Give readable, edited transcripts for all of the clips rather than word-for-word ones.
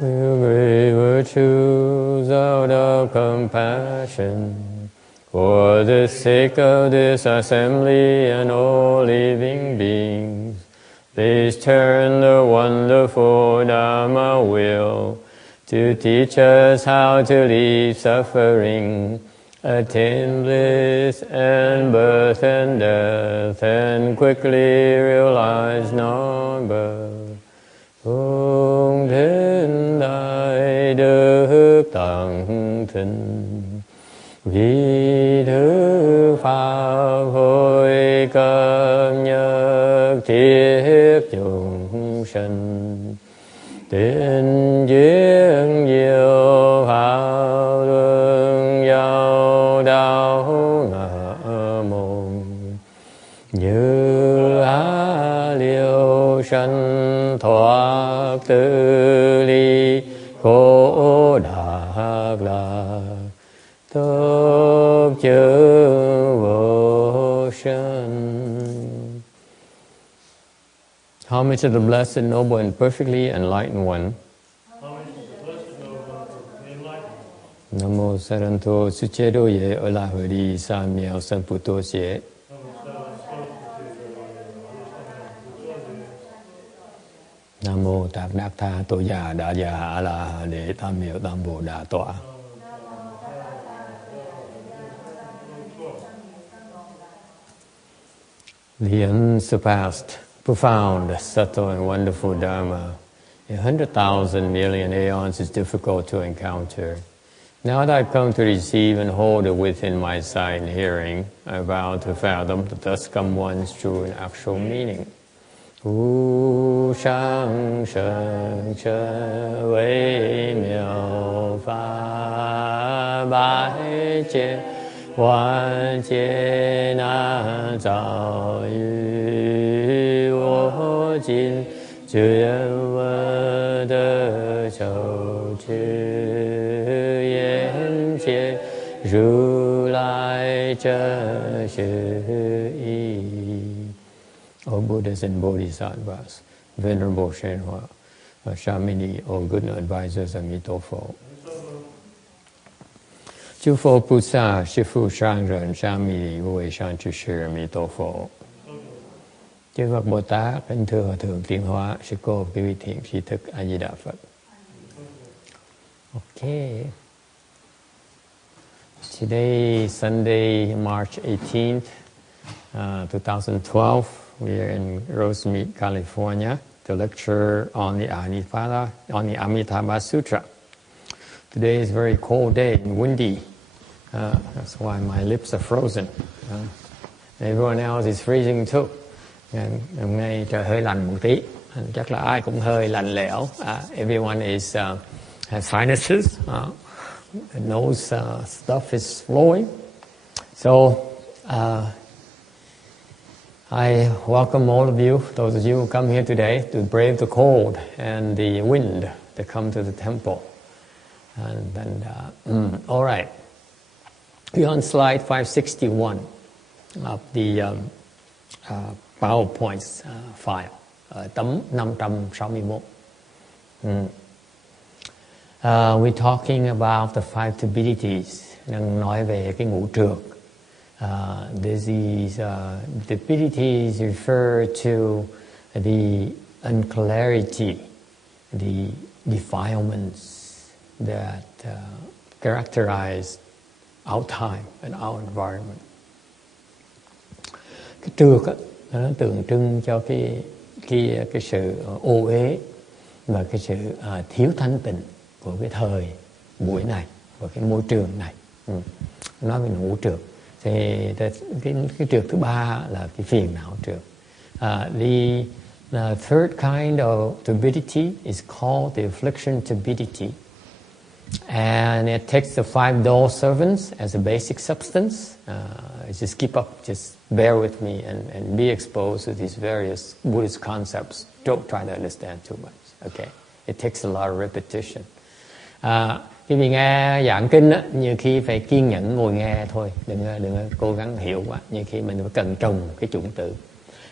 We agree virtues out of compassion for the sake of this assembly and all living beings. Please turn the wonderful Dharma wheel to teach us how to leave suffering, attain bliss and birth and death, and quickly realize non-birth. Phụng thiên đại đức tăng thịnh, vì thứ pháp hội cập nhật thiết chúng sanh, tiên duyên diệu pháp luân giao đạo ngã môn, như lá liễu sanh thoát tự ly khổ đắc lạc, tốt chữ vô sanh. Homage to the Blessed, Noble, and Perfectly Enlightened One. Namo Saranto Suchedo Ye Ola Hori Sa Miao San Puto Xie. Namo Tạc Đắc Tha Tô Già Đà Già A La Đệ Tam Miệu Tam Bồ Đà Tọa. The unsurpassed, profound, subtle and wonderful Dharma, 100,000 million aeons is difficult to encounter. Now that I've come to receive and hold it within my sight and hearing, I vow to fathom the thus come one's true and actual meaning. Wu shang sheng che wei miao fa bai jie wan jie na zao yu wo jin zhu yan wen de chou chu yan jie ru lai zhe shi yi. O Buddhas and Bodhisattvas, Venerable Shenhua, Shamini, all good advisors, Amitabha. Chư Phật Bồ Tát, Sư Phụ Sang Rần, Shamini, Vô Hệ Sang Chư Sư, Amitabha. Chư Phật Bồ Tát, kính thưa Hòa Thượng Tiến Hóa, Sư Cô, quý vị thiện tri thức A Di Đà Phật. Okay. Today, Sunday, March 18th, 2012. We are in Rosemead, California, to lecture on the Amitabha Sutra. Today is a very cold day and windy. That's why my lips are frozen. Everyone else is freezing too. Hôm nay trời hơi lạnh một tí. Chắc là ai cũng hơi lạnh lẽo. Everyone has sinuses. The nose stuff is flowing. So, I welcome all of you, those of you who come here today, to brave the cold and the wind to come to the temple. All right. We're on slide 561 of the PowerPoint file, tấm 561. We're talking about the five turbiddities, đang nói về cái ngũ trược. These turbiddities refer to the unclarity, the defilements that characterize our time and our environment. Cái trược á, nó tượng trưng cho cái sự ô uế và cái sự thiếu thanh tịnh của cái thời buổi này và cái môi trường này. Nói về ngũ trược. Thì cái trược thứ ba là cái phiền não trược. The third kind of turbidity is called the affliction turbidity. And it takes the five dull servants as a basic substance. Just keep up, just bear with me and be exposed to these various Buddhist concepts. Don't try to understand too much. Okay? It takes a lot of repetition. Khi mình nghe giảng kinh á, nhiều khi phải kiên nhẫn ngồi nghe thôi, đừng cố gắng hiểu quá. Nhiều khi mình phải cần trồng cái chủng tử.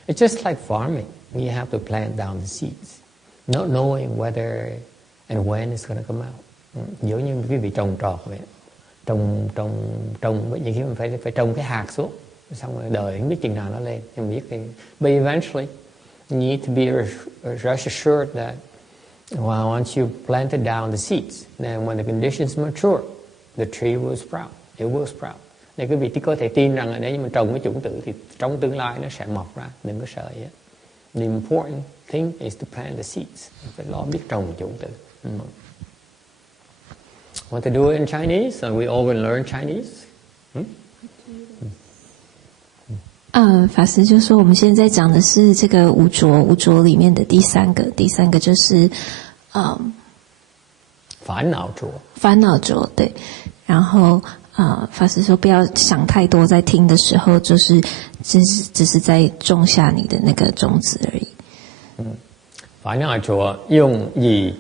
It's just like farming. We have to plant down the seeds. not knowing whether and when it's going to come out. Giống như quý vị trồng trọt vậy, trồng những khi mình phải trồng cái hạt xuống, xong rồi đợi không biết chừng nào nó lên, nhưng mà biết thì, but eventually you need to be rest assured that once you planted down the seeds, then when the conditions mature, the tree will sprout. It will sprout. Nên quý vị chỉ có thể tin rằng là nếu như mình trồng cái chủng tử thì trong tương lai nó sẽ mọc ra, đừng có sợ gì hết. The important thing is to plant the seeds. Phải lo biết trồng chủng tử. Want to do it in Chinese? We all will learn Chinese. 法师就说我们现在讲的是这个五浊里面的第三个就是烦恼浊，对。然后法师说不要想太多，在听的时候就是只是在种下你的那个种子而已。烦恼浊用以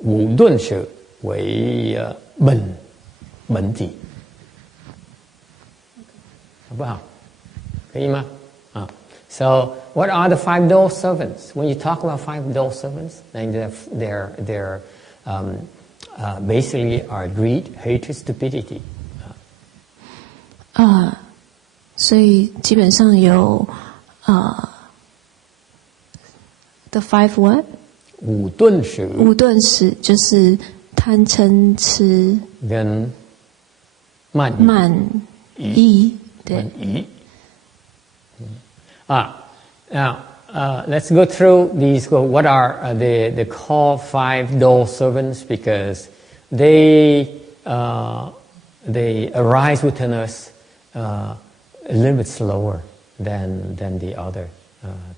五顿舍为本体，好不好？可以吗？So what are the five dull servants? When you talk about five dull servants, then they're basically are greed, hatred, stupidity. 所以基本上有the five what? 五顿舍就是贪嗔痴跟慢疑，对。Now let's go through these. What are the called five dull servants? Because they arise within us a little bit slower than the other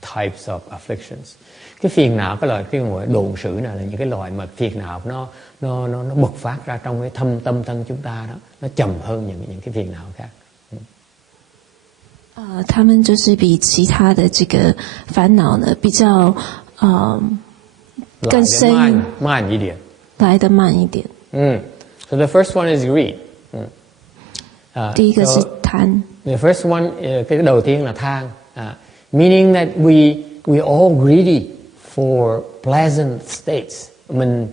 types of afflictions. Cái phiền não, cái loại độn sử này là những cái loại mà phiền não nó bộc phát ra trong cái tâm thân chúng ta đó, nó chậm hơn những cái phiền não khác. 他们就是比其他的这个烦恼呢比较更深，慢一点，来得慢一点。So the first one is greed. 第一个是贪。The first one, cái đầu tiên là than. Meaning that we all greedy for pleasant states. Mình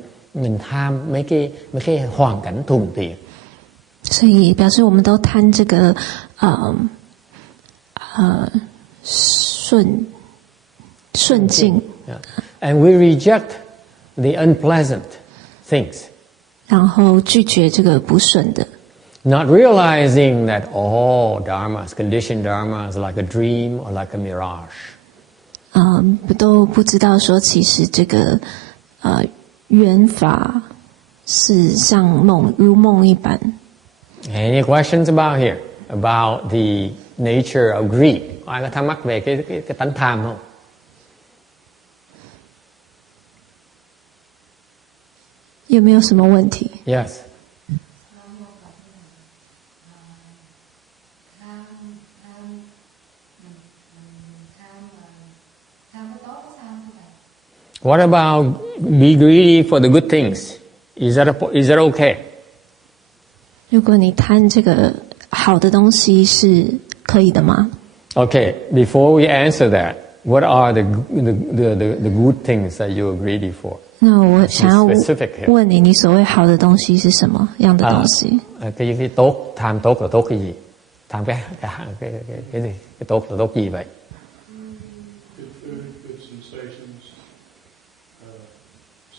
tham mấy cái hoàn cảnh thuận tiện. 所以表示我们都贪这个顺境。And we reject the unpleasant things. 然后拒绝这个不顺的。Not realizing that all dharmas, conditioned dharmas, like a dream or like a mirage. 都不知道说其实这个缘法是像如梦一般。Any questions about here? About the nature of greed? Ai có thắc mắc về cái tánh tham không? Có 有没有什么问题 Yes. What about be greedy for the good things? Is that okay? 如果你贪这个好的东西是可以的吗 Okay, before we answer that, what are the good things that you are greedy for? 那我想要问你，你所谓好的东西是什么样的东西 cái tốt, tham tốt là tốt cái gì? Tham cái gì? Cái tốt là tốt gì vậy?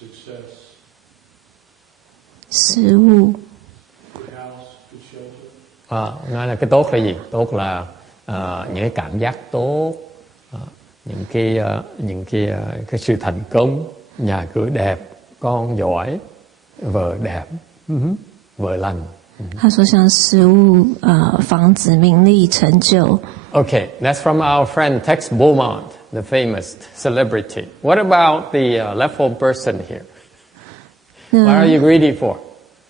Success. 食物 nói là cái tốt là gì? Tốt là những cái cảm giác tốt, những cái sự thành công, nhà cửa đẹp, con giỏi, vợ đẹp, vợ lành. 他说像食物房子名利成就 Okay, that's from our friend Tex Beaumont, the famous celebrity. What about the leftfold person here? What are you greedy for?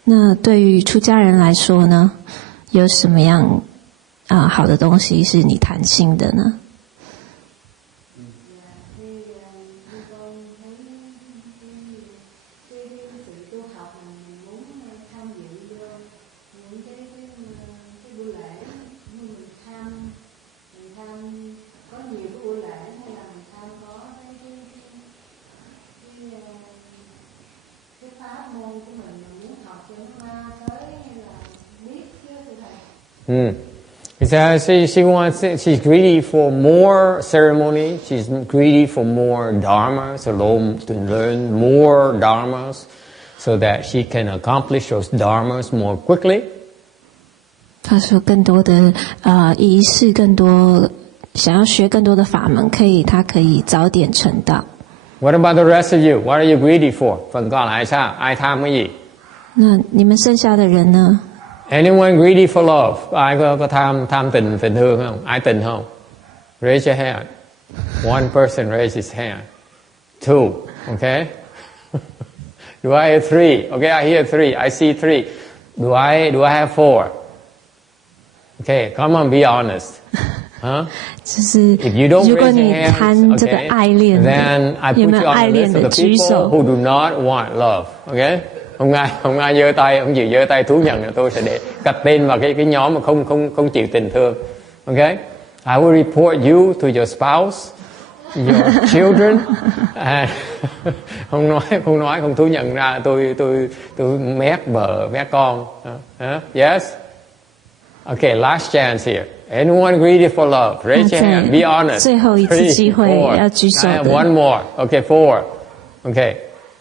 那对于出家人来说呢，有什么样好的东西是你贪心的呢？ He says she's greedy for more ceremony. She's greedy for more dharmas, to learn more dharmas, so that she can accomplish those dharmas more quickly. 他说更多的仪式，更多想要学更多的法门，他可以早点成道。What about the rest of you? What are you greedy for? Phần còn lại sao? Ai tham cái gì? 那你们剩下的人呢？ Anyone greedy for love? Ai có tham tình thương không? Ai tình không? Raise your hand. One person raise his hand. Two. Okay. Do I hear three? Okay, I hear three. I see three. Do I have four? Okay, come on, be honest. Huh? 就是如果你贪这个爱恋的，有没有爱恋的举手 ？Who do not want love? Okay? Không ai giơ tay, không chịu giơ tay thú nhận là tôi sẽ để gạch tên vào cái nhóm mà không chịu tình thương. Okay? I will report you to your spouse, your children. Không thú nhận ra tôi mét vợ, mét con. Yes? Okay, last chance here. Anyone greedy for love? Raise your hand. Be honest. 最后一次机会要举手的。One more. Okay, four. Okay.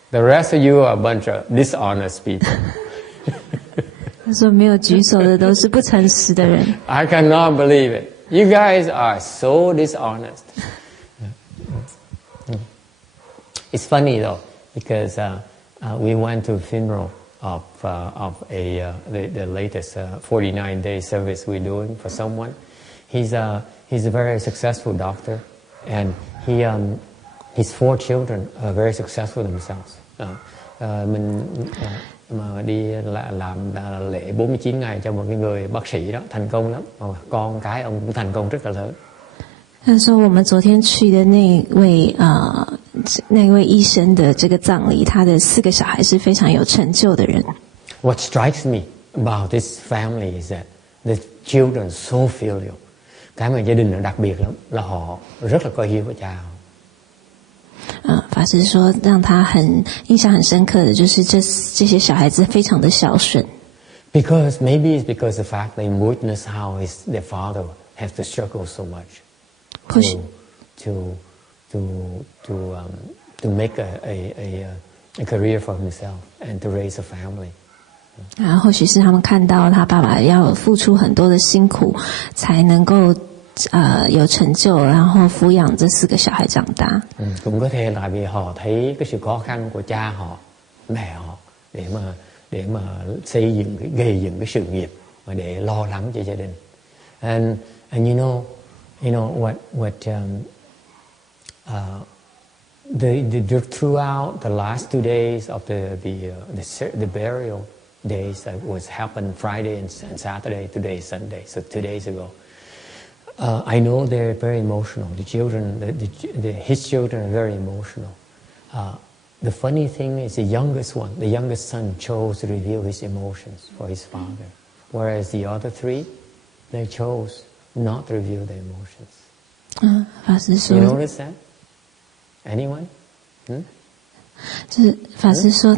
The rest of you are a bunch of dishonest people. 他说没有举手的都是不诚实的人。I cannot believe it. You guys are so dishonest. It's funny though, because we went to a funeral of the latest 49-day service we're doing for someone. He's a very successful doctor, and his 4 children are very successful themselves. Mình mà đi làm lễ 49 ngày cho một cái người bác sĩ đó, thành công lắm. Con cái ông cũng thành công rất là lớn. 他说我们昨天去的那位医生的这个葬礼，他的4个小孩是非常有成就的人。What strikes me about this family is that the children so filial. Cái mà gia đình nó đặc biệt lắm là họ rất là coi hiếu với cha họ. 法师说让他印象很深刻的就是这些小孩子非常的孝顺。Because maybe it's because the fact they witness how their father has to struggle so much to make a career for himself and to raise a family. 或許是他們看到他爸爸要付出很多的辛苦，才能夠有成就，然後撫養這4個小孩長大。Cũng có thể là vì họ thấy cái sự khó khăn của cha họ, mẹ họ để mà gây dựng cái sự nghiệp và để lo lắng cho gia đình. And you know what throughout the last 2 days of the burial days that was happened Friday and Saturday, today is Sunday, so 2 days ago. I know they're very emotional. The children, his children are very emotional. The funny thing is the youngest son chose to reveal his emotions for his father, whereas the other 3, they chose not to reveal their emotions. 法師說 You notice that? Anyone? 就是法師說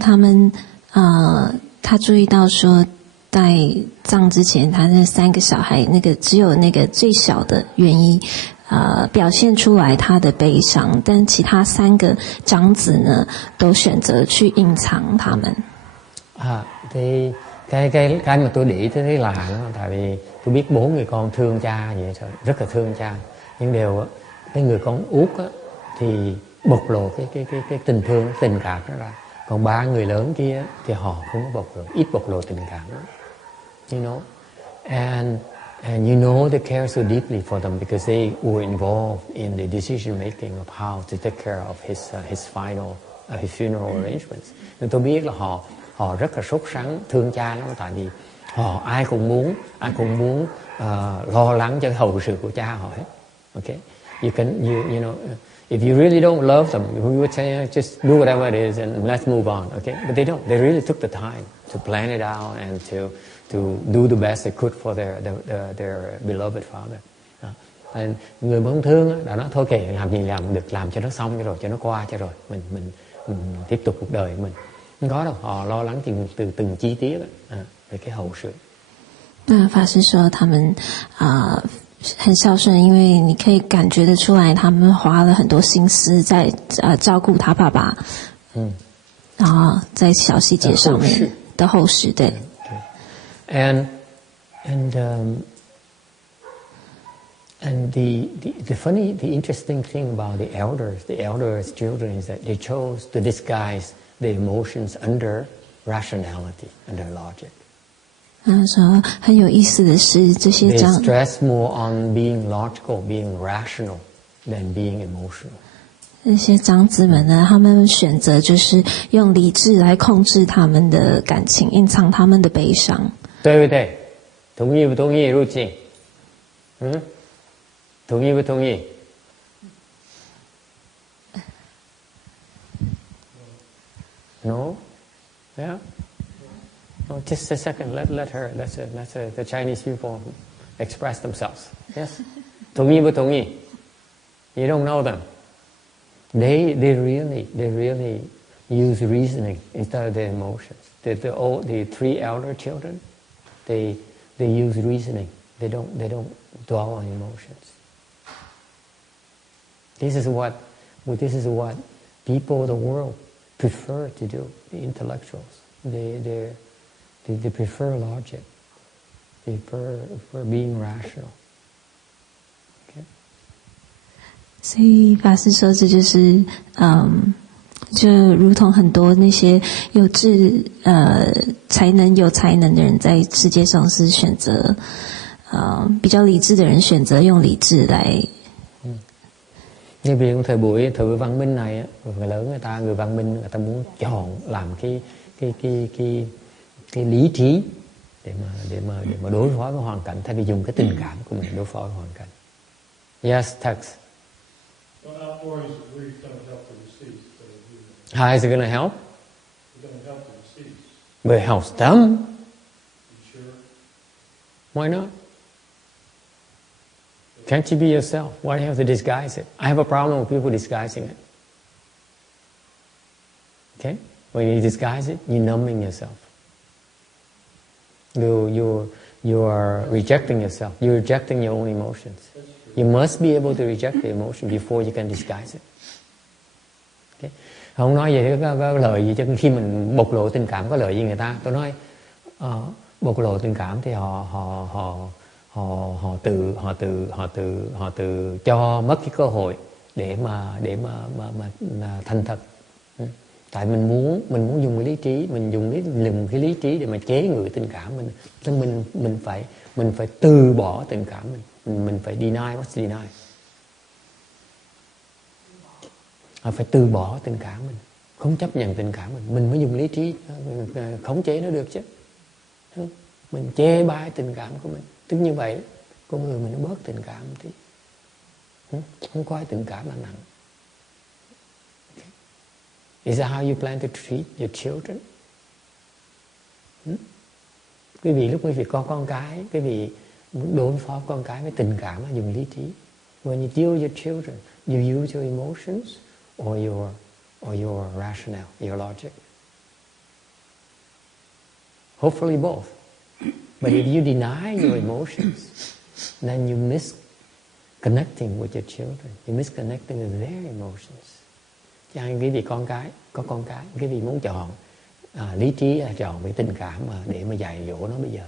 他注意到說，在葬之前，他那3個小孩，只有那個最小的願意表現出來他的悲傷，但其他3個長子呢，都選擇去隱藏他們。Thì cái mà tôi để ý tới là nó, tại vì tôi biết 4 người con thương cha vậy thôi, rất là thương cha, nhưng đều cái người con út á, thì bộc lộ cái tình thương, tình cảm đó ra. Còn 3 người lớn kia thì họ không có bộc lộ, ít bộc lộ tình cảm đó. You know, and you know they care so deeply for them because they were involved in the decision making of how to take care of his funeral arrangements. Nên tôi biết là họ rất là sốt sắng thương cha lắm, tại vì ai cũng muốn lo lắng cho hậu sự của cha họ hết. Okay, you know. If you really don't love them, we would say just do whatever it is and let's move on. Okay, but they don't. They really took the time to plan it out and to do the best they could for their beloved father. And người mà không thương đã nói thôi kệ, làm gì làm được, làm cho nó xong cho rồi, cho nó qua cho rồi, mình tiếp tục cuộc đời của mình. Không có đâu, họ lo lắng từ từng chi tiết về cái hậu sự. 那法师说他们很孝顺，因为你可以感觉得出来，他们花了很多心思在照顾他爸爸，然后在小细节上面的后事，对。And the interesting thing about the elders' children is that they chose to disguise the emotions under rationality, under logic. 说很有意思的是，这些 They 长 stress more on being logical, being rational, than being emotional. 这些长子们呢，他们选择就是用理智来控制他们的感情，隐藏他们的悲伤。对不对？同意不同意？入境？同意不同意？ No? Yeah? Oh, just a second. Let the Chinese people express themselves. Yes? 同意不同意? You don't know them. They really use reasoning instead of their emotions. The three elder children, they use reasoning. They don't dwell on emotions. This is what people of the world prefer to do. The intellectuals, they prefer logic. They prefer being rational. Okay. 所以法师说，这就是就如同很多那些有才能的人，在世界上是选择比较理智的人选择用理智来。Như vì thời buổi văn minh này, người lớn người văn minh người ta muốn chọn làm cái lý trí để mà đối phó với hoàn cảnh, thay vì dùng cái tình cảm của mình đối phó với hoàn cảnh. Yes, text. How is it going to help? But it helps them. Why not? Can't you be yourself? Why do you have to disguise it? I have a problem with people disguising it. Okay? When you disguise it, you're numbing yourself. You are rejecting yourself. You're rejecting your own emotions. You must be able to reject the emotion before you can disguise it. Okay? Không nói về có lợi gì, chứ khi mình bộc lộ tình cảm có lợi gì người ta. Tôi nói bộc lộ tình cảm thì họ tự cho mất cái cơ hội để mà thành thật. Tại mình muốn dùng cái lý trí, mình dùng cái lý trí để mà chế ngự tình cảm mình. Nên mình phải từ bỏ tình cảm mình phải deny what's deny. Phải từ bỏ tình cảm mình, không chấp nhận tình cảm mình mới dùng lý trí khống chế nó được chứ. Mình chê bai tình cảm của mình, tức như vậy con người mình nó bớt tình cảm một tí, không coi tình cảm là nặng. Okay. Is that how you plan to treat your children? Quý vị lúc quý vị có con cái, quý vị muốn đối phó con cái với tình cảm là dùng lý trí. When you deal with your children, you use your emotions or your rationale, your logic. Hopefully both. But if you deny your emotions, then you miss connecting with your children. You miss connecting with their emotions. Chẳng quý vị có con cái, quý vị muốn chọn lý trí là chọn với tình cảm để mà dạy dỗ nó bây giờ.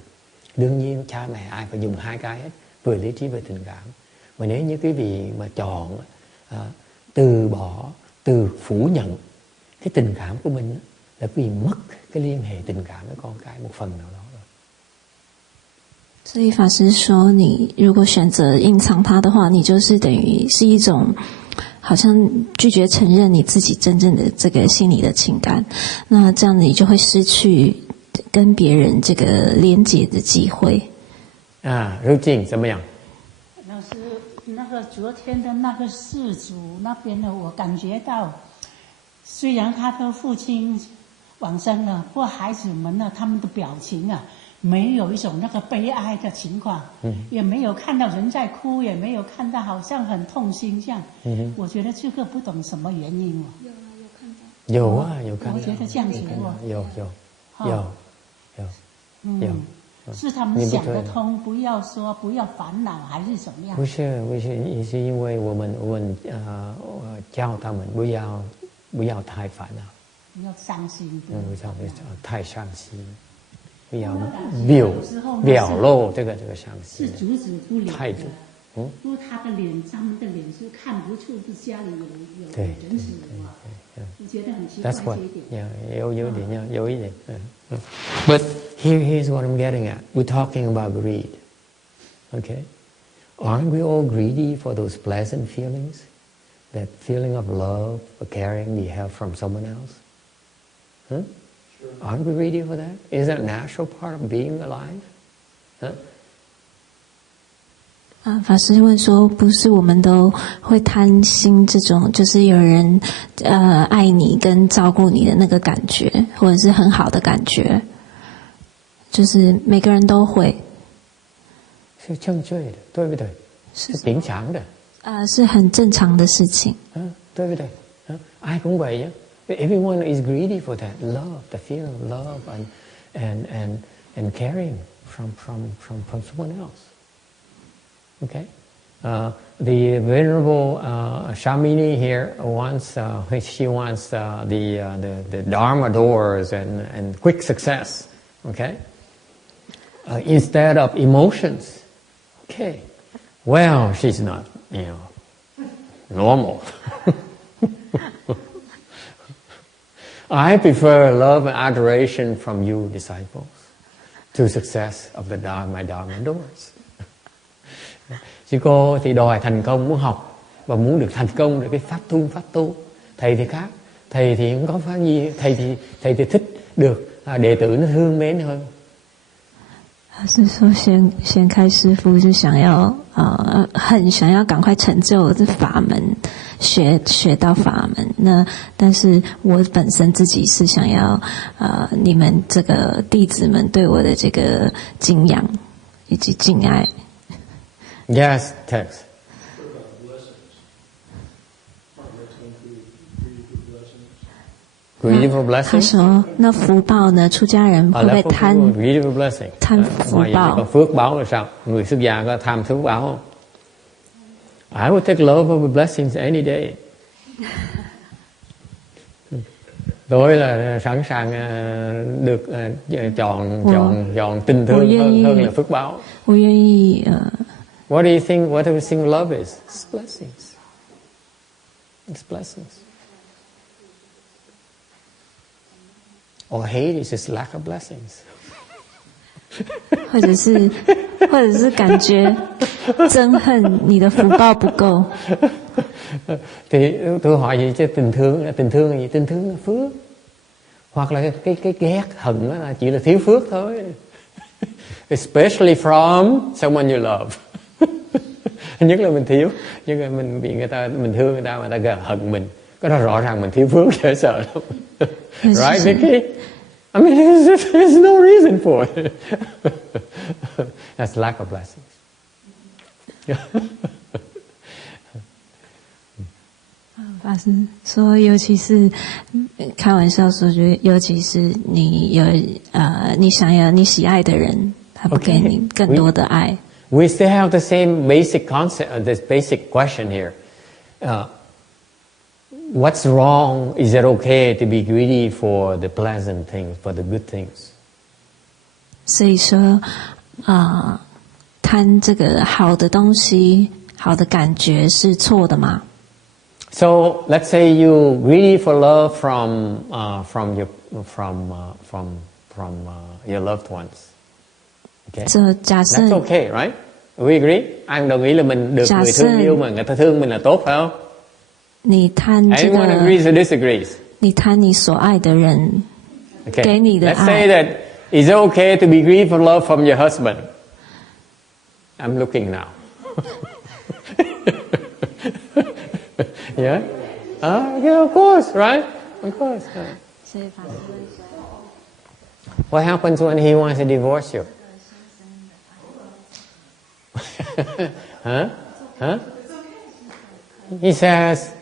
Đương nhiên cha mẹ ai phải dùng hai cái hết, vừa lý trí vừa tình cảm. Mà nếu như quý vị mà chọn từ bỏ, phủ nhận cái tình cảm của mình, là quý vị mất cái liên hệ tình cảm với con cái một phần nào đó rồi. 所以法师说，你如果选择隐藏它的话，你就是等于是一种好像拒绝承认你自己真正的这个心理的情感，那这样你就会失去跟别人这个连结的机会。入境怎么样？老师，那个昨天的那个事主那边呢，我感觉到，虽然他的父亲往生了，不过孩子们呢，他们的表情啊，没有一种那个悲哀的情况，也没有看到人在哭，也没有看到好像很痛心这样。我觉得这个不懂什么原因哦。有看到。我觉得这样子有。是他们想得通，不要说不要烦恼，还是怎么样？不是，是因为我们教他们不要太烦恼，不要伤心，不要太伤心，不要表露这个伤心，是阻止不了态度。因为他们的脸是看不出是家里有人死的嘛，我觉得很奇怪这一点。有一点。But here's what I'm getting at. We're talking about greed. Okay? Aren't we all greedy for those pleasant feelings? That feeling of love, or caring we have from someone else? Huh? Sure. Aren't we greedy for that? Is that a natural part of being alive? Huh? 法师问说，不是我们都会贪心这种，就是有人爱你跟照顾你的那个感觉，或者是很好的感觉，就是每个人都会。是正确的，对不对？是平常的。是很正常的事情。对不对？ai cũng vậy á. Everyone is greedy for that love, the feeling of love and caring from someone else. Okay, the venerable Shamini here wants she wants the Dharma doors and quick success. Okay, instead of emotions. Okay, well, she's not normal. I prefer love and adoration from you disciples to success of my Dharma doors. Sư cô thì đòi thành công, muốn học và muốn được thành công được cái pháp tu. Thầy thì khác, thầy thì không có pháp gì, thầy thì thích được đệ tử nó thương mến hơn. 是说先开师父是想要很想要赶快成就这法门，学到法门。那但是我本身自己是想要你们这个弟子们对我的这个敬仰以及敬爱。Yes, text. Greedy for blessings. 他说：“那福报呢？出家人会不会贪 greedy for blessing. 贪福报？ Còn phước báo là sao? Người xuất gia có tham phước báo không? I would take love over blessings any day. Tôi là sẵn sàng được chọn tình thương hơn là phước báo. 我愿意 What do you think love is? It's blessings. It's blessings. Or hate is just lack of blessings. 或者是感觉憎恨你的福報不夠。 Thì tôi hỏi gì chứ tình thương là gì? Tình thương là phước. Hoặc là cái ghét hận đó là chỉ là thiếu phước thôi. Especially from someone you love. Nhất là mình thiếu, nhưng mà mình bị mình thương người ta mà người ta hận mình, cái đó rõ ràng mình thiếu phước dễ sợ lắm. Right, Vicky? I mean, there's no reason for it. That's lack of blessings. 法师说，尤其是开玩笑说，尤其是你你想要你喜爱的人，他不给你更多的爱。We still have the same basic concept, this basic question here. What's wrong? Is it okay to be greedy for the pleasant things, for the good things? 所以说，贪这个好的东西、好的感觉是错的吗？ So let's say you greedy for love from your loved ones. Okay. That's okay, right? We agree. Anh đồng ý là mình được người thương yêu mà người ta thương mình là tốt, phải không? 你贪这个 Anyone agrees or disagrees? 你贪你所爱的人给你的 Let's 爱。 say that is it okay to be greedy for love from your husband? I'm looking now. Yeah? Yeah, of course, right? Of course. What happens when he wants to divorce you? Huh? He says,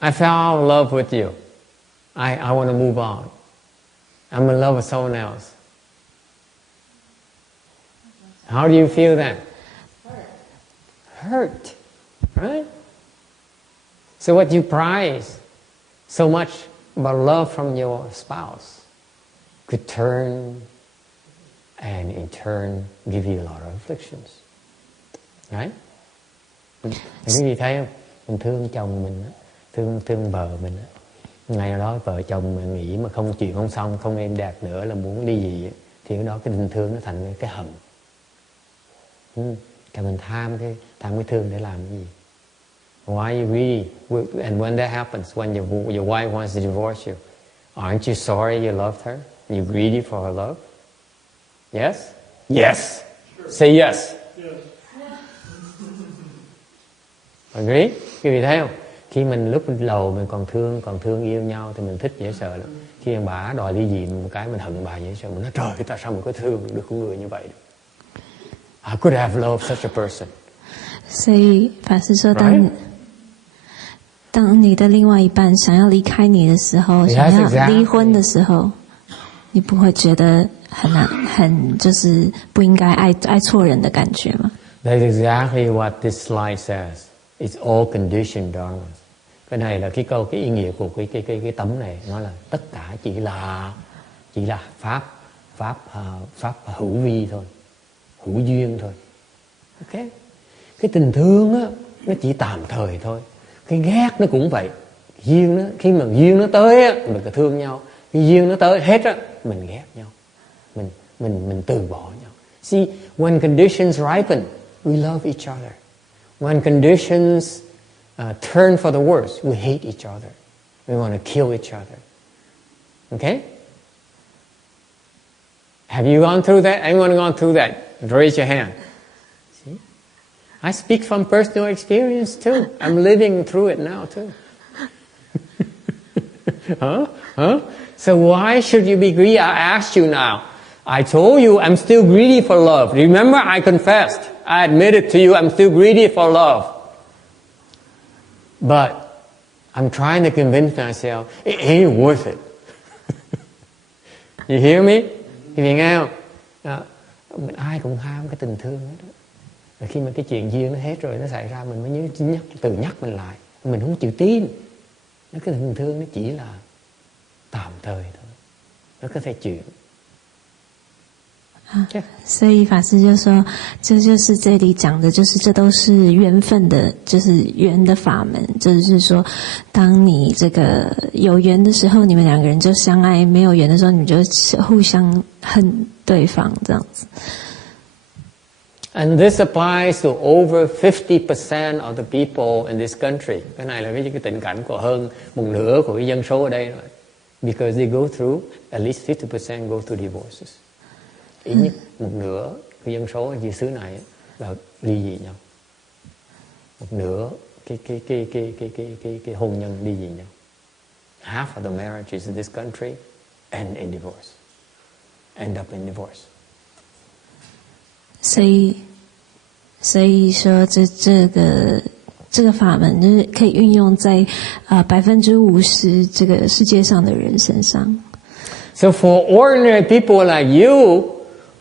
I fell in love with you. I want to move on. I'm in love with someone else. How do you feel that? Hurt, right? So what you prize so much about love from your spouse could turn and in turn give you a lot of afflictions. Right? Quý vị thấy không? Mình thương chồng mình, thương vợ mình. Ngày nào đó vợ chồng mình nghĩ mà không chuyện không xong, không êm đẹp nữa là muốn đi gì, thì đó cái tình thương nó thành cái hận. Cả mình tham cái thương để làm cái gì? Why you greedy? And when that happens, when your wife wants to divorce you, aren't you sorry you loved her? You greedy for her love? Yes? Yes. Say yes. Agree? Quý vị thấy không? Khi mình lúc đầu mình còn thương yêu nhau thì mình thích dễ sợ lắm. Khi ông bà đòi ly dị một cái mình hận bà dễ sợ. Mình nói trời, tại sao mình có thương được con người như vậy? I could have loved such a person. 所以法师说，当你的另外一半想要离开你的时候，想要离婚的时候，你不会觉得很就是不应该爱错人的感觉吗？ That's exactly what this slide says. It's all conditioned dharma. Cái này là cái ý nghĩa của cái tấm này, nó là tất cả chỉ là pháp hữu vi thôi, hữu duyên thôi. Ok? Cái tình thương á, nó chỉ tạm thời thôi. Cái ghét nó cũng vậy. Duyên nó, khi mà duyên nó tới á, mình phải thương nhau. Khi duyên nó tới hết á, mình ghét nhau. Mình từ bỏ nhau. See, when conditions ripen, we love each other. When conditions turn for the worse, we hate each other. We want to kill each other. Okay? Have you gone through that? Anyone gone through that? Raise your hand. See? I speak from personal experience too. I'm living through it now too. Huh? So why should you be greedy? I asked you now. I told you I'm still greedy for love. Remember, I confessed. I admitted to you I'm still greedy for love. But I'm trying to convince myself it ain't worth it. You hear me? Quý vị nghe không? Ai cũng ham cái tình thương hết đó. Và khi mà cái chuyện duyên nó hết rồi, nó xảy ra, mình mới nhắc mình lại. Mình không chịu tin. Cái tình thương nó chỉ là tạm thời thôi. Nó có thể chuyển. 所以法师就说，这就是这里讲的，就是这都是缘分的，就是缘的法门。就是说，当你这个有缘的时候，你们两个人就相爱；没有缘的时候，你们就互相恨对方，这样子。And this applies to over 50% of the people in this country. Cái này là cái tình cảnh của hơn một nửa của cái dân số ở đây rồi. Because they go through, at least 50% go through divorces. Ít nhất một nửa cái dân số ở xứ này là ly dị nhau. Một nửa cái hôn nhân ly dị nhau. Half of the marriages in this country end in divorce. End up in divorce. 所以说这个法门就是可以运用在50%这个世界上的人身上。So for ordinary people like you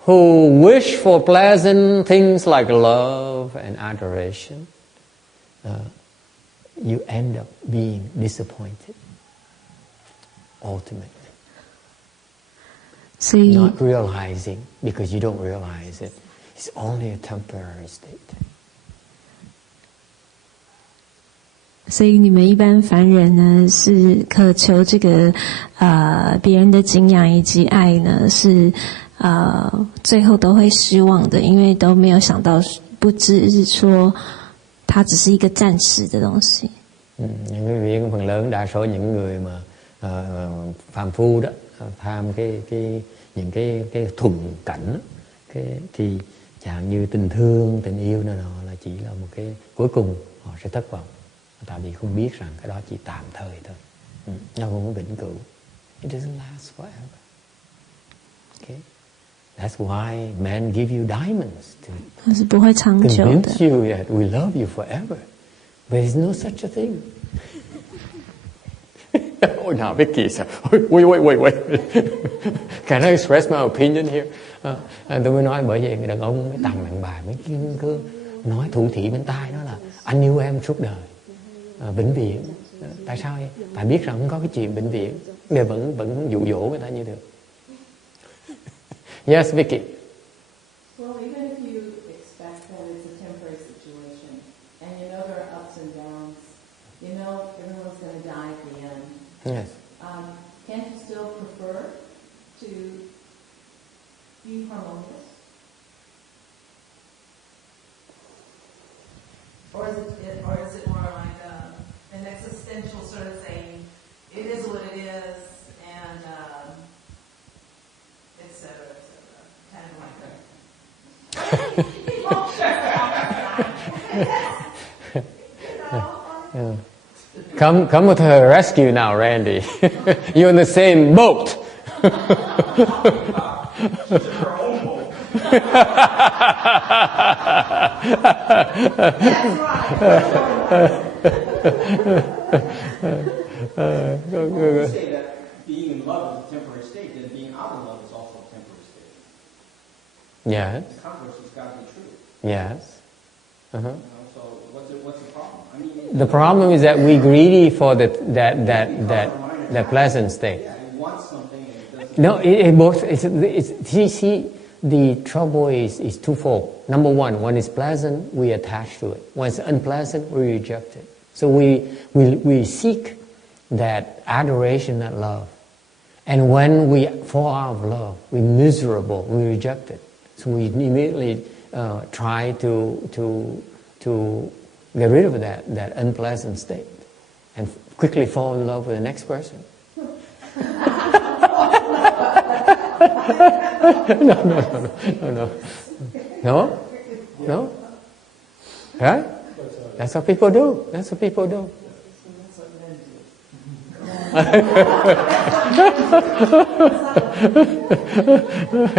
who wish for pleasant things like love and adoration, you end up being disappointed ultimately. Not realizing, because you don't realize it, it's only a temporary state. 所以你们一般凡人呢，是渴求这个别人的敬仰以及爱呢，是最后都会失望的，因为都没有想到，不知是说它只是一个暂时的东西。Những quý vị phần lớn đa số những người mà phàm phu đó tham những cái thuận cảnh thì chẳng như tình thương, tình yêu nào là chỉ là một cái cuối cùng họ sẽ thất vọng. Tại vì không biết rằng cái đó chỉ tạm thời thôi. Nó không có vĩnh cửu. It doesn't last forever. Okay? That's why men give you diamonds to convince you that we love you forever. But there's no such a thing. Ôi nào Vicky sao? Wait. Can I express my opinion here? Tôi mới nói bởi vì người đàn ông mới tầm bạn bà mới cứ nói thủ thỉ bên tai đó là anh yêu em suốt đời, vĩnh viễn. Tại sao vậy? Tại biết rằng không có cái chuyện vĩnh viễn, người vẫn dụ dỗ người ta như được. Yes, Vicky. Well, even if you expect that it's a temporary situation, and you know there are ups and downs, you know everyone's going to die at the end. Yes. Can't you still prefer to be harmonious? Or is it more like an existential sort of saying, it is what it is, and et cetera, kind of like that. Come with her rescue now, Randy. You're in the same boat. You say that being in love is a temporary state, then being out of love is also a temporary state. Yes. The converse has got to be true. Yes. You know, so what's the problem? I mean, The problem is that we greedy for that pleasant state. yeah, you want something and it doesn't. No, it both. See, the trouble is twofold. Number one, when it's pleasant, we attach to it. When it's unpleasant, we reject it. So we seek that adoration, that love. And when we fall out of love, we're miserable, we reject it. So we immediately try to get rid of that unpleasant state and quickly fall in love with the next person. No. Right? That's what people do. I'm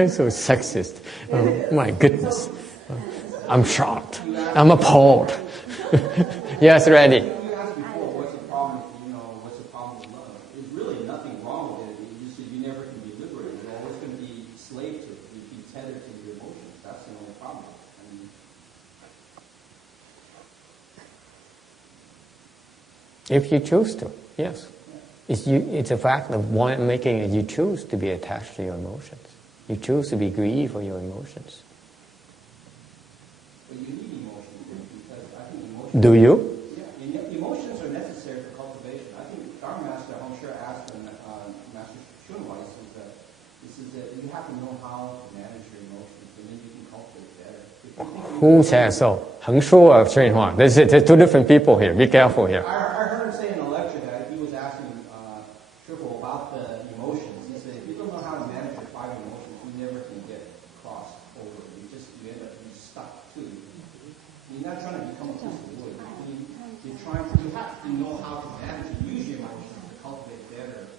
so sexist. Oh, my goodness. I'm shocked. I'm appalled. Yes, Randy. You asked before, what's the problem with love? There's really nothing wrong with it. You never can be liberated. You're always going to be slave to it. You'll be tethered to your emotions. That's the only problem. If you choose to, yes. It's a fact of making it. You choose to be attached to your emotions. You choose to be greedy for your emotions. But you need emotions because I think emotions. Do you? Yeah, emotions are necessary for cultivation. I think our master, I'm sure, asked Master Shunwai, he says that you have to know how to manage your emotions, and then you can cultivate better. Who says so? Heng Shu or Shen Huang? There's two different people here. Be careful here. I heard him say in a lecture that he was asking Triple about the emotions. He said, if you don't know how to manage your 5 emotions, you never can get crossed over. You end up being stuck too. You're not trying to become a piece of wood. You have to know how to manage and use your emotions to cultivate better.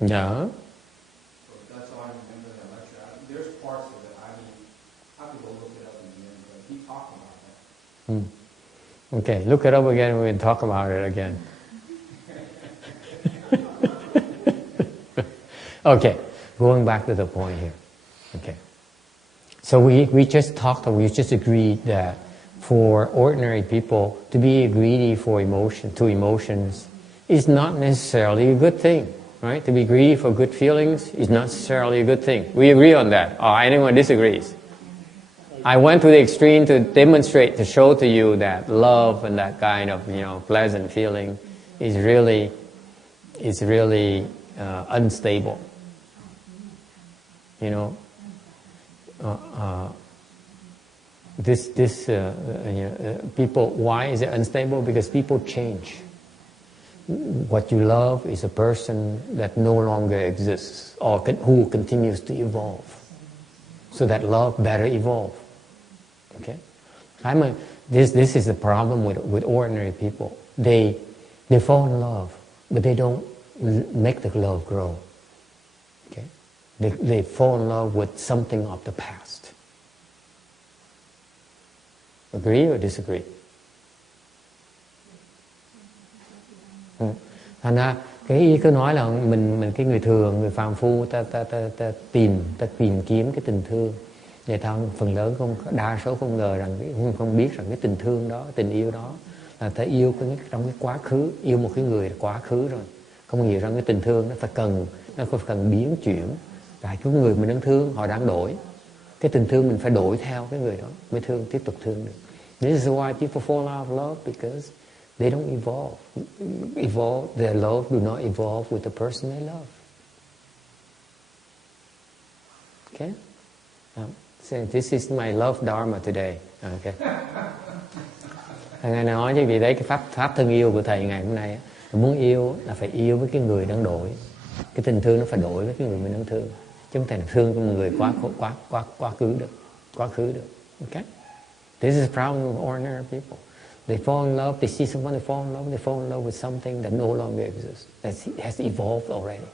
Yeah. So that's all I remember in that lecture. There's parts of it. I have to go look it up in the end, but he talked about that. Okay, look it up again and we can talk about it again. Okay, going back to the point here. Okay. So we just agreed that for ordinary people to be greedy for emotions is not necessarily a good thing, right? To be greedy for good feelings is not necessarily a good thing. We agree on that, or anyone disagrees? I went to the extreme to demonstrate, to show to you that love and that kind of, pleasant feeling is really unstable. People. Why is it unstable? Because people change. What you love is a person that no longer exists or who continues to evolve. So that love better evolve. Okay, this is the problem with ordinary people. They fall in love, but they don't make the love grow. Okay, they fall in love with something of the past. Agree or disagree? Thành ra cái ý cứ nói là mình cái người thường, người phàm phu, ta tìm kiếm cái tình thương. Vậy thôi, phần lớn đa số không ngờ rằng, không biết rằng cái tình thương đó, tình yêu đó là ta yêu trong cái quá khứ, yêu một cái người là quá khứ rồi. Không hiểu rằng cái tình thương nó phải cần biến chuyển. Tại cái người mình đang thương họ đang đổi, cái tình thương mình phải đổi theo cái người đó mới tiếp tục thương được. This is why people fall out of love, because they don't evolve. Their love do not evolve with the person they love. Okay? So this is my love dharma today. Okay. Ngài nói chứ vì đấy cái pháp thân yêu của thầy ngày hôm nay, muốn yêu là phải yêu với cái người đang đổi. Cái tình thương nó phải đổi với cái người mình đang thương, chứ không thể thương cho một người quá khứ được. Okay? This is the problem of ordinary people. They fall in love, they see someone, they fall in love with something that no longer exists, that has evolved already.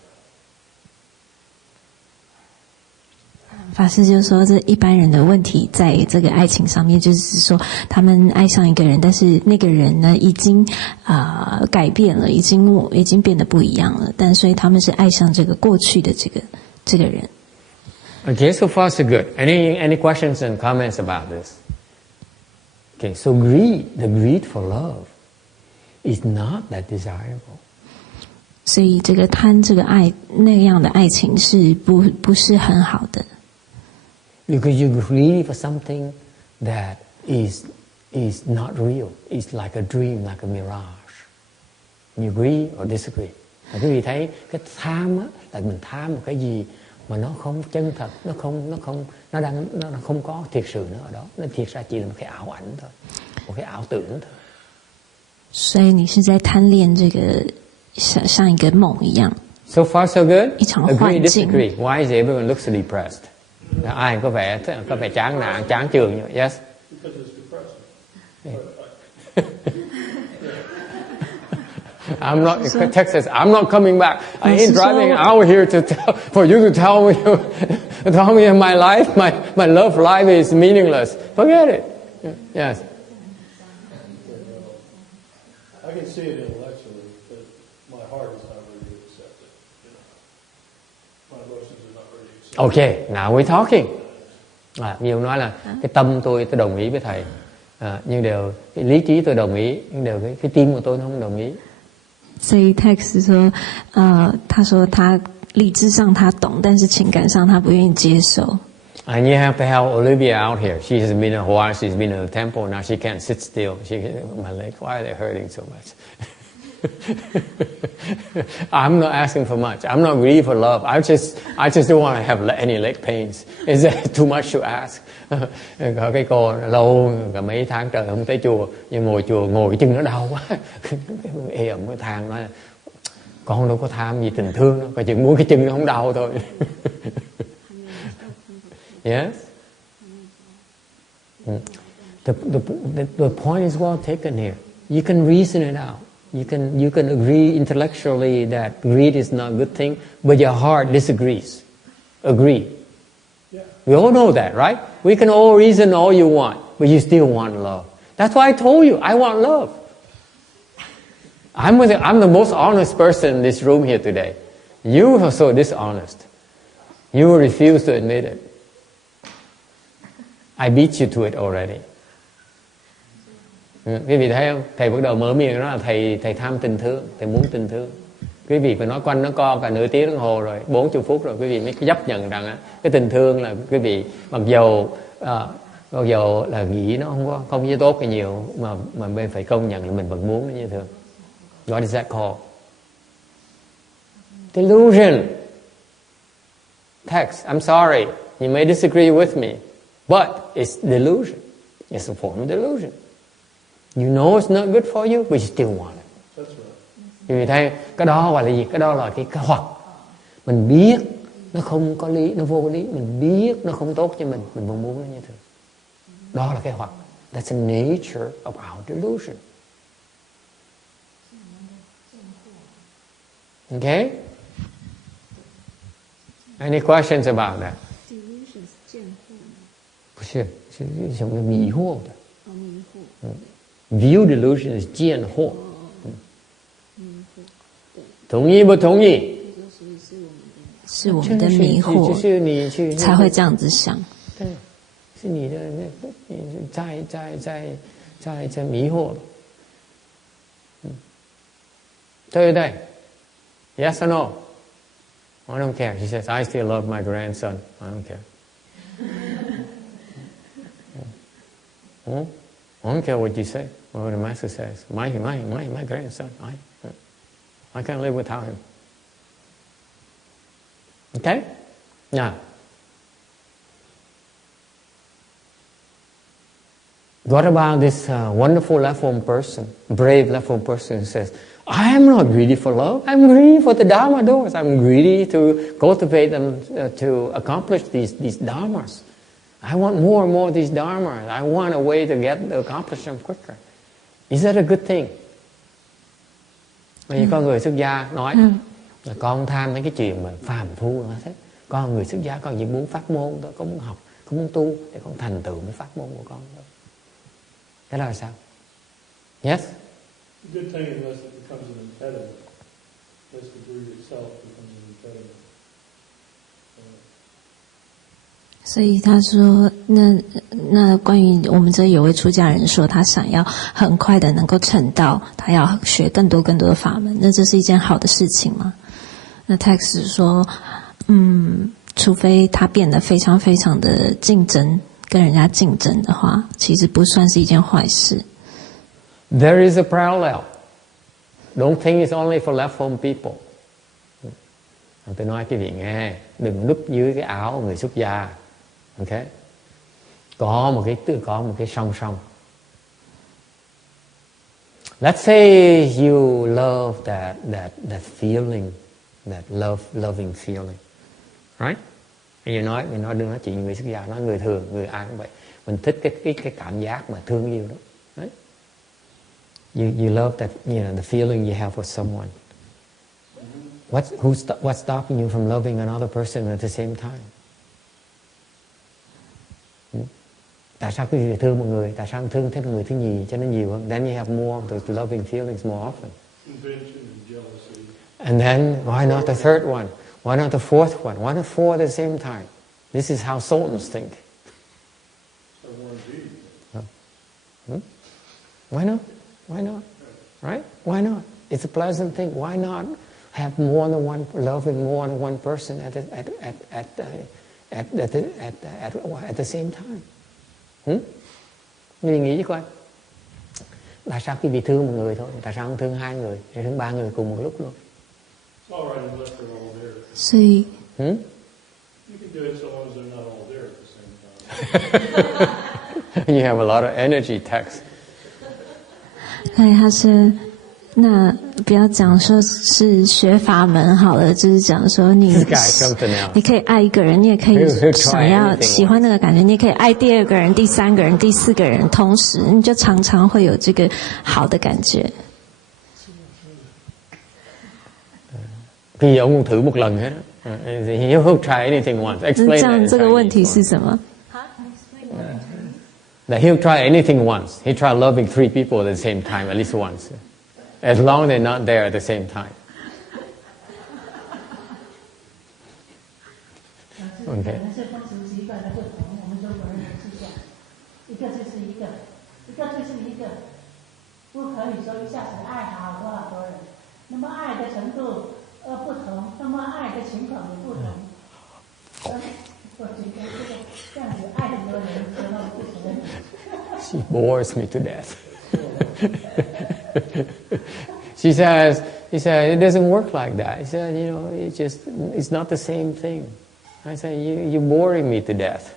法师就说，这一般人的问题在这个爱情上面，就是说他们爱上一个人，但是那个人呢已经改变了，已经变得不一样了，但所以他们是爱上这个过去的这个人。Okay, so far so good. Any questions and comments about this? Okay, so the greed for love is not that desirable. 所以这个贪这个爱那样的爱情是不是很好的。Because you greedy for something that is not real. It's like a dream, like a mirage. You agree or disagree? Quý vị thấy cái tham á, là mình tham một cái gì mà nó không chân thật, nó không có thiệt sự nữa ở đó. Nó thiệt ra chỉ là một cái ảo ảnh thôi, một cái ảo tưởng thôi. 所以你是在贪恋这个像一个梦一样。So far so good. 一场幻境。 Agree, disagree. Why is everyone looks so depressed? Ai có vẻ chán nản, chán chường như vậy? Yes. Because it's depressing. I'm not Texas. I'm not coming back. I ain't driving an hour here for you to tell me my life, my love life is meaningless. Forget it. Yes. I can see it intellectually, but my heart is not ready to accept it. My emotions are not ready to accept it. Okay, now we're talking. Nhiều nói là cái tâm tôi đồng ý với thầy, nhưng cái lý trí tôi đồng ý, nhưng cái tim của tôi nó không đồng ý. 所以 Tex 说，他说他理智上他懂，但是情感上他不愿意接受。And you have to help Olivia out here. She has been in Hawaii. She's been in the temple. Now she can't sit still. My legs, why are they hurting so much? I'm not asking for much. I'm not greedy for love. I just don't want to have any leg pains. Is that too much to ask? Có cái cô lâu cả mấy tháng trời không tới chùa, nhưng ngồi chùa ngồi cái chân nó đau quá. Ê ẩm cái thang nói là con đâu có tham gì tình thương đâu, coi chừng muốn cái chân nó không đau thôi. Yes. The point is well taken here. You can reason it out. You can agree intellectually that greed is not a good thing, but your heart disagrees. Agree. Yeah. We all know that, right? We can all reason all you want, but you still want love. That's why I told you, I want love. I'm the most honest person in this room here today. You are so dishonest. You refuse to admit it. I beat you to it already. Quý vị thấy không? Thầy bắt đầu mở miệng đó là thầy tham tình thương, thầy muốn tình thương. Quý vị phải nói quanh nó co cả nửa tiếng đồng hồ rồi, 40 phút rồi quý vị mới chấp nhận rằng cái tình thương là quý vị mặc dầu là nghĩ nó không như tốt cái nhiều mà bên phải công nhận là mình vẫn muốn nó như thường. What is that called? Delusion. Text, I'm sorry, you may disagree with me, but it's delusion. It's a form of delusion. You know it's not good for you, but you still want it. That's right. Vì thấy cái đó gọi là gì? Cái đó là cái hoặc. Mình biết nó không có lý, nó vô lý. Mình biết nó không tốt cho mình vẫn muốn nó như thế. Đó là cái hoặc. That's the nature of our delusion. Okay? Any questions about that? Delusion 是见惑。不是，是一种迷惑的。迷惑。View delusion is 见惑。同意不同意？是我们的迷惑，就是你才会这样子想。对，是你的在迷惑了，对不对 ？Yes or no? I don't care. She says, I still love my grandson. I don't care. I don't care what you say, what the master says. My grandson. I can't live without him. Okay? Now, what about this wonderful left-form person, brave left-form person who says, I am not greedy for love, I'm greedy for the Dharma doors. I'm greedy to cultivate them, to accomplish these Dharmas. I want more and more of these Dharmas. I want a way to accomplish them quicker. Is that a good thing? Bởi vì con người xuất gia nói là con tham mấy cái chuyện mà phàm phu nó thế. Con người xuất gia con chỉ muốn pháp môn thôi, con muốn học, con muốn tu để con thành tựu với pháp môn của con thôi. Thế là sao? Yes? The good thing unless it becomes an impediment. Unless the greed itself becomes an impediment. 所以他说，那关于我们这有位出家人说，他想要很快的能够成道，他要学更多的法门，那这是一件好的事情吗？那 Tex 说，除非他变得非常非常的竞争，跟人家竞争的话，其实不算是一件坏事。There is a parallel. Don't think it's only for left-form people. Tôi nói quý vị nghe, đừng núp dưới cái áo người xuất gia. Okay? Có một cái song song. Let's say you love that feeling, that loving feeling, right? Mình nói đừng nói chuyện người xuất gia, nói người thường, người ai cũng vậy. Mình thích cái cảm giác mà thương yêu đó. Right? You love that, the feeling you have for someone. What's stopping you from loving another person at the same time? Tại sao quý vị thương một người? Tại sao thương thêm người thứ nhì cho nó nhiều hơn? Then you have more of those loving feelings more often. And then why not the third one? Why not the fourth one? Why not four at the same time? This is how Sultans think. Why not? Why not? Right? Why not? It's a pleasant thing. Why not have more than one, loving more than one person at the same time? Mình nghĩ chứ coi. Tại sao quý vị thương một người thôi? Tại sao không thương hai người? Hay thương ba người cùng một lúc luôn?所以 You can do it so long as they're not all there at the same time. You have a lot of energy, Tex. 他说，那不要讲说是学法门好了，就是讲说你可以爱一个人，你也可以想要喜欢那个感觉，你也可以爱第二个人、第三个人、第四个人，同时你就常常会有这个好的感觉。Khi ông thử một lần hết, he'll try anything once. Explain 这样这个问题是什么？ That he'll try anything once. He'll try loving 3 people at the same time, at least once. As long as they're not there at the same time. Okay. ，She bores me to death. She says, it doesn't work like that. She said, it's not the same thing. I said, you're boring me to death.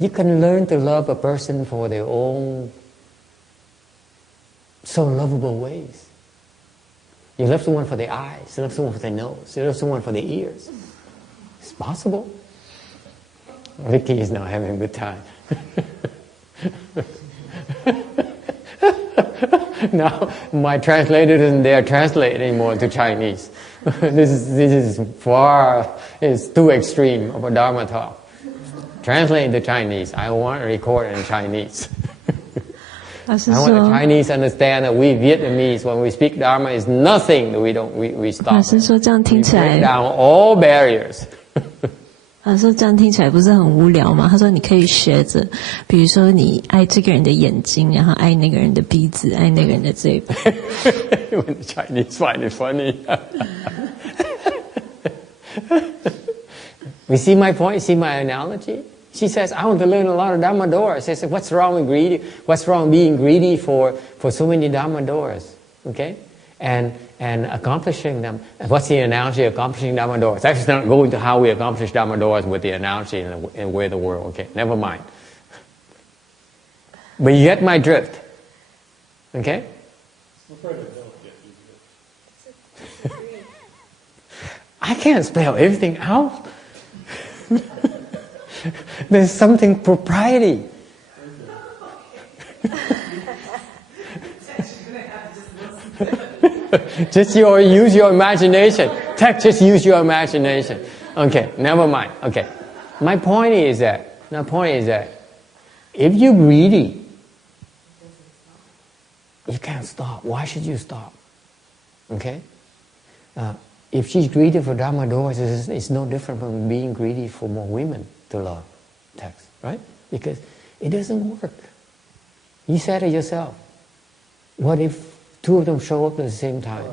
You can learn to love a person for their own so lovable ways. You love someone for their eyes, you love someone for their nose, you love someone for their ears. It's possible. Vicky is now having a good time. Now my translator isn't there to translate anymore to Chinese. This is far, it's too extreme of a Dharma talk. Translate to Chinese. I want to record in Chinese. 老师 I 说 want the Chinese understand that we Vietnamese, when we speak Dharma, is nothing that we stop. 老师说这样听 We 起 break 来， down all barriers. 老师说这样听起来不是很无聊吗？他说你可以学着，比如说你爱这个人的眼睛，然后爱那个人的鼻子，爱那个人的嘴巴。When the Chinese find it funny. You see my point? See my analogy? She says, I want to learn a lot of Dharma doors. I said, what's wrong with greedy? What's wrong being greedy for so many Dharma doors? Okay? And accomplishing them. And what's the analogy of accomplishing Dharma doors? Actually, not go into how we accomplish Dharma doors with the analogy and where the world. Okay, never mind. But you get my drift. Okay? I'm afraid I don't get you. I can't spell everything out. There's something propriety. Just use your imagination. Just use your imagination. Okay, never mind. Okay. My point is that if you're greedy, you can't stop. Why should you stop? Okay? If she's greedy for Dharma doors, it's no different from being greedy for more women to love text, right? Because it doesn't work. You said it yourself. What if two of them show up at the same time?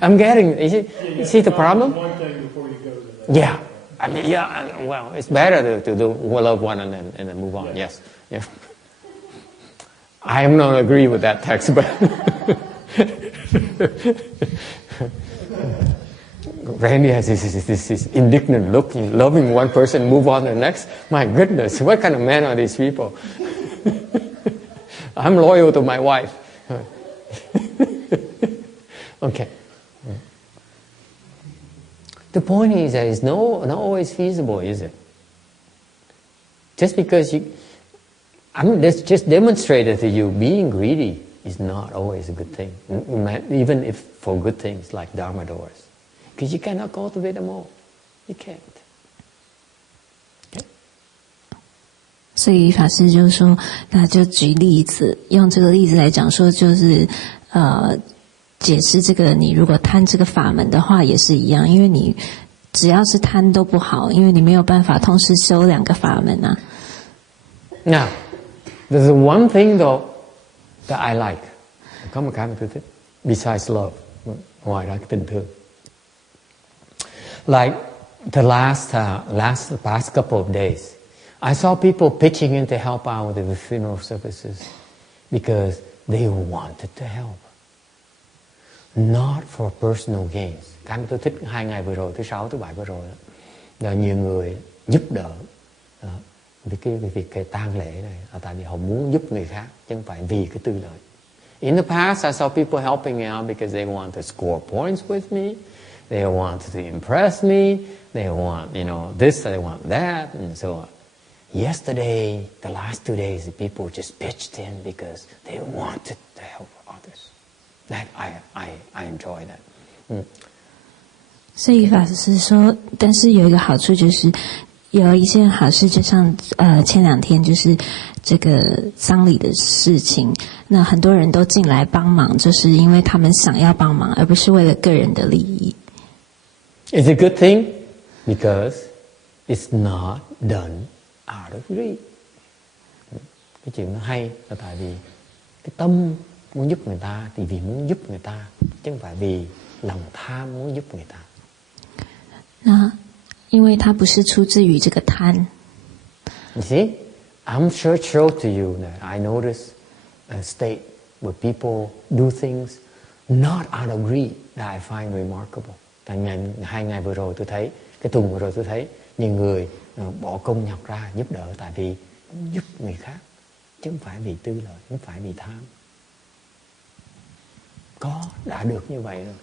I'm getting. You see the problem? One thing before you go to the next. Yeah. I mean, yeah. Well, it's better to do love one and then move on. Yes. Yeah. I am not agree with that text, but Randy has this indignant look, loving one person, move on to the next. My goodness, what kind of men are these people? I'm loyal to my wife. Okay. The point is that it's not always feasible, is it? Just because let's just demonstrate it to you, being greedy is not always a good thing, even if for good things like Dharma doors. Because you cannot cultivate them all. You can't. Okay? 所以法师就说，那就举例子，用这个例子来讲说，就是解释这个，你如果贪这个法门的话，也是一样，因为你只要是贪都不好，因为你没有办法同时修两个法門啊。Now, there's one thing though that I like. Có một cái mà tôi thích, besides love, ngoài ra cái tình thương. Like the past couple of days, I saw people pitching in to help out with the funeral services because they wanted to help. Not for personal gains. Cái mà tôi thích 2 ngày vừa rồi, thứ Sáu, thứ Bảy vừa rồi đó, là nhiều người giúp đỡ vì cái tang lễ này là tại vì họ muốn giúp người khác chứ không phải vì cái tư lợi. In the past, I saw people helping me out because they want to score points with me, they want to impress me, they want this, they want that, and so on. Yesterday, the last 2 days, the people just pitched in because they wanted to help others. That I enjoy that. 所以法师说，但是有一个好处就是，有一件好事，就像前2天就是这个丧礼的事情，那很多人都进来帮忙，就是因为他们想要帮忙，而不是为了个人的利益。It's a good thing because it's not done out of greed. Cái chuyện nó hay là tại vì cái tâm muốn giúp người ta thì vì muốn giúp người ta, chứ không phải vì lòng tham muốn giúp người ta. 那因为它不是出自于这个贪。You see, I'm sure showed to you that I notice a state where people do things not out of greed that I find remarkable. Tại 2 ngày vừa rồi tôi thấy, cái tuần vừa rồi tôi thấy nhiều người bỏ công nhọc ra giúp đỡ tại vì giúp người khác, chứ không phải vì tư lợi, không phải vì tham. Đã được như vậy rồi.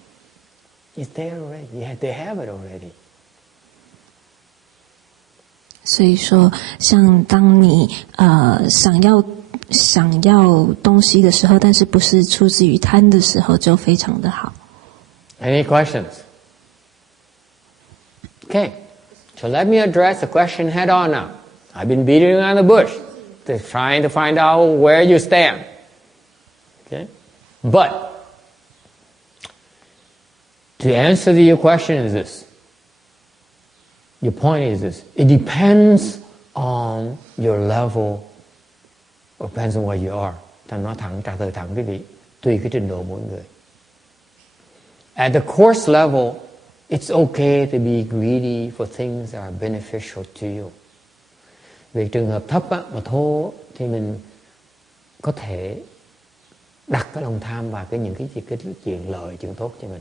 It's there already. They have it already. 所以说，像当你想要东西的时候，但是不是出自于贪的时候，就非常的好。Any questions? Okay, so let me address the question head on now. I've been beating around the bush. They're trying to find out where you stand. Okay? But to answer to your question is this. Your point is this. It depends on your level. It depends on where you are. Thằng nói thẳng, trả lời thẳng quý vị. Tùy cái trình độ mỗi người. At the course level, it's okay to be greedy for things that are beneficial to you. Về trường hợp thấp á, mà thô thì mình có thể đặt cái lòng tham vào những cái chuyện lợi, chuyện tốt cho mình.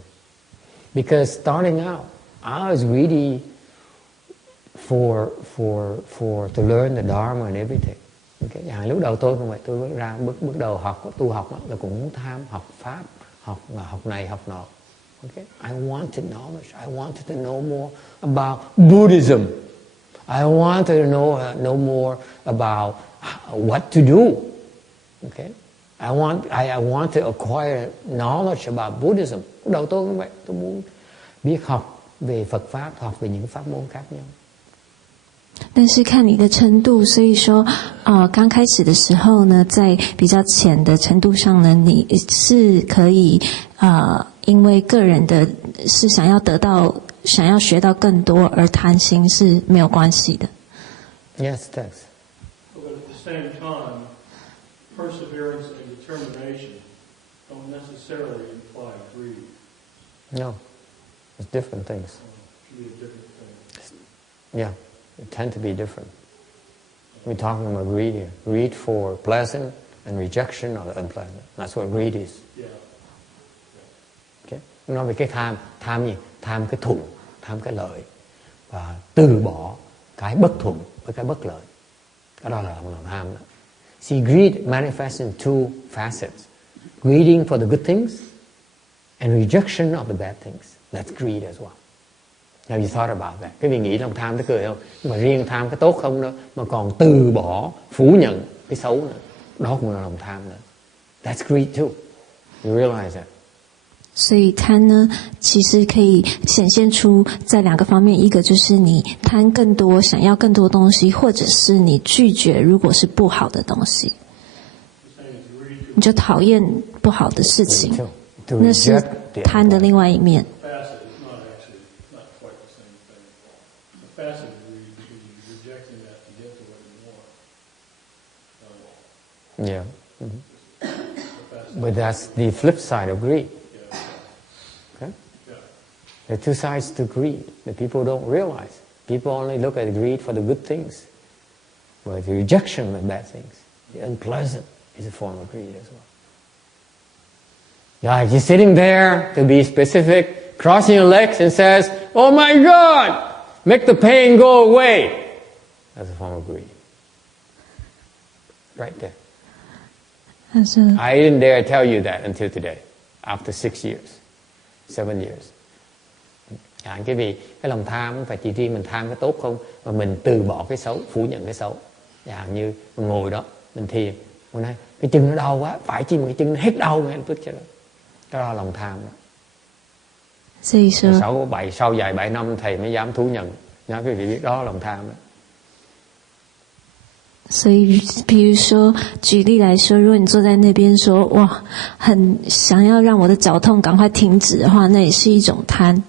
Because starting out, I was greedy for to learn the Dharma and everything. Okay. Lúc đầu tôi không vậy, tôi ra bước đầu tu học là cũng muốn tham, học pháp, học này học nọ. Okay. I wanted knowledge. I wanted to know more about Buddhism. I wanted to know more about what to do. Okay. I want to acquire knowledge about Buddhism. Lúc đầu tôi cũng vậy, tôi muốn biết học về Phật pháp, học về những pháp môn khác nhau. 但是看你的程度，所以说，刚开始的时候呢，在比较浅的程度上呢，你是可以，因为个人的是想要学到更多而贪心是没有关系的。Yes, thanks. But at the same time, perseverance and determination don't necessarily imply greed. No, it's different things. It should be a different thing. Yeah. They tend to be different. We're talking about greed here. Greed for pleasant and rejection of the unpleasant. That's what greed is. Yeah. Okay. Nói về cái tham gì? Tham cái thuận, tham cái lợi và từ bỏ cái bất thuận với cái bất lợi. Cái đó là lòng tham đó. See, greed manifests in two facets. Greeding for the good things and rejection of the bad things. That's greed as well. Have you thought about that? Cái vị nghĩ lòng tham nó cười không? Nhưng mà riêng tham cái tốt không đâu, mà còn từ bỏ, phủ nhận cái xấu nữa. Đó cũng là lòng tham nữa. That's greed too. You realize that? 所以贪呢，其实可以显现出在两个方面，一个就是你贪更多，想要更多东西，或者是你拒绝如果是不好的东西，你就讨厌不好的事情，那是贪的另外一面。Yeah. Mm-hmm. But that's the flip side of greed. Okay? There are two sides to greed that people don't realize. People only look at greed for the good things. But the rejection of bad things, the unpleasant, is a form of greed as well. Yeah, you're sitting there, to be specific, crossing your legs and says, "Oh my God, make the pain go away." That's a form of greed. Right there. I didn't dare tell you that until today, after 6 years, 7 years. Cái vì cái lòng tham không phải chỉ riêng mình tham cái tốt không, mà mình từ bỏ cái xấu, phủ nhận cái xấu. Như mình ngồi đó, mình thiền, mình nói cái chân nó đau quá, phải chi mà cái chân nó hết đau ngay lập tức cho đó. Đó là lòng tham đó. Sau vài 7 năm thầy mới dám thú nhận. Nhớ quý vị biết đó là lòng tham đó. 所以，比如说，举例来说，如果你坐在那边说，哇，很想要让我的脚痛赶快停止的话，那也是一种贪。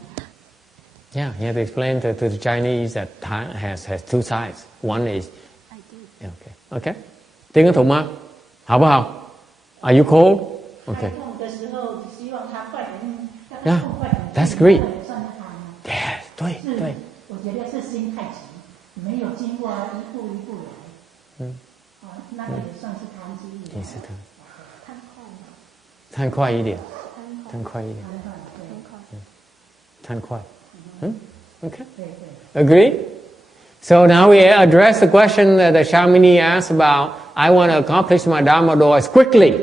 Yeah, you have to explain to the Chinese that time has two sides. One is, okay. 听得懂吗？好不好？ Are you cold? Okay. Yeah, that's great. Yeah, 对。我觉得是心太急，没有经过一步一步来。那个也算是贪心。也是贪。贪快一点。贪快。Okay. Agree? So now we address the question that the Shamini asked about, I want to accomplish my Dharma doors quickly.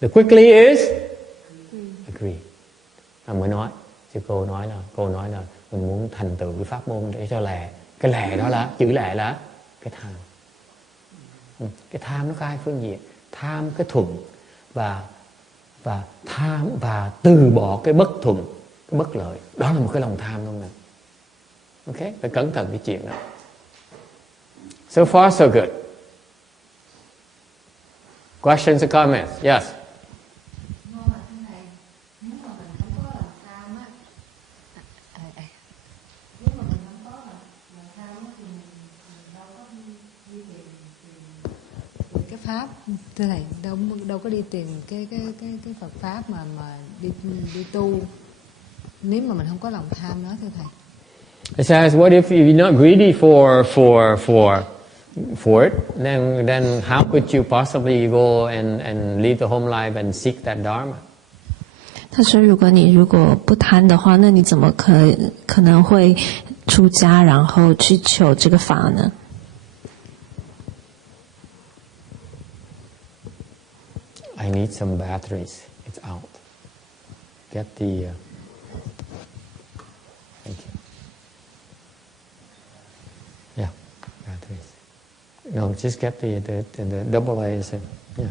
The quickly is? Agree. Mới nói, chứ cô nói là mình muốn thành tựu cái pháp môn để cho lẹ. Cái lẹ đó là, chữ lẹ là cái tham. Cái tham nó có hai phương diện. Tham cái thuận và tham và từ bỏ cái bất thuận, cái bất lợi. Đó là một cái lòng tham luôn nè. Ok, phải cẩn thận cái chuyện đó. So far so good. Questions or comments? Yes. Cái pháp thưa thầy đâu có đi tìm cái Phật pháp mà đi tu nếu mà mình không có lòng tham đó thưa thầy. It says, what if you're not greedy for it? Then how could you possibly go and live the home life and seek that dharma? 他说，如果不贪的话，那你怎么可能会出家，然后去求这个法呢？ I need some batteries. It's out. Get the. Thank you. Yeah, batteries. No, just get the double A's. Yeah.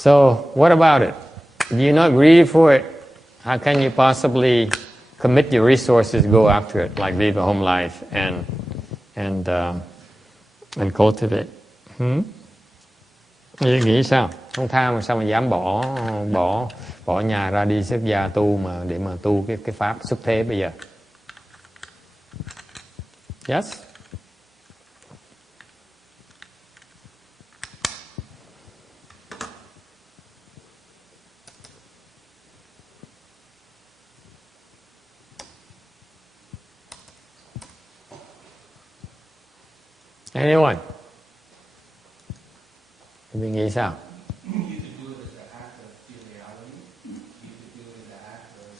So, what about it? If you're not greedy for it, how can you possibly commit your resources to go after it, like live a home life and cultivate? Nghĩ sao? Không tham mà sao mà dám bỏ nhà ra đi xuất gia tu mà để mà tu cái pháp xuất thế bây giờ? Yes? Anyone? Mình nghĩ sao? You could do it as an act of filiality. You could do it as an act of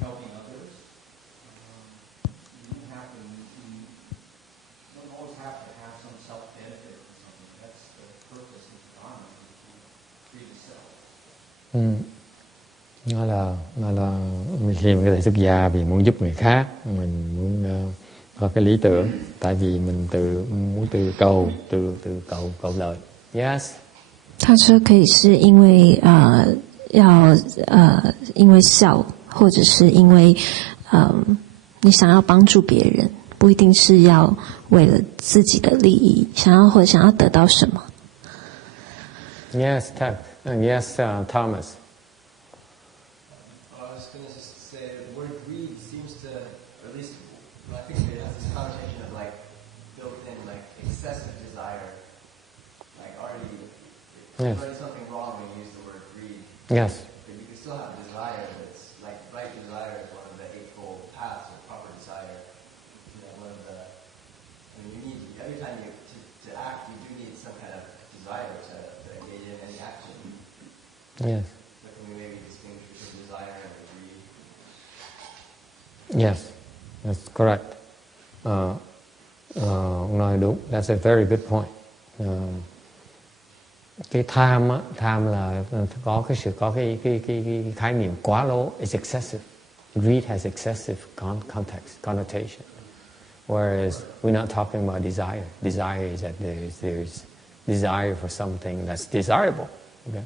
helping others. You don't always have to have some self-benefit or something. That's the purpose of Dharma, to free the self. Nó là khi mình có thể xuất gia vì muốn giúp người khác, mình muốn có cái lý tưởng, tại vì mình muốn từ cầu lợi. Yes. 他说可以是因为因为孝，或者是因为你想要帮助别人，不一定是要为了自己的利益，想要得到什么。Yes, yes, Thomas. I was going to just say the word greed seems to, or at least I think it has this connotation of like built-in like excessive desire, like already. Yes. There's already something wrong when you use the word greed. Yes. But you can still have desire, but it's like right desire is one of the eightfold paths of proper desire. You know, one of the. I mean, you need every time to act, you do need some kind of desire to engage in any action. Yes. So can we maybe distinguish between desire and greed? Yes, that's correct. Ông nói đúng. That's a very good point. Cái tham là có cái khái niệm quá lố. It's excessive. Greed has excessive context, connotation. Whereas we're not talking about desire. Desire is that there's desire for something that's desirable, okay,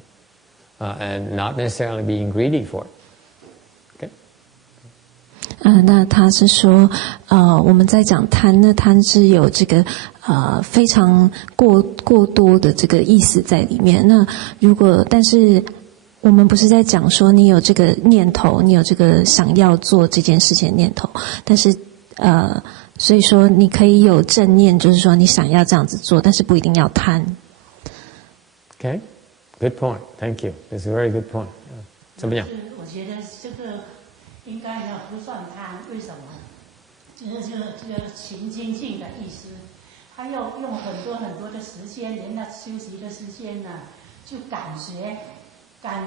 and not necessarily being greedy for it. Okay. 那他是说，我们在讲贪，那贪是有这个非常过多的这个意思在里面。那但是我们不是在讲说你有这个念头，你有这个想要做这件事情的念头，但是所以说你可以有正念，就是说你想要这样子做，但是不一定要贪。Okay, good point. Thank you. It's a very good point. 怎么样？我觉得这个应该呢不算贪，为什么？就是这个情精进的意思，他要用很多的时间，连那休息的时间呢，就赶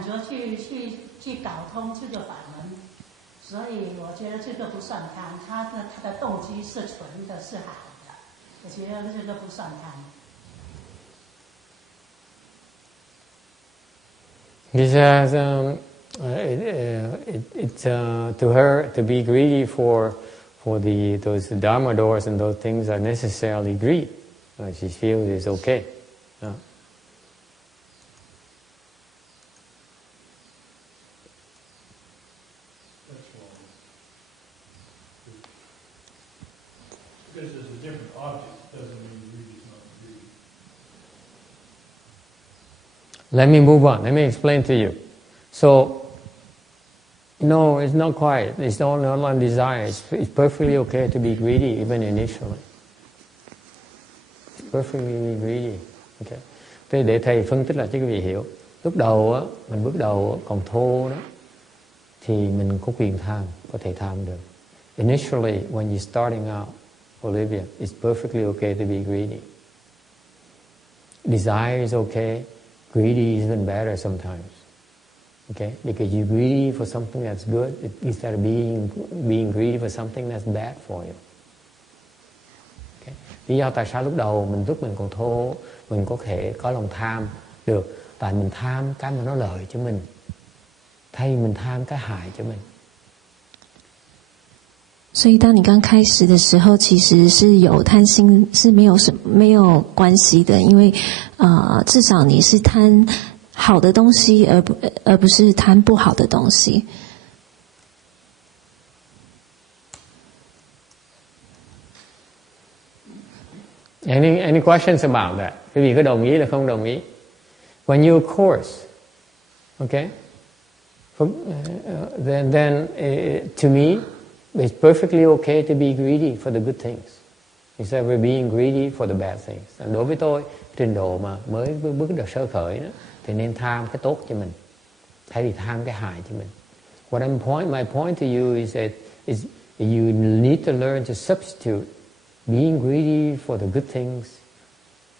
着去搞通这个法门，所以我觉得这个不算贪，他的动机是纯的，是好的。我觉得这个不算贪。He says it's to her to be greedy for those dharma doors and those things are necessarily greed. She feels it's okay. Because there's a different object doesn't mean greed is not greed. Let me move on. Let me explain to you. So, no, it's not quite. It's not on desire. It's perfectly okay to be greedy even initially. It's perfectly greedy. Okay. Thế để thầy phân tích lại cho quý vị hiểu. Lúc đầu á, mình bước đầu còn thô đó, thì mình có quyền tham, có thể tham được. Initially, when you're starting out, Olivia, it's perfectly okay to be greedy. Desire is okay. Greedy is even better sometimes. Okay? Because you're greedy for something that's good instead of being greedy for something that's bad for you. Okay? Lý do tại sao lúc đầu lúc mình còn thô, mình có thể có lòng tham được. Tại mình tham cái mà nó lợi cho mình, thay mình tham cái hại cho mình. 所以当你刚开始的时候，其实是有贪心是没有关系的，因为至少你是贪好的东西，而不是贪不好的东西。Any questions about that? Quý vị có đồng ý là không đồng ý? When you course, okay, then to me, it's perfectly okay to be greedy for the good things instead of being greedy for the bad things. Đối với tôi, trình độ mà mới bước đầu sơ khởi đó, thì nên tham cái tốt cho mình, thay vì tham cái hại cho mình. My point to you is that you need to learn to substitute being greedy for the good things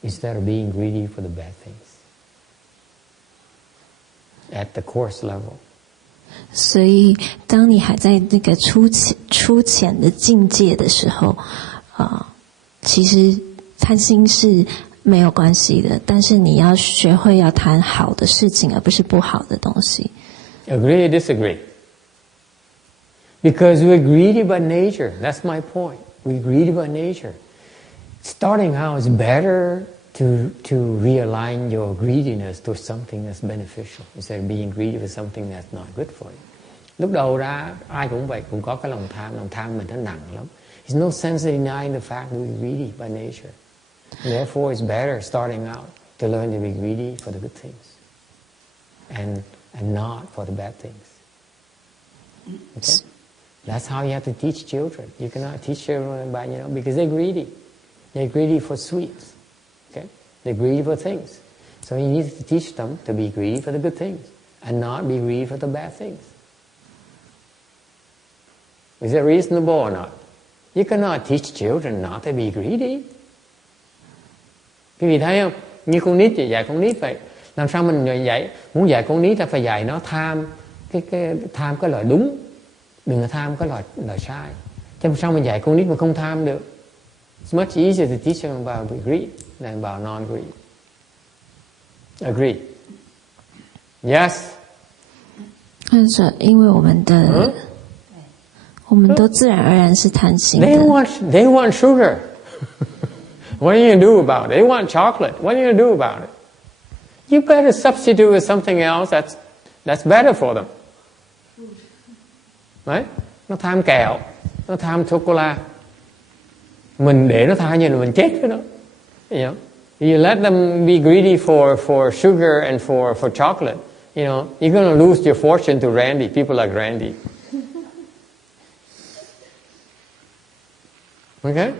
instead of being greedy for the bad things at the course level. 所以，当你还在那个初浅的境界的时候，其实贪心是没有关系的，但是你要学会要谈好的事情，而不是不好的东西。Agree or disagree? Because we're greedy by nature. That's my point. We're greedy by nature. Starting out is better to realign your greediness to something that's beneficial instead of being greedy for something that's not good for you. Lúc đầu ra ai cũng vậy, cũng có cái lòng tham mình nó nặng lắm. There's no sense in denying the fact we're greedy by nature. And therefore it's better starting out to learn to be greedy for the good things and not for the bad things. Okay? That's how you have to teach children. You cannot teach children about, because they're greedy. They're greedy for sweets. Okay? They're greedy for things. So you need to teach them to be greedy for the good things and not be greedy for the bad things. Is it reasonable or not? You cannot teach children not to be greedy. Quý vị thấy không? Như con nít dạy con nít vậy. Làm sao mình muốn dạy con nít ta phải dạy nó tham cái lời đúng, đừng tham cái lời sai. Chứ làm sao mình dạy con nít mà không tham được? It's much easier to teach them about greed than about non-greed. Agree? Yes? 但是因为我们都自然而然是贪心的。They want sugar. What are you going to do about it? They want chocolate. What are you going to do about it? You better substitute with something else that's better for them. Right? Nó tham kẹo, nó tham sô-cô-la. Mình để nó tham như là mình chết với nó. You let them be greedy for sugar and for chocolate. You're going to lose your fortune to Randy. People like Randy. Okay?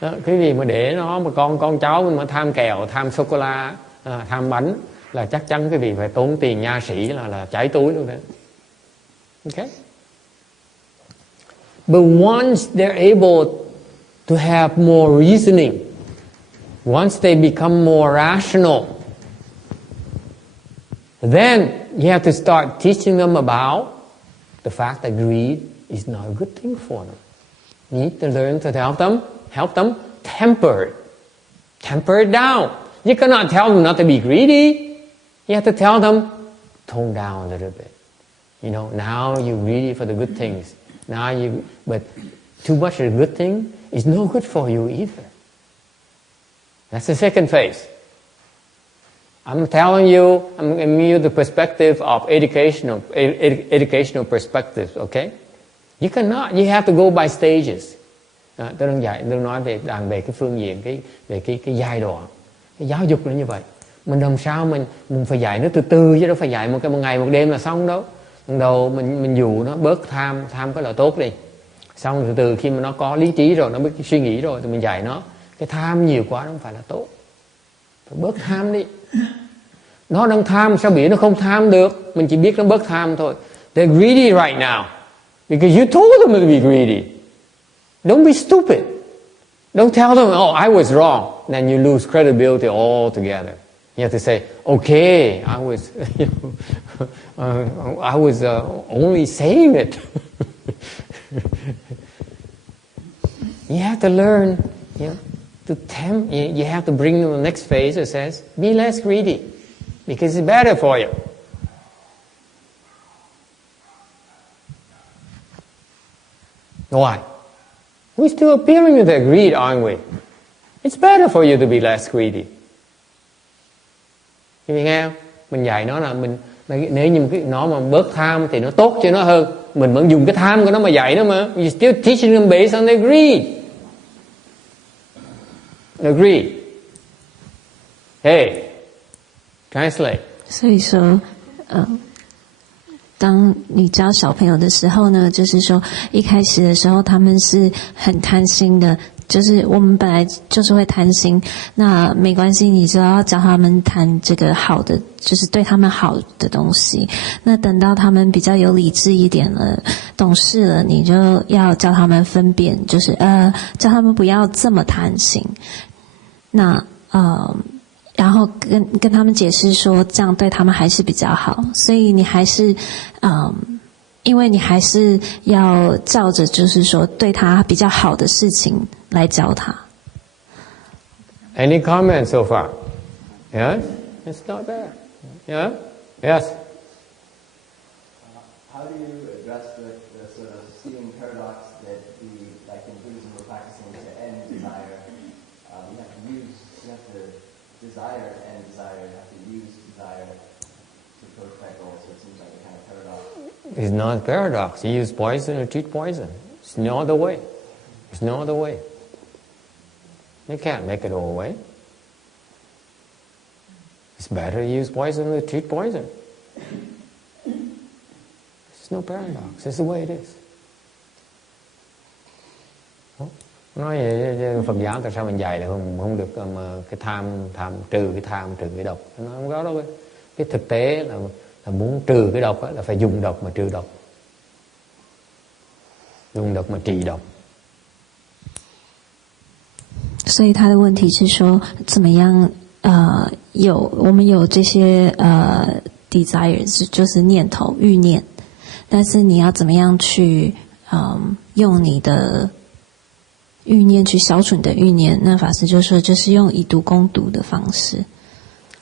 Đó, cái gì mà để nó mà con cháu mình mà tham kẹo, tham sô-cô-la, tham bánh là chắc chắn cái vị phải tốn tiền nha sĩ là chảy túi luôn đó. Okay? But once they're able to have more reasoning, once they become more rational, then you have to start teaching them about the fact that greed is not a good thing for them. You need to learn to help them temper it Temper it down. You cannot tell them not to be greedy. You have to tell them, tone down a little bit. You know, now you're greedy for the good things. But too much of the good thing is no good for you either. That's the second phase. I'm telling you, I'm giving you the perspective of educational perspective, okay? You have to go by stages. Tôi đang nói về cái phương diện, về cái giai đoạn. Cái giáo dục là như vậy. Mình làm sao mình phải dạy nó từ từ chứ đâu phải dạy một ngày một đêm là xong đâu. Lần đầu mình dụ nó bớt tham cái là tốt đi. Xong từ từ khi mà nó có lý trí rồi, nó biết suy nghĩ rồi thì mình dạy nó. Cái tham nhiều quá nó không phải là tốt. Phải bớt tham đi. Nó đang tham sao bị nó không tham được? Mình chỉ biết nó bớt tham thôi. They're greedy right now because you told them to be greedy. Don't be stupid. Don't tell them, oh, I was wrong. Then you lose credibility altogether. You have to say, okay, I was only saying it. You have to learn, you have to bring them to the next phase that says, be less greedy, because it's better for you. Why? We're still appealing with that greed, aren't we? It's better for you to be less greedy. Chị nghe không? Mình dạy nó là nếu như nó mà bớt tham thì nó tốt cho nó hơn. Mình vẫn dùng cái tham của nó mà dạy nó mà. You're still teaching them based on their greed. The greed. Hey, translate. 所以说，当你教小朋友的时候呢，就是说一开始的时候他们是很贪心的，就是我们本来就是会贪心，那没关系，你就要教他们贪这个好的，就是对他们好的东西。那等到他们比较有理智一点了，懂事了，你就要教他们分辨，就是教他们不要这么贪心。那然后跟他们解释说，这样对他们还是比较好，所以你还是因为你还是要照着就是说对他比较好的事情来教他。Any comments so far? Yes? It's not bad. Yeah? Yes? How do you address the sort of seeming paradox that like in Buddhism we're practicing to end desire? You have to desire and desire, you have to use desire to approach that goal, so it seems like a kind of paradox. It's not a paradox. You use poison to treat poison. There's no other way. There's no other way. You can't make it go away. It's better to use poison to treat poison. There's no paradox. It's the way it is. Nói về Phật giáo tại sao mình dạy là không được mà cái tham trừ cái độc. Nó không có đâu. Cái thực tế là muốn trừ cái độc là phải dùng độc mà trừ độc, dùng độc mà trị độc. 所以他的问题是说，怎么样我们有这些desires， 就是念头欲念，但是你要怎么样去用你的欲念去消除你的欲念？那法师就说，就是用以毒攻毒的方式。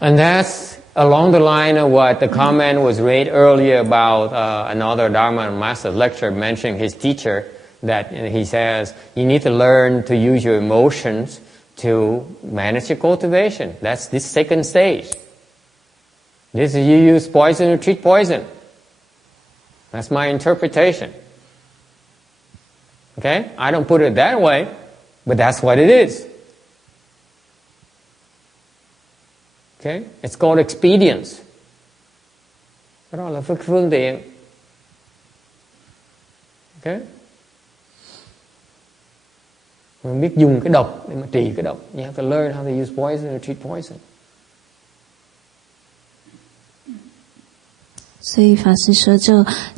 And that's along the line of what the comment was read earlier about another Dharma master lecture mentioning his teacher, that he says you need to learn to use your emotions to manage your cultivation. That's this second stage. This is you use poison to treat poison. That's my interpretation. Okay? I don't put it that way, but that's what it is. Okay? It's called expedience. Cái đó là phương tiện. Okay? Mình biết dùng cái độc để mà trị cái độc. You have to learn how to use poison to treat poison. 所以法师说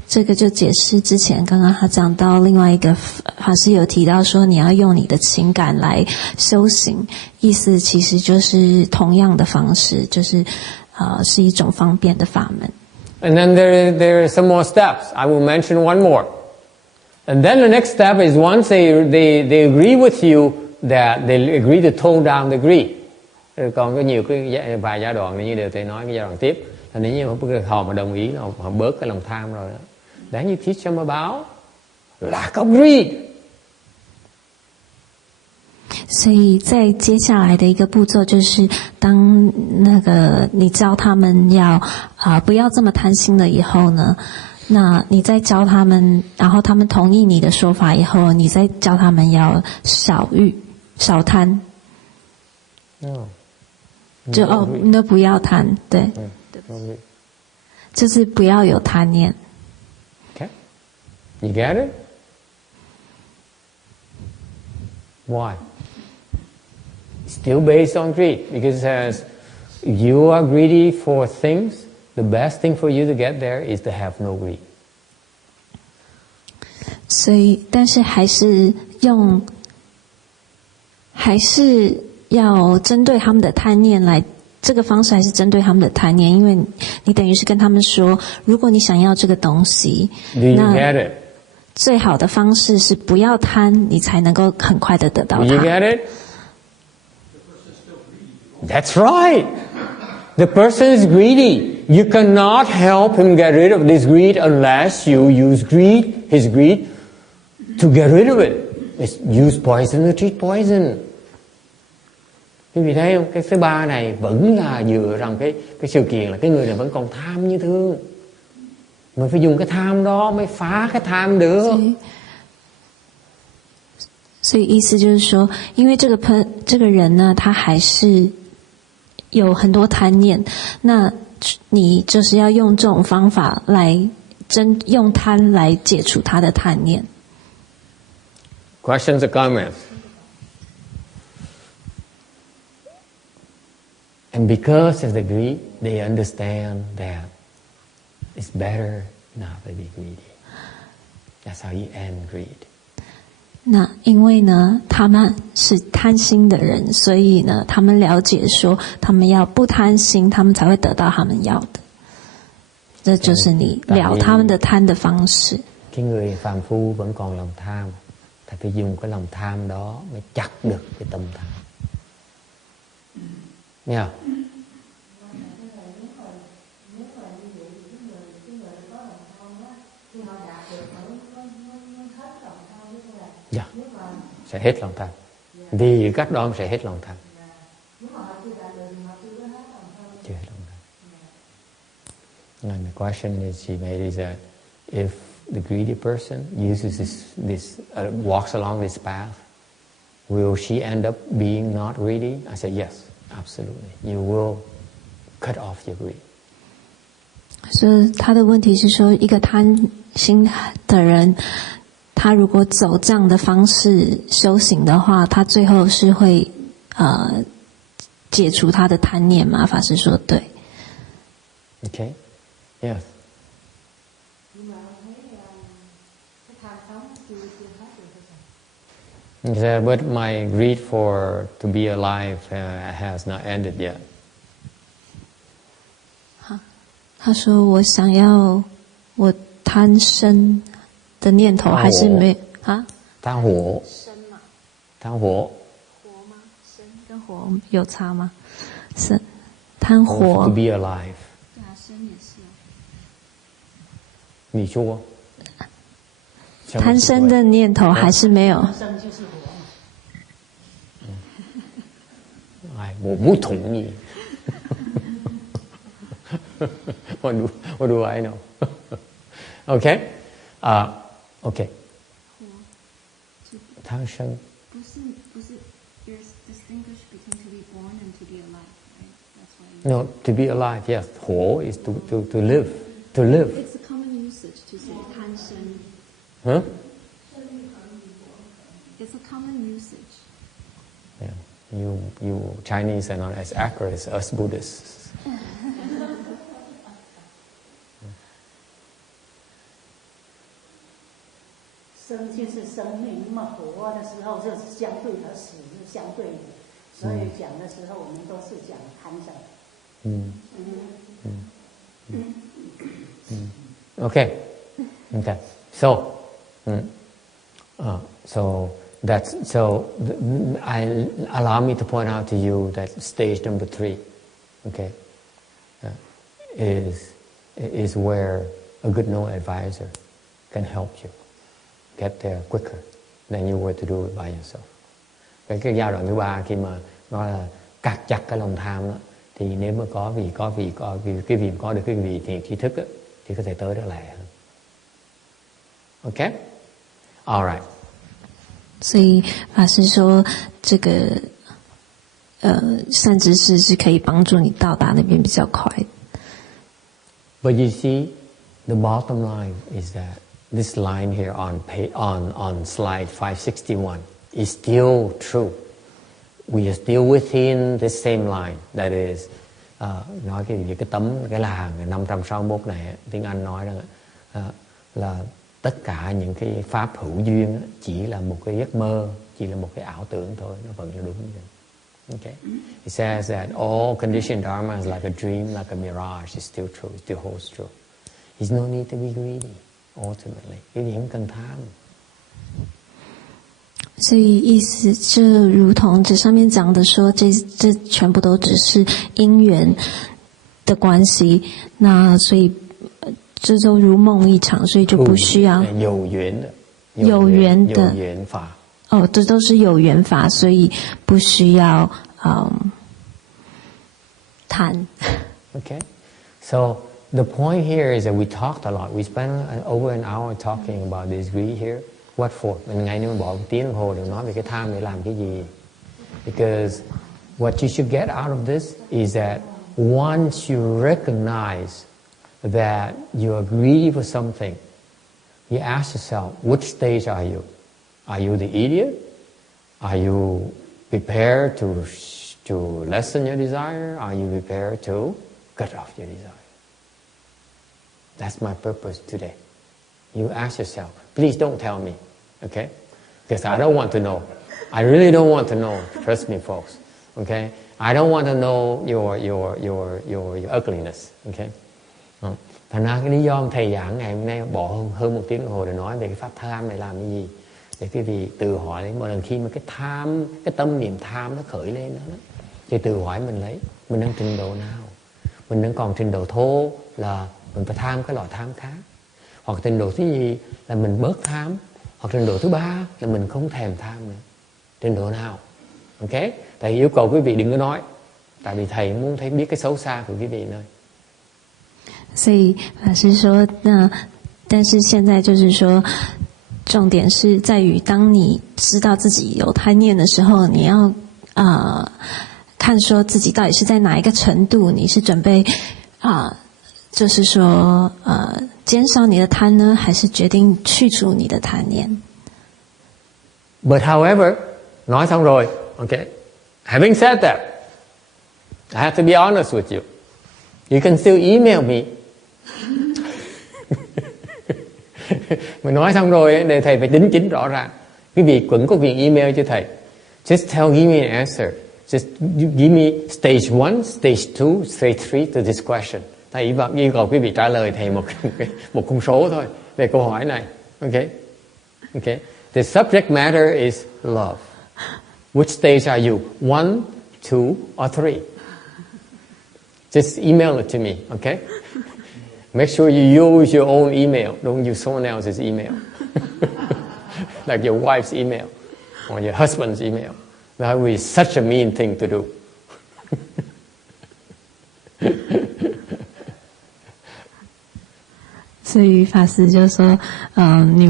这个就解释之前刚刚他讲到另外一个法师有提到说你要用你的情感来修行，意思其实就是同样的方式，就是是一种方便的法门。And then there are some more steps. I will mention one more. And then the next step is once they agree with you that they agree to tone down the greed. Rồi còn có nhiều cái vài giai đoạn như đều thầy nói cái giai đoạn tiếp là nếu như họ mà đồng ý là họ bớt cái lòng tham rồi đó. Then you teach them about lack of greed. 所以在接下来的一个步骤就是，当那个你教他们要不要这么贪心了以后呢，那你再教他们，然后他们同意你的说法以后，你再教他们要少欲、少贪。就那不要贪，对，就是不要有贪念。Okay, you get it? Why? Still based on greed, because it says if you are greedy for things, the best thing for you to get there is to have no greed. 所以，但是还是要针对他们的贪念来，这个方式还是针对他们的贪念，因为你等于是跟他们说，如果你想要这个东西，那最好的方式是不要贪，你才能够很快的得到它。You get it? That's right. The person is greedy. You cannot help him get rid of this greed unless you use his greed, to get rid of it. It's use poison to treat poison. Quý vị thấy không? Cái thứ ba này vẫn là dựa rằng cái sự kiện là cái người này vẫn còn tham như thương. Mình phải dùng cái tham đó mới phá cái tham được. 所以意思就是说，因为这个人呢，他还是有很多贪念，那你就是要用这种方法来用贪来解除他的贪念。Questions or comments? And because of the greed, they understand that it's better not to be greedy. That's how you end greed. 那因为呢，他们是贪心的人，所以呢，他们了解说，他们要不贪心，他们才会得到他们要的。这就是你了他们的贪的方式。Cái người phàm phu vẫn còn lòng tham, ta phải dùng cái lòng tham đó mới chặt được cái tâm tham. Nha. Dạ, sẽ hết lòng tham. Vì cách đó sẽ hết lòng tham. Chưa hết lòng tham. And the question is she made is that if the greedy person uses this walks along this path, will she end up being not greedy? I said yes, absolutely. You will cut off your greed. 所以他的问题是说，一个贪心的人，他如果走这样的方式修行的话，他最后是会解除他的贪念吗？法师说对。Okay, yes. He said, but my greed to be alive has not ended yet. 他说我想要我贪生的念头还是没啊？贪火。生嘛？贪火。火吗？生跟火有差吗？是贪火。To be alive. 对啊，生也是。你说。贪生的念头还是没有。生就是火嘛。哎，我不同意。What do I know? Okay? Okay. 贪生。不是 ，there's distinguish between to be born and to be alive, right? That's why. No, to be alive, yes. 火 is to live, to live. It's a common usage to say 贪生。Huh? It's a common usage. Yeah. You Chinese are not as accurate as us Buddhists. 生就是生命，那么活的时候就是相对和死是相对的，所以讲的时候我们都是讲贪生。Okay. So so allow me to point out to you that stage number 3, okay, is where a good no advisor can help you get there quicker than you were to do it by yourself. Cái giai đoạn thứ 3 khi mà nó là cắt chặt cái lòng tham đó, thì nếu mà có vị cái vị có được cái vị thiện tri thức đó, thì có thể tới rất lẹ hơn. Okay, all right. 所以法师说，这个善知识是可以帮助你到达那边比较快。But you see, the bottom line is that this line here on slide 561 is still true. We are still within the same line. That is, nói cái là 561 này, tiếng Anh nói rằng là tất cả những cái pháp hữu duyên chỉ là một cái giấc mơ, chỉ là một cái ảo tưởng thôi, nó vẫn là đúng như vậy. Okay. It says that all conditioned dharma is like a dream, like a mirage. It's still true. It still holds true. There's no need to be greedy. Ultimately, cái gì không cần tham. 所以意思就如同这上面讲的说，这全部都只是因缘的关系。那所以这就如梦一场，所以就不需要有缘的有缘法。这都是有缘法，所以不需要贪。Okay, so the point here is that we talked a lot. We spent over an hour talking about this greed here. What for? Mình ngày nay mình bỏ 1 tiếng đồng hồ để nói về cái tham để làm cái gì? Because what you should get out of this is that once you recognize that you are greedy for something, you ask yourself, which stage are you? Are you the idiot? Are you prepared to lessen your desire? Are you prepared to cut off your desire? That's my purpose today. You ask yourself. Please don't tell me, okay? Because I don't want to know. I really don't want to know. Trust me, folks. Okay? I don't want to know your ugliness. Okay? Thành ra cái lý do thầy giảng ngày hôm nay bỏ hơn 1 tiếng đồng hồ để nói về cái pháp tham này làm cái gì, để quý vị tự hỏi lấy. Mỗi lần khi mà cái tâm niệm tham nó khởi lên đó, thì tự hỏi mình lấy, mình đang trình độ nào? Mình đang còn trình độ thô là mình phải tham cái loại tham khác, hoặc trình độ thứ nhì là mình bớt tham, hoặc trình độ thứ 3 là mình không thèm tham nữa. Trình độ nào? Ok? Thầy yêu cầu quý vị đừng có nói, tại vì thầy muốn thấy biết cái xấu xa của quý vị nơi. 所以法师说，但是现在就是说，重点是在于，当你知道自己有贪念的时候，你要看说自己到底是在哪一个程度，你是准备就是说减少你的贪呢，还是决定去除你的贪念 ？But however, nói xong rồi, okay. Having said that, I have to be honest with you. You can still email me. Mình nói xong rồi để thầy phải đính chính rõ ràng. Quý vị vẫn có quyền email cho thầy. Just give me an answer. Just give me stage 1, stage 2, stage 3 to this question. Thầy yêu cầu quý vị trả lời thầy một con số thôi về câu hỏi này. Okay? Okay. The subject matter is love. Which stage are you? 1, 2, or 3? Just email it to me, okay? Make sure you use your own email. Don't use someone else's email. Like your wife's email or your husband's email. That would be such a mean thing to do. 所以法师就说，你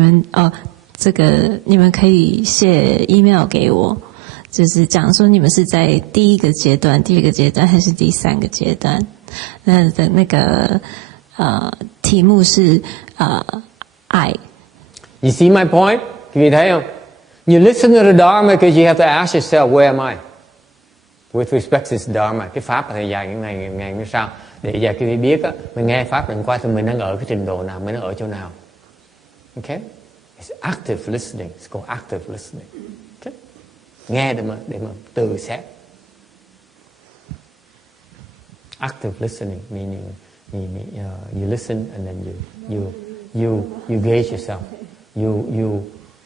们可以写 email 给我，就是讲说你们是在第1个阶段、第2个阶段还是第3个阶段。那个题目是爱。You see my point? quý vị thấy không? You listen to the Dharma because you have to ask yourself, where am I? With respect to this Dharma, cái pháp thầy dạy những ngày như sau, để giờ quý vị biết á, mình nghe pháp mình qua thì mình đang ở cái trình độ nào, mình đang ở chỗ nào. Okay? It's active listening. It's called active listening. Okay? Nghe để mà tự xét. Active listening meaning you listen and then you gauge yourself.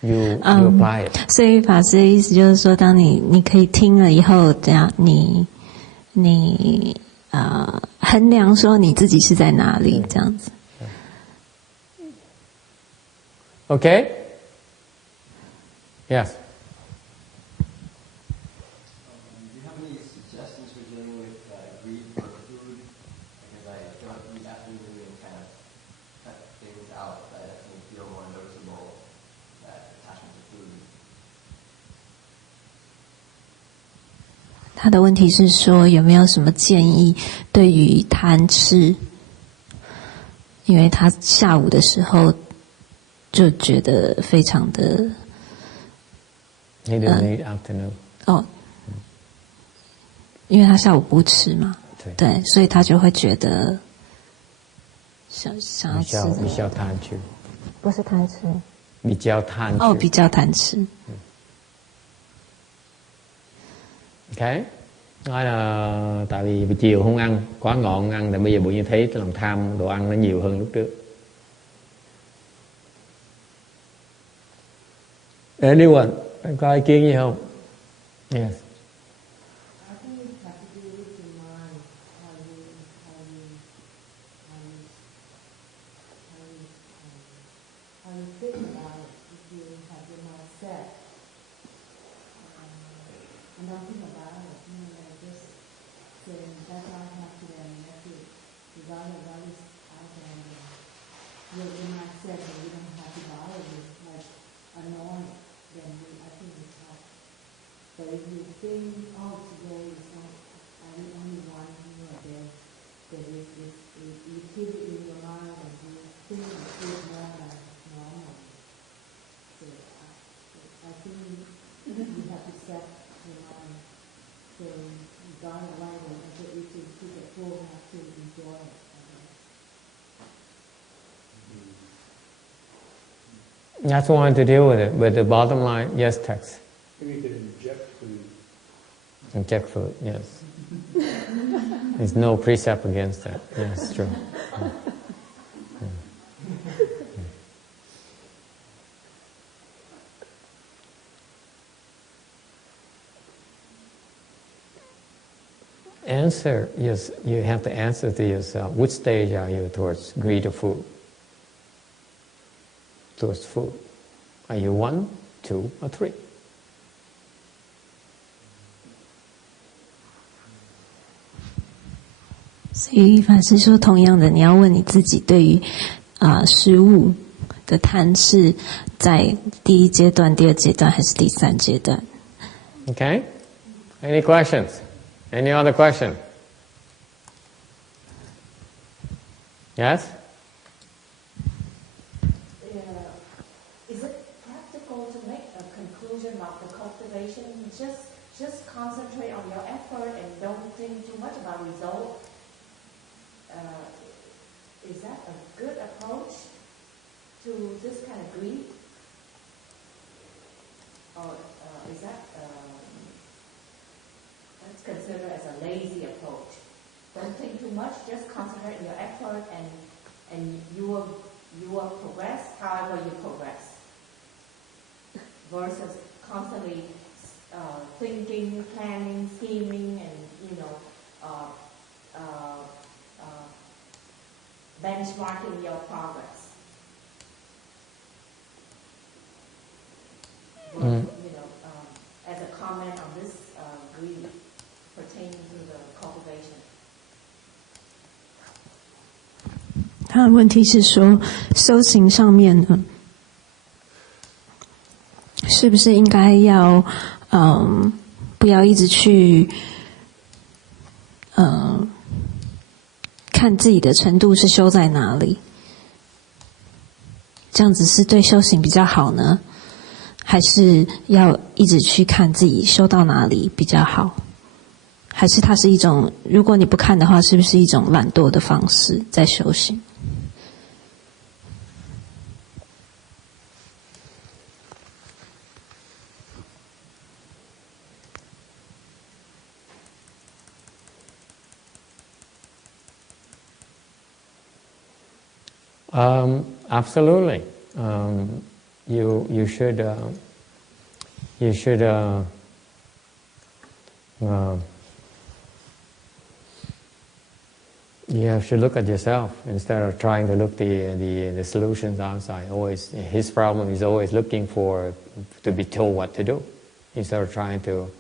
you apply it. 所以法师的意思就是说，当你可以听了以后，这样你衡量说你自己是在哪里，这样子。Okay? Yes. Do you have any suggestions for dealing with greed for food? Because I don't eat after moving and kind of cut things out that definitely feel more noticeable, that attachment to food. 他的问题是说，有没有什么建议对于贪吃？因为他下午的时候就觉得非常的。He doesn't eat afternoon. 哦，因为他下午不吃嘛，对，所以他就会觉得想要吃的。比较贪吃。不是贪吃。比较贪吃。哦，比较贪吃。Okay. Nói là tại vì buổi chiều không ăn, quá ngọn không ăn, thì bây giờ bụng như thế, cái lòng tham đồ ăn nó nhiều hơn lúc trước. Anyone? Có ý kiến gì không? Yes. I think it has to do with your mind, how you think about it. If you have your mind set, and don't think about it, just say that's all I have today, and that's it. Regardless of this out there, your mind set, and you don't have to bother with like annoying. Then I think it's hard. But if you think, oh, today is not, I only one meal a day, then you keep it in your mind and you think and feel more like normal. So I think you have to set your mind. So you got it right, whenever you can keep it full, you have to enjoy it. That's one to deal with it, but the bottom line, yes, Tex. Maybe you could inject food. Inject food, yes. There's no precept against that. Yes, true. Answer, yes, you have to answer to yourself, which stage are you towards greed of food? Towards food. Are you 1, 2, or 3?所以法师说，同样的，你要问你自己，对于食物的贪是在第一阶段、第二阶段还是第三阶段 Okay? Any questions? Any other question? Yes? Is it practical to make a conclusion of the cultivation? Just concentrate on your effort and don't think too much about result. Is that a good approach to this kind of greed? Or is that that's considered as a lazy approach? Don't think too much. Just concentrate on your effort, and you will progress however you progress. Versus constantly thinking, planning, scheming, and benchmarking your progress. As a comment on this greed pertaining to the cultivation. 他的问题是说，修行上面呢，是不是应该要不要一直去看自己的程度是修在哪里？这样子是对修行比较好呢？还是要一直去看自己修到哪里比较好？还是它是一种，如果你不看的话，是不是一种懒惰的方式在修行？Absolutely. you should look at yourself instead of trying to look the solutions outside. Always, his problem is always looking to be told what to do instead of trying to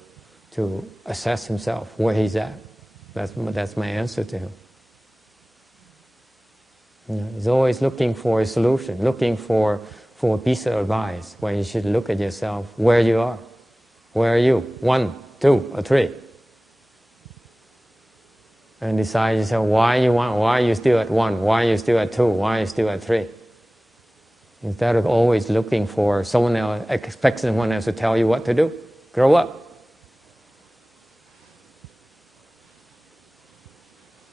assess himself where he's at. That's my answer to him. He's always looking for a solution, looking for a piece of advice, where you should look at yourself where you are. Where are you? 1, 2, or 3. And decide yourself why are you still at 1, why are you still at 2, why are you still at 3. Instead of always looking for someone else, expecting someone else to tell you what to do. Grow up.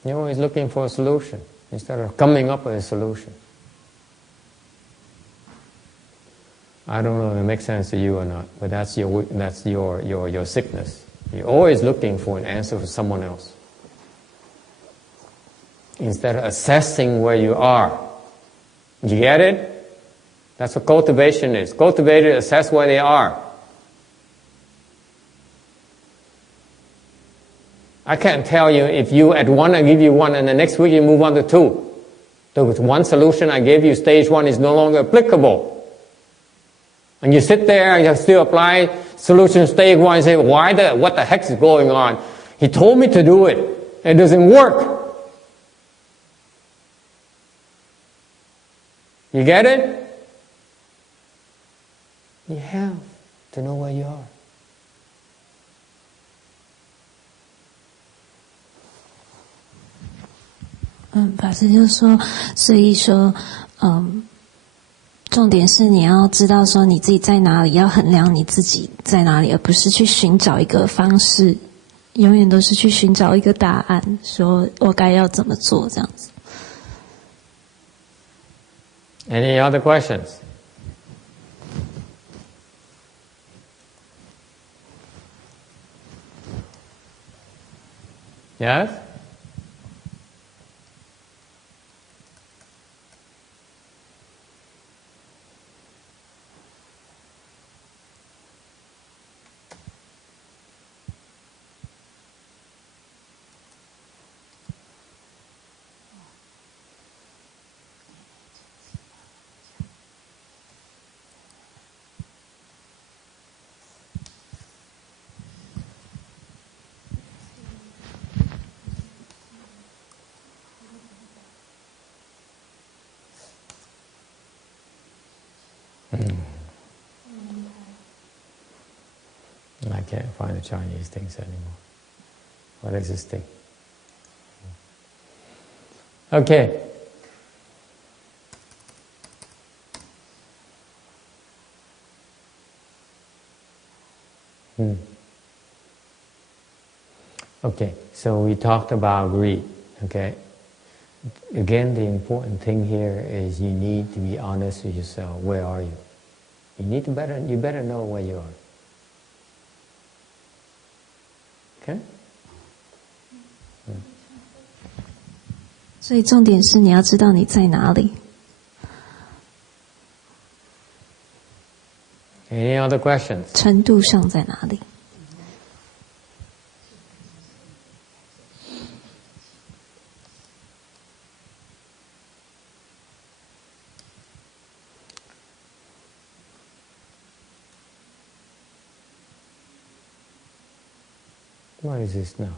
You're always looking for a solution instead of coming up with a solution. I don't know if it makes sense to you or not, but that's your sickness. You're always looking for an answer from someone else instead of assessing where you are. You get it? That's what cultivation is. Cultivators assess where they are. I can't tell you if you at 1, I give you 1, and the next week you move on to 2. The one solution I gave you, stage 1, is no longer applicable. And you sit there and you still apply solution stage 1 and say, what the heck is going on? He told me to do it. It doesn't work. You get it? You have to know where you are. Mm, 法师就说，所以说，重点是你要知道说你自己在哪里，要衡量你自己在哪里，而不是去寻找一个方式，永远都是去寻找一个答案，说我该要怎么做这样子。Any other questions? Yes? I can't find the Chinese things anymore. What is this thing? Okay. Okay, so we talked about greed, okay? Again, the important thing here is you need to be honest with yourself. Where are you? You better know where you are. Okay? 所以重点是你要知道你在哪里。Any other questions? 程度上在哪里？ What is this now?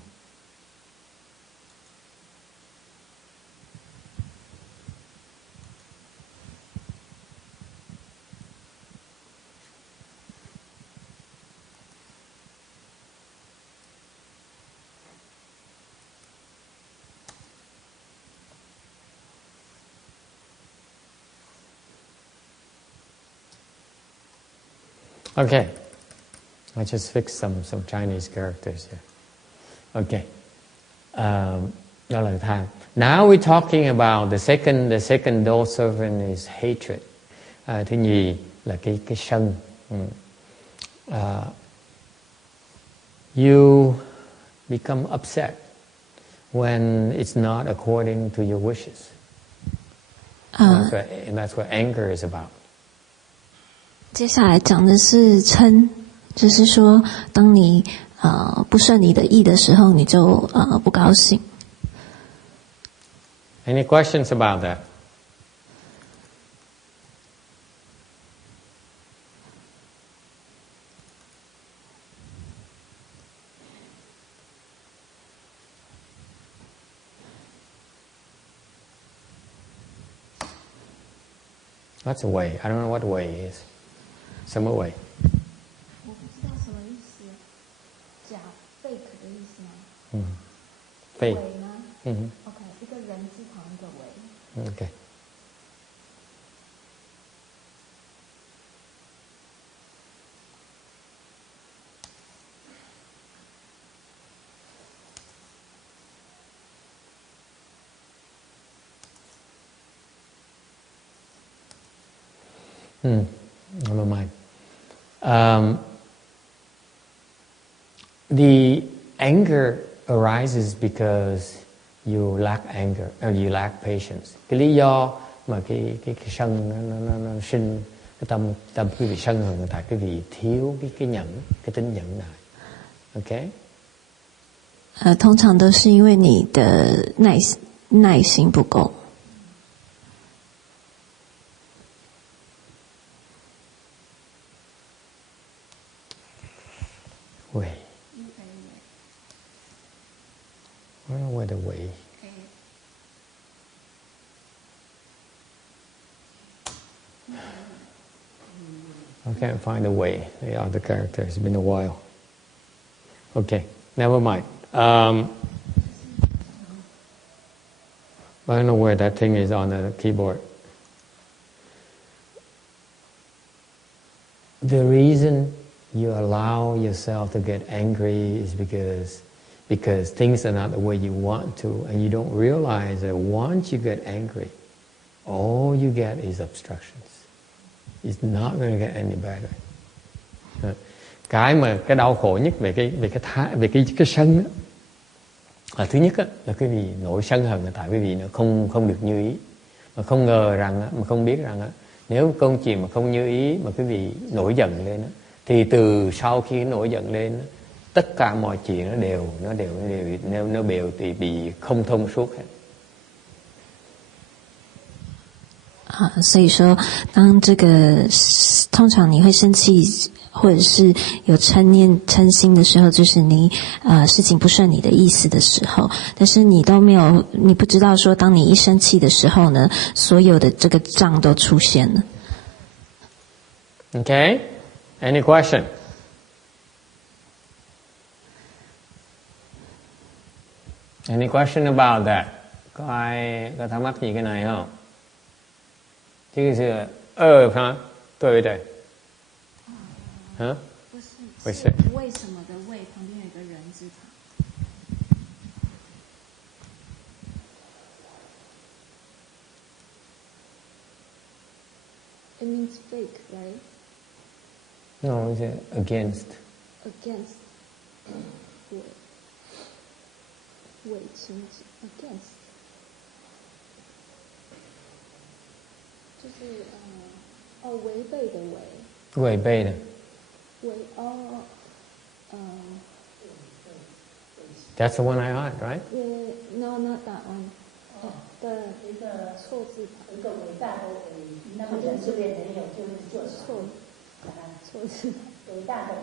Okay, I just fixed some Chinese characters here. Okay, đó là tham. Now we're talking about the second door servant is hatred. Thứ nhì là cái sân. You become upset when it's not according to your wishes. That's what anger is about. 接下来讲的是嗔，就是说，当你不顺你的意的时候，你就不高兴。Any questions about that? What's a way? I don't know what way is. 什么way? 我不知道什么意思。假 fake 的意思吗？fake。伪吗？OK， 一个人字旁一个伪。OK。Never mind. The anger arises because you lack anger, or you lack patience. Cái lý do mà cái sân nó sinh cái tâm quý vị sân hận tại quý vị thiếu cái nhẫn, cái tính nhẫn nại. OK? 通常都是因为你的耐心不够。Way. I don't know where the way. I can't find the way. The other character. It's been a while. Okay, never mind. I don't know where that thing is on the keyboard. The reason you allow yourself to get angry is because things are not the way you want to, and you don't realize that once you get angry, all you get is obstructions. It's not going to get any better. Cái đau khổ nhất về cái sân đó, là thứ nhất là quý vị nổi sân hận là tại quý vị nó không được như ý, mà không ngờ rằng, mà không biết rằng nếu công chuyện mà không như ý mà quý vị nổi giận lên thì từ sau khi nổi giận lên tất cả mọi chuyện nó đều thì bị không thông suốt hết. 所以说，当这个通常你会生气，或者是有嗔心的时候，就是你事情不顺你的意思的时候，但是你不知道说，当你一生气的时候呢，所有的这个障都出现了。Okay, any question? Any question about that? Có ai có thắc mắc gì cái này không? 这个是对不对？不是。为什么的为旁边有一个人字旁。It means fake, right? No, it's against. Against. 伪情 against. 就是违背的违。违背的。That's the one I heard, right? No, not that one. 一个错字旁，一个伟大的伟，那么人这边没有，就是做错字，伟大的伟，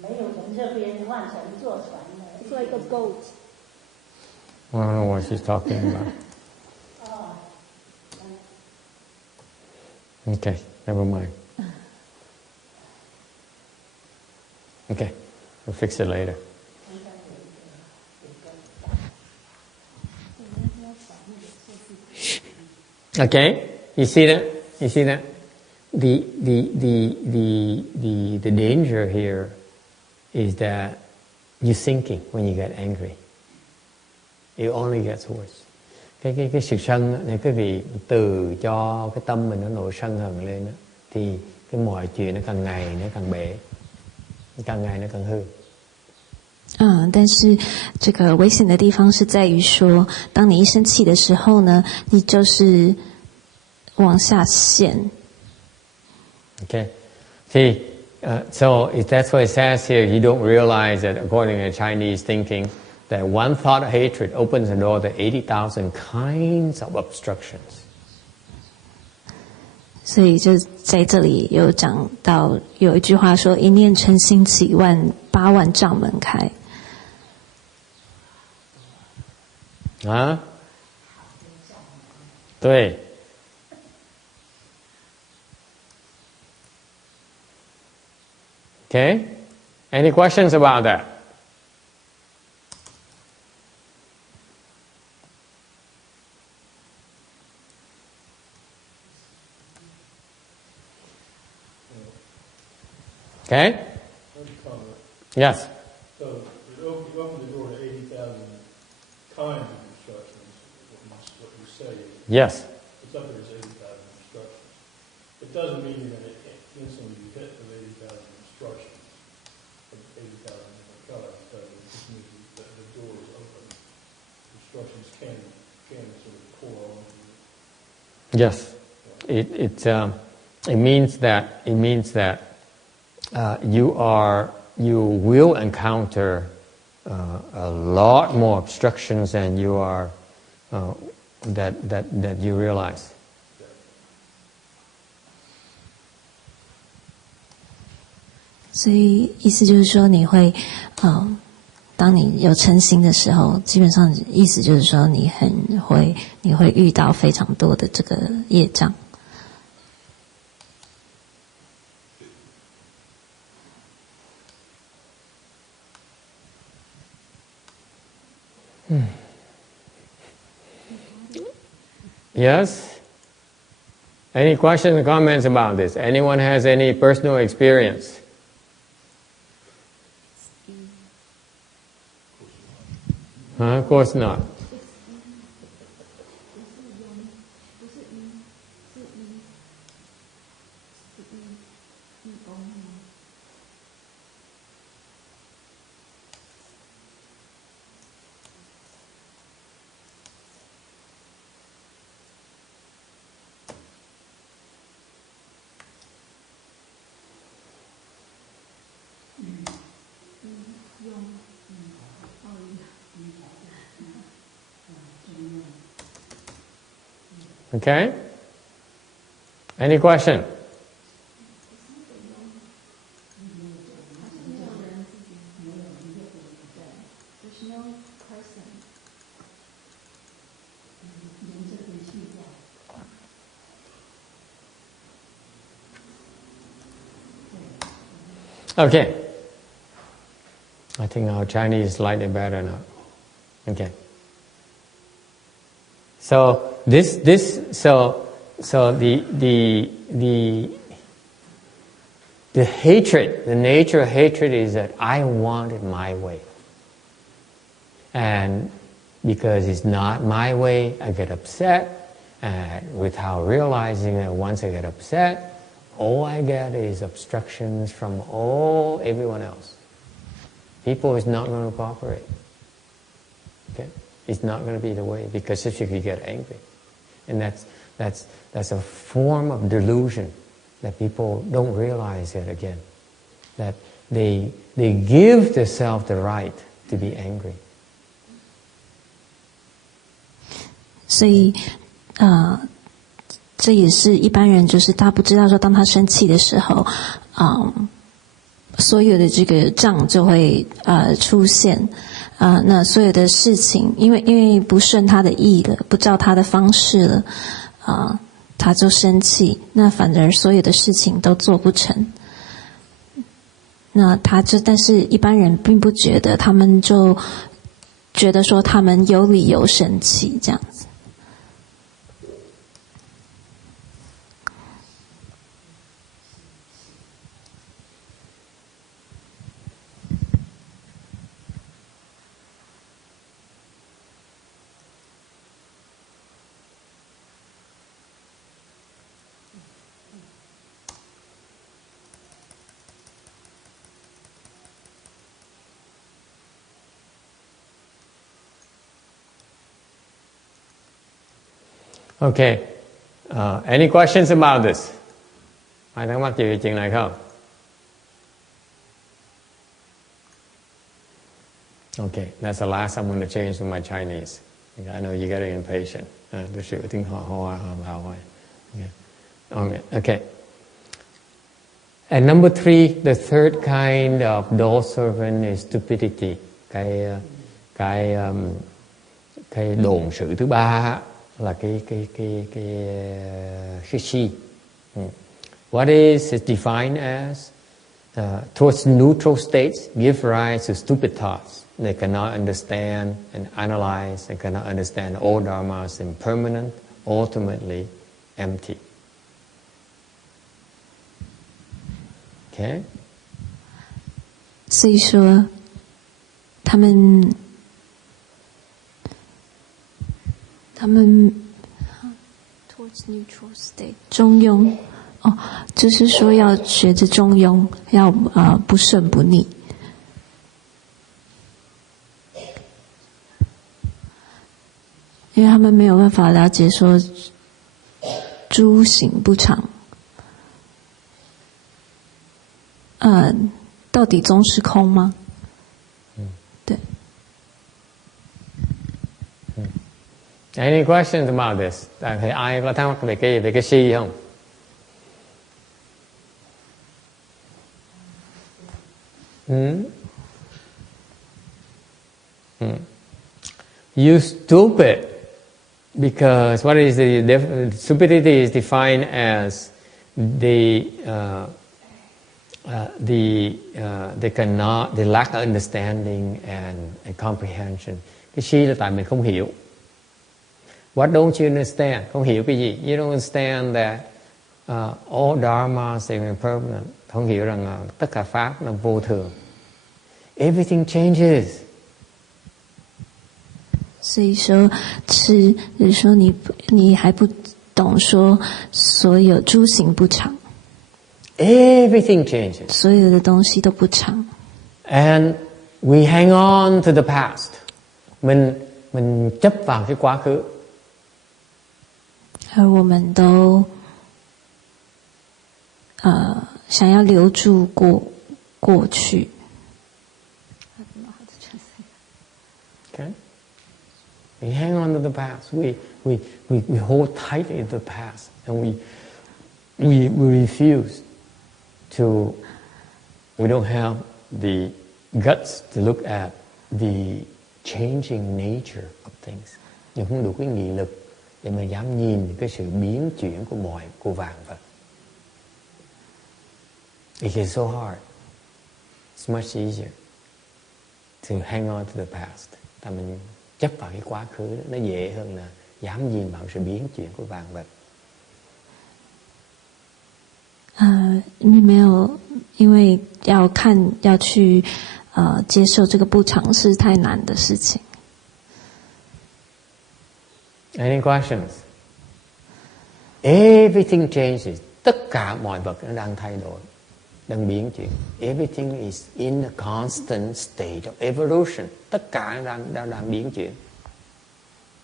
没有人这边换成坐船的，做一个 boat. I don't know what she's talking about. Okay, never mind. Okay, we'll fix it later. Okay, you see that? You see that? The danger here is that you're sinking when you get angry. It only gets worse. Cái sự sân này quý vị từ cho cái tâm mình nó nổi sân hận lên đó, thì cái mọi chuyện nó càng ngày nó càng bể, càng ngày nó càng hư. 但是这个危险的地方是在于说，当你一生气的时候呢，你就是往下陷。Okay, See, so that's why it says here, you don't realize that according to Chinese thinking, that one thought of hatred opens the door to 80,000 kinds of obstructions. 所以就在这里有讲到，有一句话说：“一念嗔心起8万障门开。” 啊？对。Okay? Any questions about that? Okay? Yes. So you open the door to 80,000 kinds of instructions, what you say. Yes. It's up there as 80,000 instructions. It doesn't mean you're going to instantly be hit with 80,000 instructions, 80,000 different kinds. It just means that the door is open. Instructions can sort of pour on you. Yes. It means that you will encounter a lot more obstructions than you are that you realize. 所以意思就是说，你会，当你有嗔心的时候，基本上意思就是说，你会遇到非常多的这个业障。Yes? Any questions or comments about this? Anyone has any personal experience? Of course not. Okay? Any question? There's no person. Okay. I think our Chinese is slightly better now. Okay. So the hatred, the nature of hatred is that I want it my way. And because it's not my way, I get upset. And without realizing that once I get upset, all I get is obstructions from everyone else. People is not going to cooperate. Okay? It's not going to be the way, because if you get angry. And that's a form of delusion that people don't realize it again. That they give themselves the right to be angry. 所以这也是一般人，就是他不知道说，当他生气的时候，所有的这个障就会出现。那所有的事情，因为不顺他的意了，不照他的方式了，他就生气，那反而所有的事情都做不成。那但是一般人并不觉得，他们就觉得说他们有理由生气这样子。Okay. Any questions about this? Ai thắc mắc gì về chuyện này không? Okay, that's the last I'm going to change to my Chinese. I know you're getting impatient. Tôi sửa tiếng Hoa vào rồi. Okay. And number 3, the third kind of door servant is stupidity. Cái đồn sự thứ ba là cái si. What is defined as towards neutral states give rise to stupid thoughts. They cannot understand and analyze. They cannot understand all dharma is impermanent, ultimately empty. Okay. 所以说，他们towards neutral state 中庸就是说要学着中庸，要不顺不逆。因为他们没有办法了解说诸行不常，到底宗是空吗？对。Any questions about this? Thì ai có thắc mắc về cái si không? You stupid. Because what is the stupidity is defined as they lack understanding and comprehension. Cái si là tại mình không hiểu. What don't you understand? Không hiểu cái gì? You don't understand that all dharma is impermanent. Không hiểu rằng tất cả pháp là vô thường. Everything changes. 所以说就是说你还不懂说所有诸行不常。Everything changes. 所有的东西都不常。And we hang on to the past. Mình chấp vào cái quá khứ. 而我们都想要留住过去。Okay. We hang on to the past. We hold tightly to the past, and we refuse to. We don't have the guts to look at the changing nature of things. Nhưng không đủ cái nghị lực để mà dám nhìn cái sự biến chuyển của vạn vật. It is so hard. It's much easier to hang on to the past. Ta mình chấp vào cái quá khứ đó, nó dễ hơn là dám nhìn vào sự biến chuyển của vạn vật. 你没有，因为要去接受这个不常是太难的事情。Any questions? Everything changes. Tất cả mọi vật nó đang thay đổi, đang biến chuyển. Everything is in a constant state of evolution. Tất cả đang biến chuyển.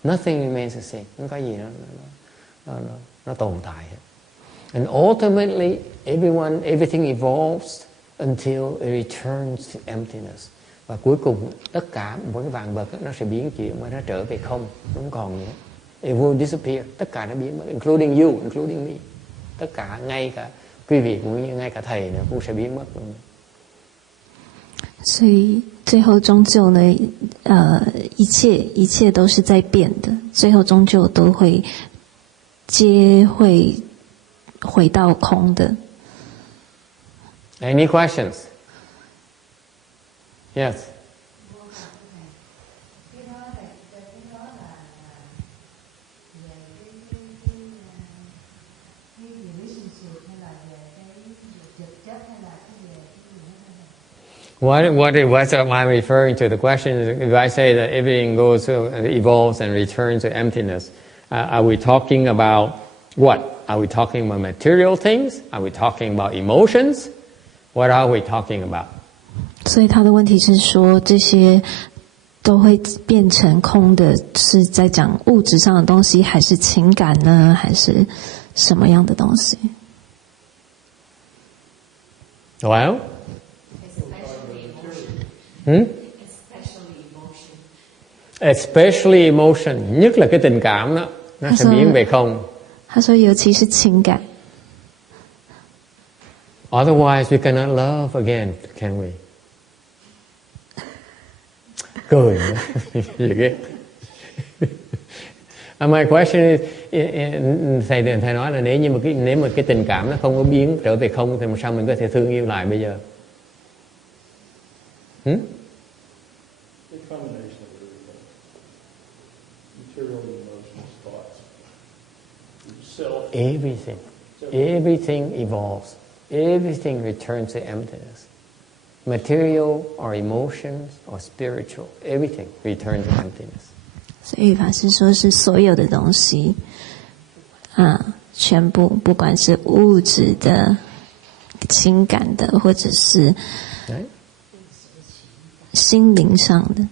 Nothing remains the same. Không có gì nó tồn tại hết. And ultimately, everything evolves until it returns to emptiness. Và cuối cùng tất cả mỗi cái vạn vật nó sẽ biến chuyển và nó trở về không, không còn nữa. It will disappear. Tất cả nó biến mất, including you, including me. Tất cả, ngay cả quý vị cũng như ngay cả thầy nữa cũng sẽ biến mất luôn. 所以最后终究呢，一切都是在变的，最后终究都会回到空的。Any questions? Yes. What am I referring to? The question is, if I say that everything evolves and returns to emptiness, are we talking about what? Are we talking about material things? Are we talking about emotions? What are we talking about? 所以他的问题是说，这些都会变成空的，是在讲物质上的东西，还是情感呢？还是什么样的东西？ Well? Especially Especially emotion, nhất là cái tình cảm đó, nó sẽ biến về không. 他说尤其是情感。 Otherwise we cannot love again, can we? Cười. My question is, thầy nói là nếu mà cái tình cảm nó không có biến trở về không thì sao mình có thể thương yêu lại bây giờ? The combination of everything. Material emotions, thoughts. Self. Everything evolves. Everything returns to emptiness. Material or emotions or spiritual, everything returns to emptiness. 所以法师说是所有的东西，全部不管是物质的、情感的，或者是心灵上的。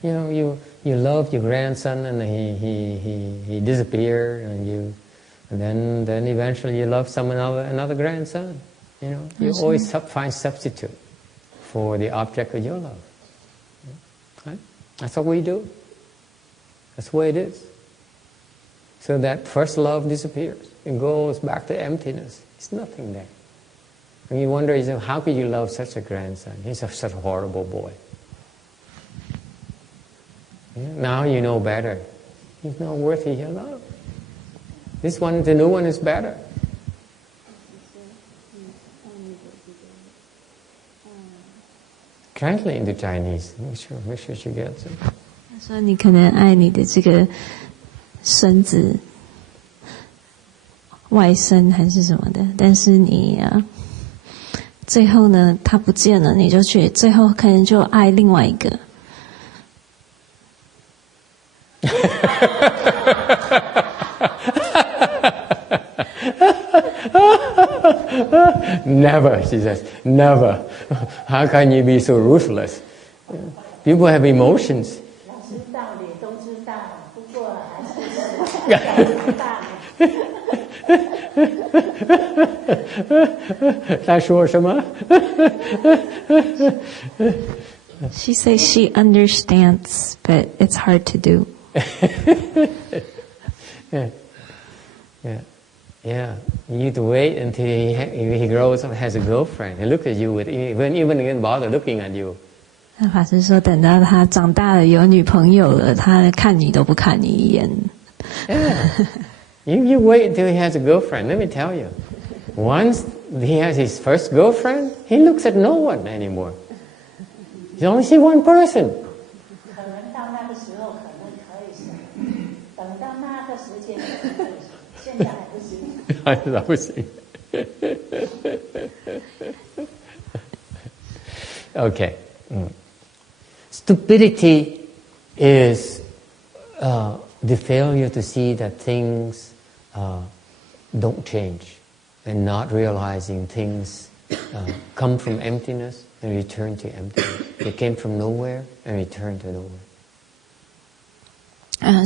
You know, you love your grandson and he disappeared, and then eventually you love another grandson. You know, you always find substitute for the object of your love. Right? That's what we do. That's the way it is. So that first love disappears. It goes back to emptiness. It's nothing there. And you wonder, how could you love such a grandson? He's such a horrible boy. Yeah, now you know better. He's not worthy of your love. This one, the new one, is better. Translate into Chinese. Make sure she gets it. 他说你可能爱你的这个孙子、外甥还是什么的，但是你最后呢，他不见了，你就去，最后可能就爱另外一个。Never, she says, never. How can you be so ruthless? People have emotions. 老师道理都知道，不过还是大。他说什么？ She says she understands, but it's hard to do. Yeah. You need to wait until he grows up, has a girlfriend. He looks at you with even bother looking at you. 那法师说，等到他长大了有女朋友了，他看你都不看你一眼。Yeah. You wait until he has a girlfriend. Let me tell you. Once he has his first girlfriend, he looks at no one anymore. He only sees one person. 可能到那个时候可能可以生，等到那个时间可能可以生，现在还不行。还是不行。Okay. Stupidity is the failure to see that things don't change, and not realizing things come from emptiness and return to emptiness. They came from nowhere and return to nowhere.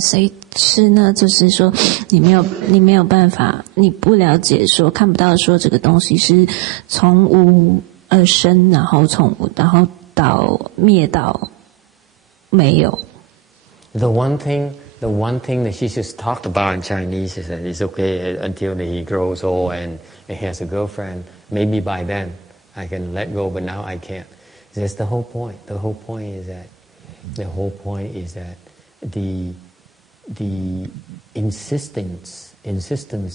谁是呢？就是说，你没有办法，你不了解说，看不到说这个东西是从无而生，然后到灭到没有。The one thing that she just talked about in Chinese is that it's okay until he grows old and he has a girlfriend. Maybe by then I can let go, but now I can't. That's the whole point. The whole point is that the insistence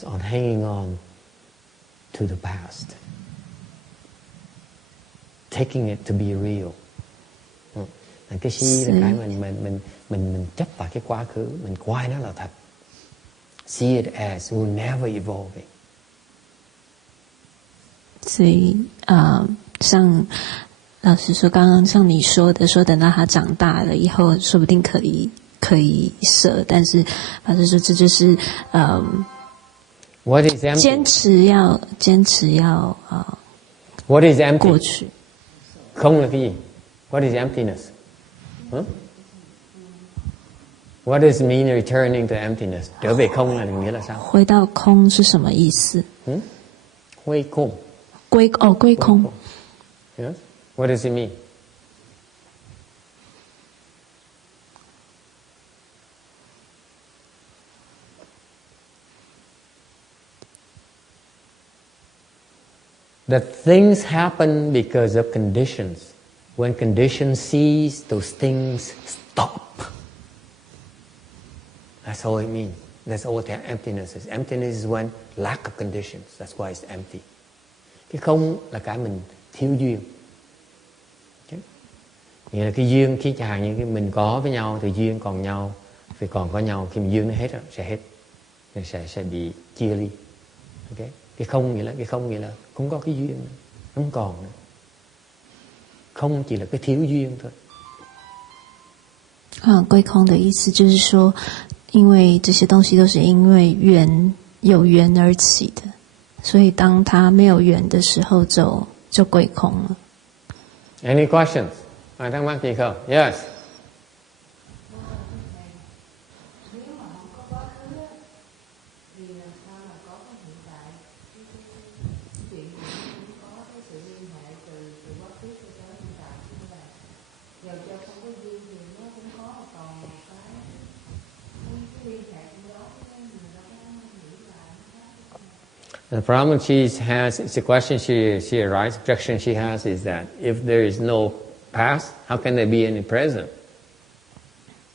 on hanging on to the past, taking it to be real. Cái si là cái mình chấp vào cái quá khứ, mình coi nó là thật. See it as we're never evolving. 所以像老师说，刚刚像你说的，说等到他长大了以后，说不定可以舍，但是法师说这就是What is empty? 坚持要What is empty? 过去。Không là cái gì? What is emptiness? What does it mean returning to emptiness? Trở về không là nghĩa là sao? 回到空是什么意思？归空。归空。Yes. What does it mean? That things happen because of conditions. When conditions cease, those things stop. That's all it means. That's all that emptiness is. Emptiness is when lack of conditions. That's why it's empty. Cái không là cái mình thiếu duyên. Nghĩa là cái duyên khi chẳng hạn như cái mình có với nhau thì duyên còn nhau, vì còn có nhau, khi mình duyên nó hết rồi sẽ hết, sẽ bị chia ly. Okay? Cái không nghĩa là không có cái duyên, không còn nữa. Không chỉ là cái thiếu duyên thôi。归空的意思就是说，因为这些东西都是因为缘有缘而起的，所以当它没有缘的时候就归空了。Any questions? Ai thắc mắc gì không? Yes. The problem she has, it's a question she arises, objection she has is that if there is no past, how can there be any present?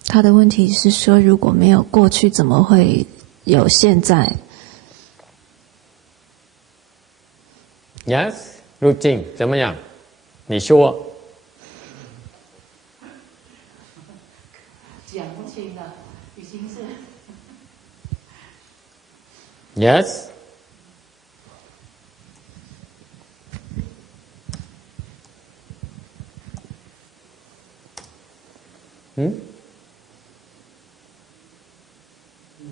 他的问题是说，如果没有过去，怎么会有现在 Yes? 入境怎么样？你说。讲不清了，已经是。Yes?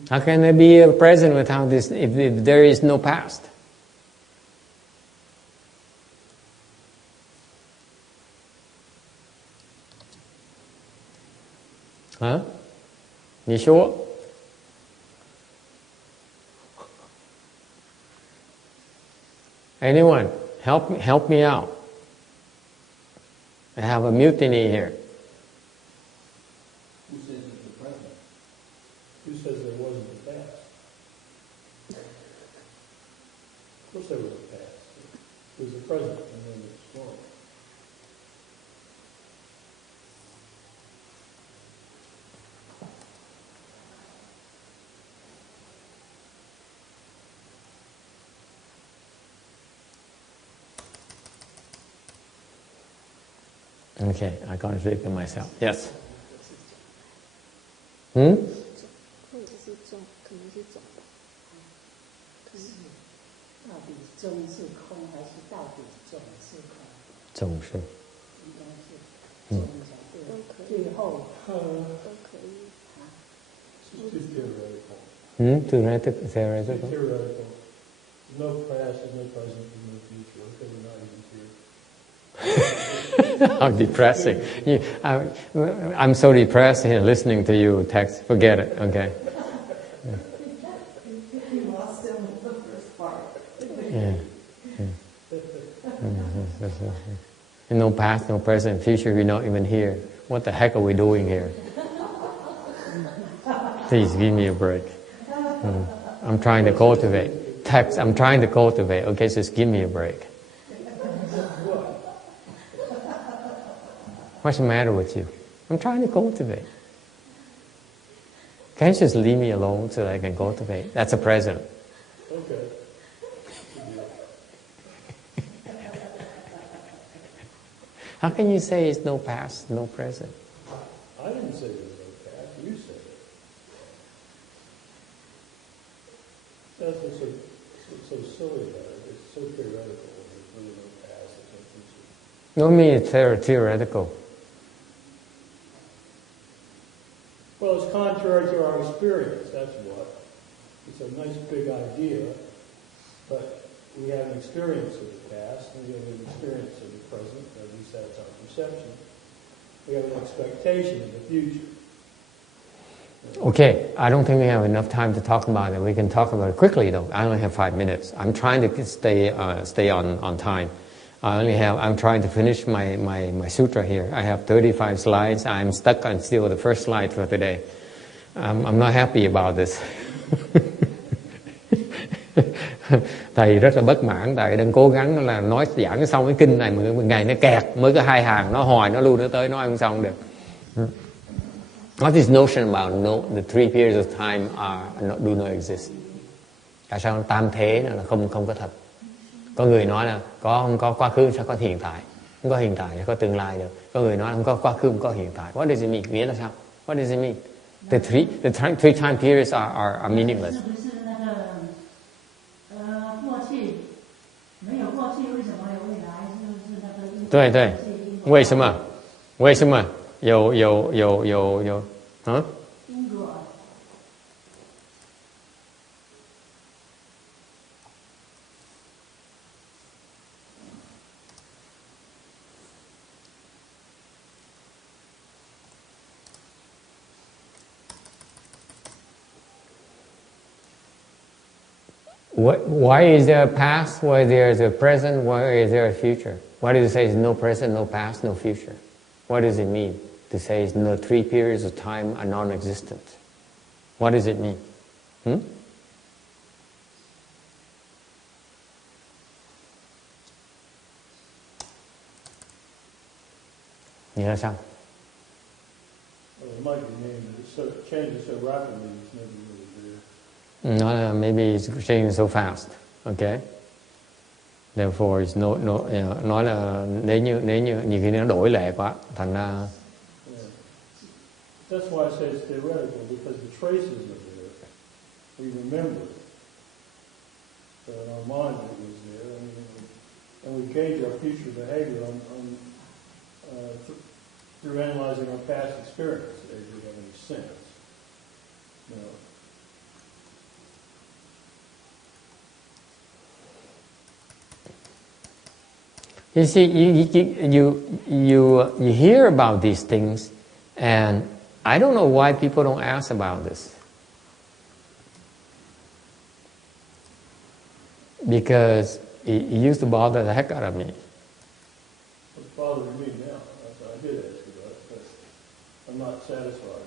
How can there be a present without this, if there is no past? Huh? 你说 Anyone, help me out. I have a mutiny here. Who says it's the present? Who says there wasn't the past? Of course there was a past. It was the present and then the story. Okay, I contradicted myself. Yes. 或者是种，可能是种吧。到底中是空还是到底种是空？总是。应该是中才对。都可以。最后都可以。It's too theoretical. Theoretical. Theoretical. There's no past, there's no present, there's no future. Okay, we're not even here. How depressing. I'm so depressed here listening to you text. Forget it, okay? You lost him with the first part. No past, no present, future, we're not even here. What the heck are we doing here? Please give me a break. I'm trying to cultivate. Text, I'm trying to cultivate. Okay, just give me a break. What's the matter with you? I'm trying to cultivate. Can't you just leave me alone so that I can cultivate? That's a present. Okay. How can you say it's no past, no present? I didn't say there's no past. You said it. That's what's so silly about it. It's so theoretical. There's really no past. There's no future. No, I mean it's theoretical. Well, it's contrary to our experience, that's what. It's a nice big idea, but we have an experience of the past, and we have an experience of the present, at least that's our perception. We have an expectation of the future. Okay, I don't think we have enough time to talk about it. We can talk about it quickly though. I only have 5 minutes. I'm trying to stay on time. I'm trying to finish my sutra here. I have 35 slides. I'm stuck on still the first slide for today. I'm not happy about this. Thầy rất là bất mãn, thầy đang cố gắng là nói giảng xong cái kinh này, một ngày nó kẹt mới có 2 hàng, nó hoài nó lui nó tới, nói không xong được. What is notion about the 3 periods of time do not exist? Tại sao tam thế là không có thật? Có người nói là không có quá khứ sẽ có hiện tại, không có hiện tại sẽ có tương lai được. Có người nói là không có quá khứ không có hiện tại. What does it mean? Nghĩa là sao? What does it mean? The three time periods are meaningless. 对对，为什么？为什么？有啊？ Why is there a past? Why there is a present? Why is there a future? Why does it say no present, no past, no future? What does it mean to say no 3 periods of time are non-existent? What does it mean? Nghĩa là sao? Well, it might be named, it changes so rapidly, it's never really there. No, maybe it's changing so fast. Okay. Therefore, it's nói là nếu như nhiều khi nó đổi lệ quá, thành ra. Yeah. That's why I say it's theoretical, because the traces are there. We remember it. So in our mind it was there, and we gauge our future behavior through analyzing our past experience, if you have any sense. No. You see, you hear about these things, and I don't know why people don't ask about this. Because it used to bother the heck out of me. It's bothering me now. I did ask you about it, but I'm not satisfied.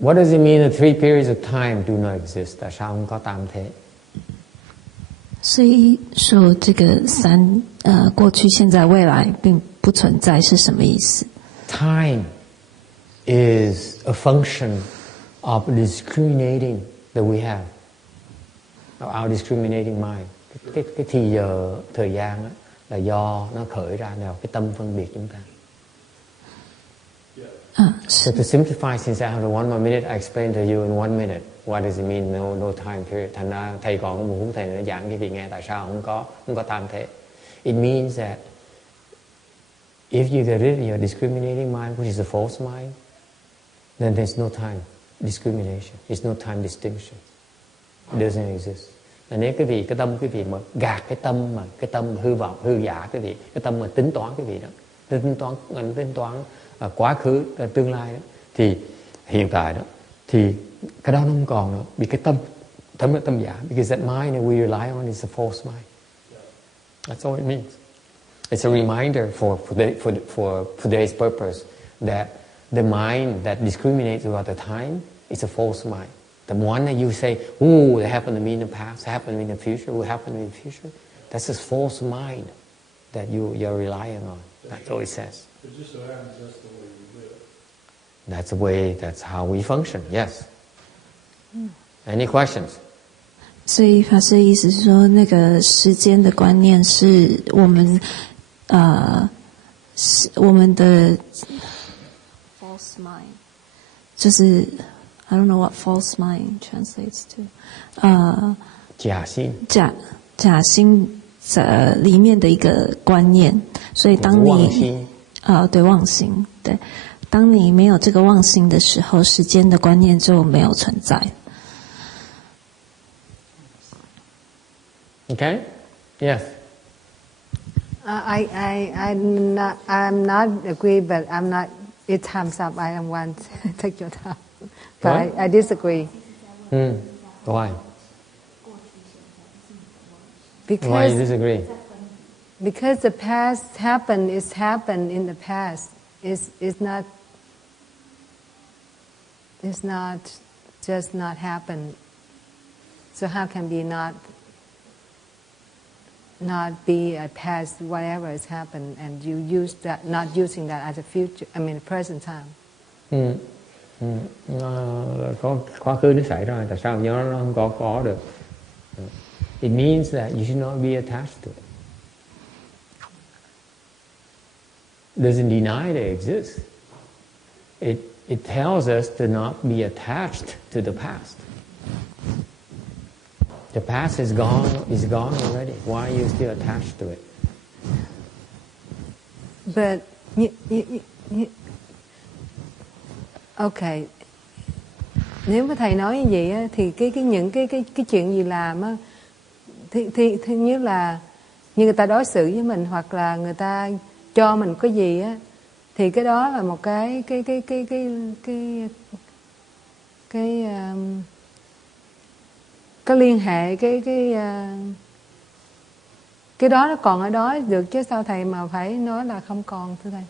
What does it mean that 3 periods of time do not exist? Tại sao không có tam thế? 所以说这个过去、现在、未来并不存在是什么意思？ Time is a function of discriminating that we have, of our discriminating mind. Cái thì giờ, thời gian đó, là do nó khởi ra là cái tâm phân biệt chúng ta. So to simplify, since I have 1 more minute, I explain to you in 1 minute what does it mean no time period. Thành ra thầy còn có một phút thầy nữa giảng cho vị nghe tại sao không có tam thế. It means that if you get rid of your discriminating mind, which is a false mind, then there's no time discrimination. There's no time distinction. It doesn't exist. Là nếu cái tâm quý vị mà gạt cái tâm hư vọng, hư giả quý vị, cái tâm mà tính toán quý vị đó, tính toán quá khứ, tương lai đó, thì hiện tại đó, thì cái đó nó không còn nữa, vì cái tâm giả, because that mind that we rely on is a false mind. That's all it means. It's a reminder for today's purpose that the mind that discriminates about the time is a false mind. The one that you say, "Ooh, that happened to me in the past, that happened to me in the future, will happen to me in the future," that's a false mind that you're relying on. That's all it says. It just so happens that's the way we live. That's the way. That's how we function. Yes. Any questions? 所以法师的意思是说，那个时间的观念是我们的 false mind， 就是 I don't know what false mind translates to， 假心。假心里面的一个观念，所以当你妄心。对，妄心，对，当你没有这个妄心的时候，时间的观念就没有存在。Okay. Yes. I'm not agree, but I'm not. It time's up. I don't want to take your time, but I disagree. Why? Because Why you disagree? Because the past happened in the past. Is not. it's not just not happen. So how can we not be a past whatever has happened and you use that, not using that as a future, I mean present time? Có quá khứ nó xảy ra, tại sao nhớ nó không có được? It means that you should not be attached to it. Doesn't deny they exist. It tells us to not be attached to the past. The past is gone already. Why are you still attached to it? But okay. Nếu mà thầy nói như vậy á, thì những cái chuyện gì làm á, thì như là như người ta đối xử với mình hoặc là người ta cho mình cái gì á, thì cái đó là một cái liên hệ cái đó nó còn ở đó được chứ sao thầy mà phải nói là không còn, thưa thầy?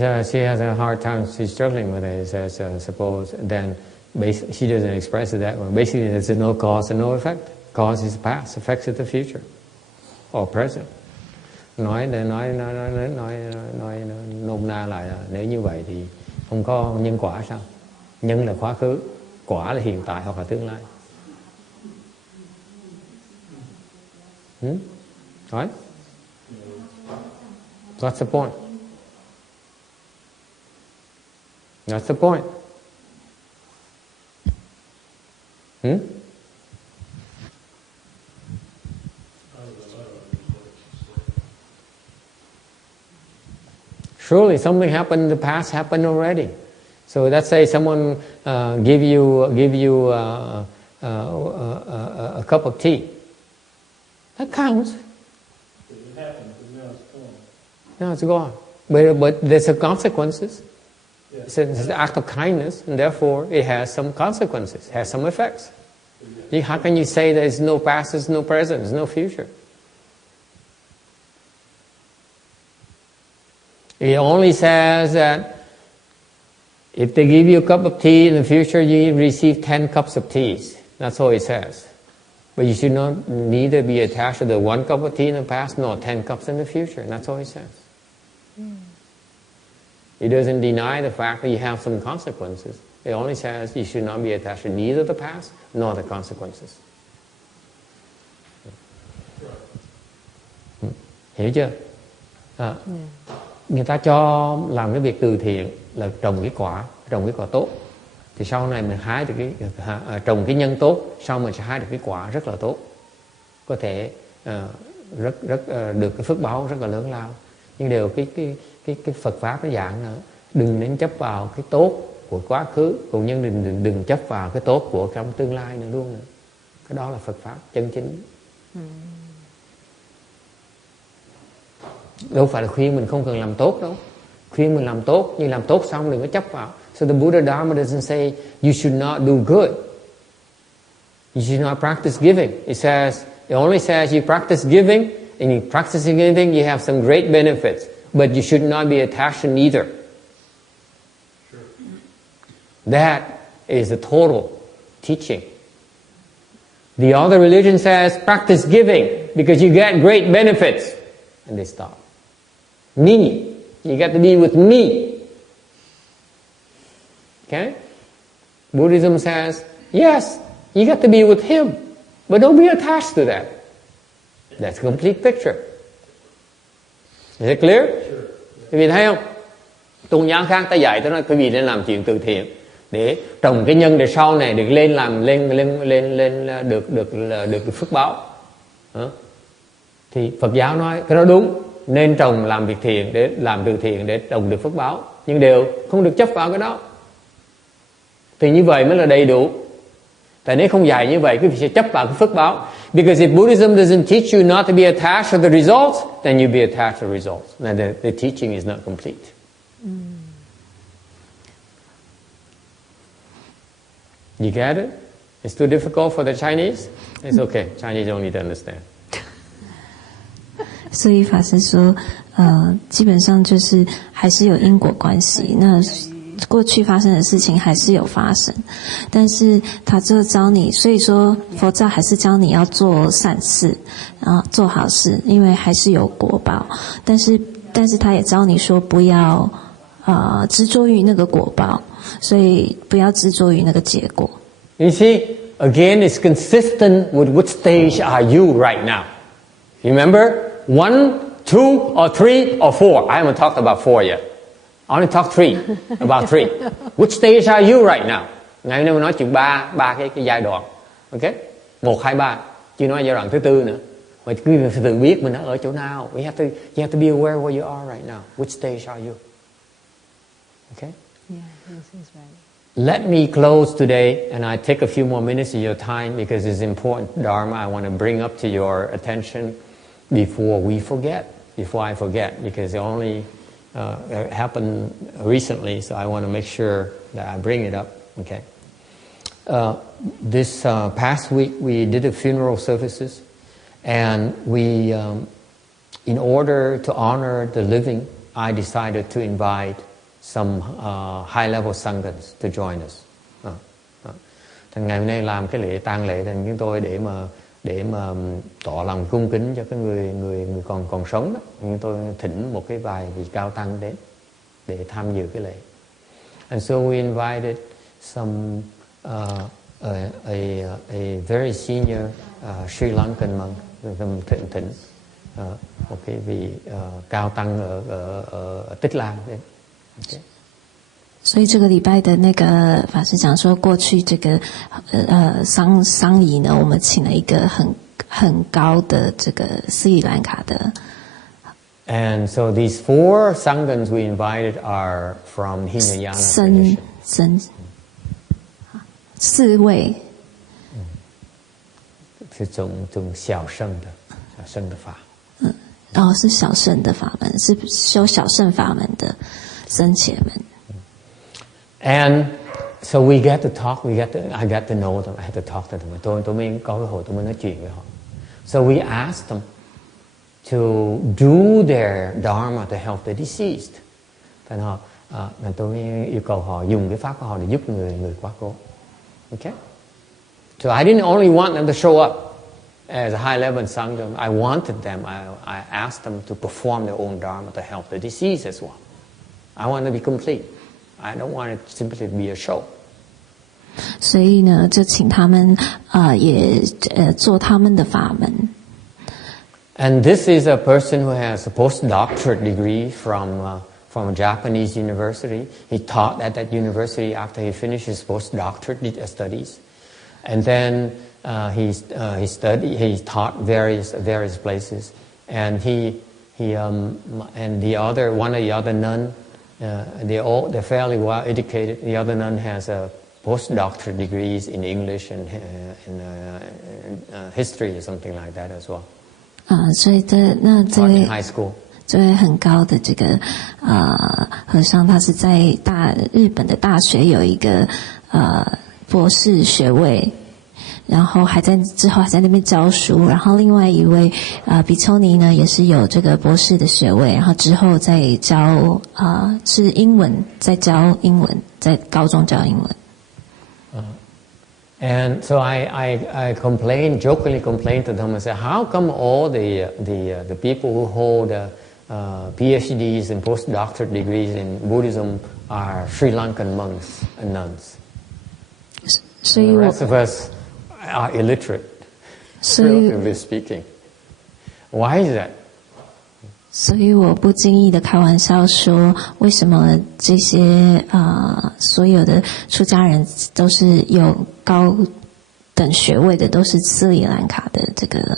So she has a hard time. She's struggling with it. Says, suppose then she doesn't express it that way. Basically, there's no cause and no effect. Cause is past, effects is the future or present. Nói nôm na lại là nếu như vậy thì không có nhân quả sao? Nhân là quá khứ, quả là hiện tại hoặc là tương lai. Right? What's the point? That's the point. Surely something happened in the past happened already. So let's say someone give you a cup of tea. That counts. It happened, but now it's gone. Now it's gone. But there's some consequences. It's an act of kindness, and therefore it has some consequences, has some effects. How can you say there's no past, there's no present, there's no future? It only says that if they give you a cup of tea in the future, you receive 10 cups of tea. That's all it says. But you should not neither be attached to the 1 cup of tea in the past, nor 10 cups in the future. And that's all it says. It doesn't deny the fact that you have some consequences. It only says you should not be attached to neither the past nor the consequences. Hiểu chưa? Người ta cho làm cái việc từ thiện là trồng cái quả tốt. Thì sau này mình hái được trồng cái nhân tốt, sau mình sẽ hái được cái quả rất là tốt. Có thể được cái phước báo rất là lớn lao. Nhưng đều cái Phật pháp nó giảng là đừng nên chấp vào cái tốt của quá khứ, cũng như đừng chấp vào cái tốt của trong tương lai nữa luôn. Cái đó là Phật pháp chân chính. Đâu phải là khuyên mình không cần làm tốt đâu. Khuyên mình làm tốt, nhưng làm tốt xong đừng có chấp vào. So the Buddha Dharma doesn't say you should not do good. You should not practice giving. It only says you practice giving, and in practicing giving you have some great benefits. But you should not be attached to neither. Sure. That is the total teaching. The other religion says practice giving because you get great benefits. And they stop. Me. You got to be with me. Okay? Buddhism says, yes, you got to be with him. But don't be attached to that. That's a complete picture. Is it clear? Quý vị thấy không? Tôn giáo khác ta dạy, ta nói quý vị nên làm chuyện từ thiện để trồng cái nhân để sau này được được phước báo. Thì Phật giáo nói cái đó đúng, nên trồng làm việc thiện để làm từ thiện để trồng được phước báo, nhưng đều không được chấp vào cái đó. Thì như vậy mới là đầy đủ. Tại nếu không dạy như vậy, quý vị sẽ chấp vào cái phước báo. Because if Buddhism doesn't teach you not to be attached to the results, then you be attached to the results. And the teaching is not complete. You get it? It's too difficult for the Chinese? It's okay. Chinese don't need to understand. 所以法师说，基本上就是还是有因果关系。那过去发生的事情还是有发生，但是他就教你，所以说佛教还是教你要做善事，然后做好事，因为还是有果报。但是他也教你说不要执着于那个果报，所以不要执着于那个结果。You see, again, it's consistent with what stage are you right now. Remember, 1, 2, or 3, or 4. I haven't talked about 4 yet. I only talked 3, about 3. Which stage are you right now? Ngày hôm nay mình nói chuyện ba cái giai đoạn. Okay? 1, 2, 3. Chưa nói giai đoạn thứ 4 nữa. Mà cứ phải tự biết mình ở chỗ nào. You have to be aware where you are right now. Which stage are you? Okay? Yeah, this is right. Let me close today, and I take a few more minutes of your time because it's important Dharma I want to bring up to your attention before I forget, because it only happened recently, so I want to make sure that I bring it up. Okay. This past week we did a funeral services, and we, in order to honor the living, I decided to invite some high-level sanghas to join us. Thì ngày hôm nay làm cái lễ tang lễ thành chúng tôi để mà tỏ lòng cung kính cho cái người còn sống đó. Chúng tôi thỉnh một cái vài vị cao tăng đến để tham dự cái lễ. And so we invited some a very senior Sri Lankan monk, thỉnh một cái vị cao tăng ở Tích Lan đến. Okay. 所以这个礼拜的那个法师讲说，过去这个丧仪呢，我们请了一个很高的这个斯里兰卡的。And so these 4 sanghas we invited are from Hinayana tradition. 4位。是种小乘的法。是小乘的法门，是修小乘法门的僧伽们。And so we get to talk, I got to know them, I had to talk to them. Tôi mới có cơ hội tôi mới nói chuyện với họ. So we asked them to do their dharma to help the deceased. Thành họ, tôi mới yêu cầu họ dùng cái pháp của họ để giúp người quá cố. Okay? So I didn't only want them to show up as a high-level sangha. I wanted them, I asked them to perform their own dharma to help the deceased as well. I want to be complete. I don't want it simply to be a show. 所以呢，就請他們也做他們的法門。And this is a person who has a postdoctorate degree from a Japanese university. He taught at that university after he finished his postdoctorate studies, and then he taught various places. And one of the other nun. They're fairly well educated. The other nun has a postdoctorate degrees in English and history or something like that as well. 所以这位 high school. 这位很高的这个和尚，他是在日本的大学有一个博士学位。然后之后还在那边教书，然后另外一位比丘尼呢也是有这个博士的学位，然后之后再教是英文，再教英文，在高中教英文。And so I jokingly complained to them and said, how come all the people who hold PhDs and postdoctorate degrees in Buddhism are Sri Lankan monks and nuns? And the rest of us are illiterate, relatively speaking. Why is that? 所以我不经意的开玩笑说，为什么这些所有的出家人都是有高等学位的，都是斯里兰卡的这个。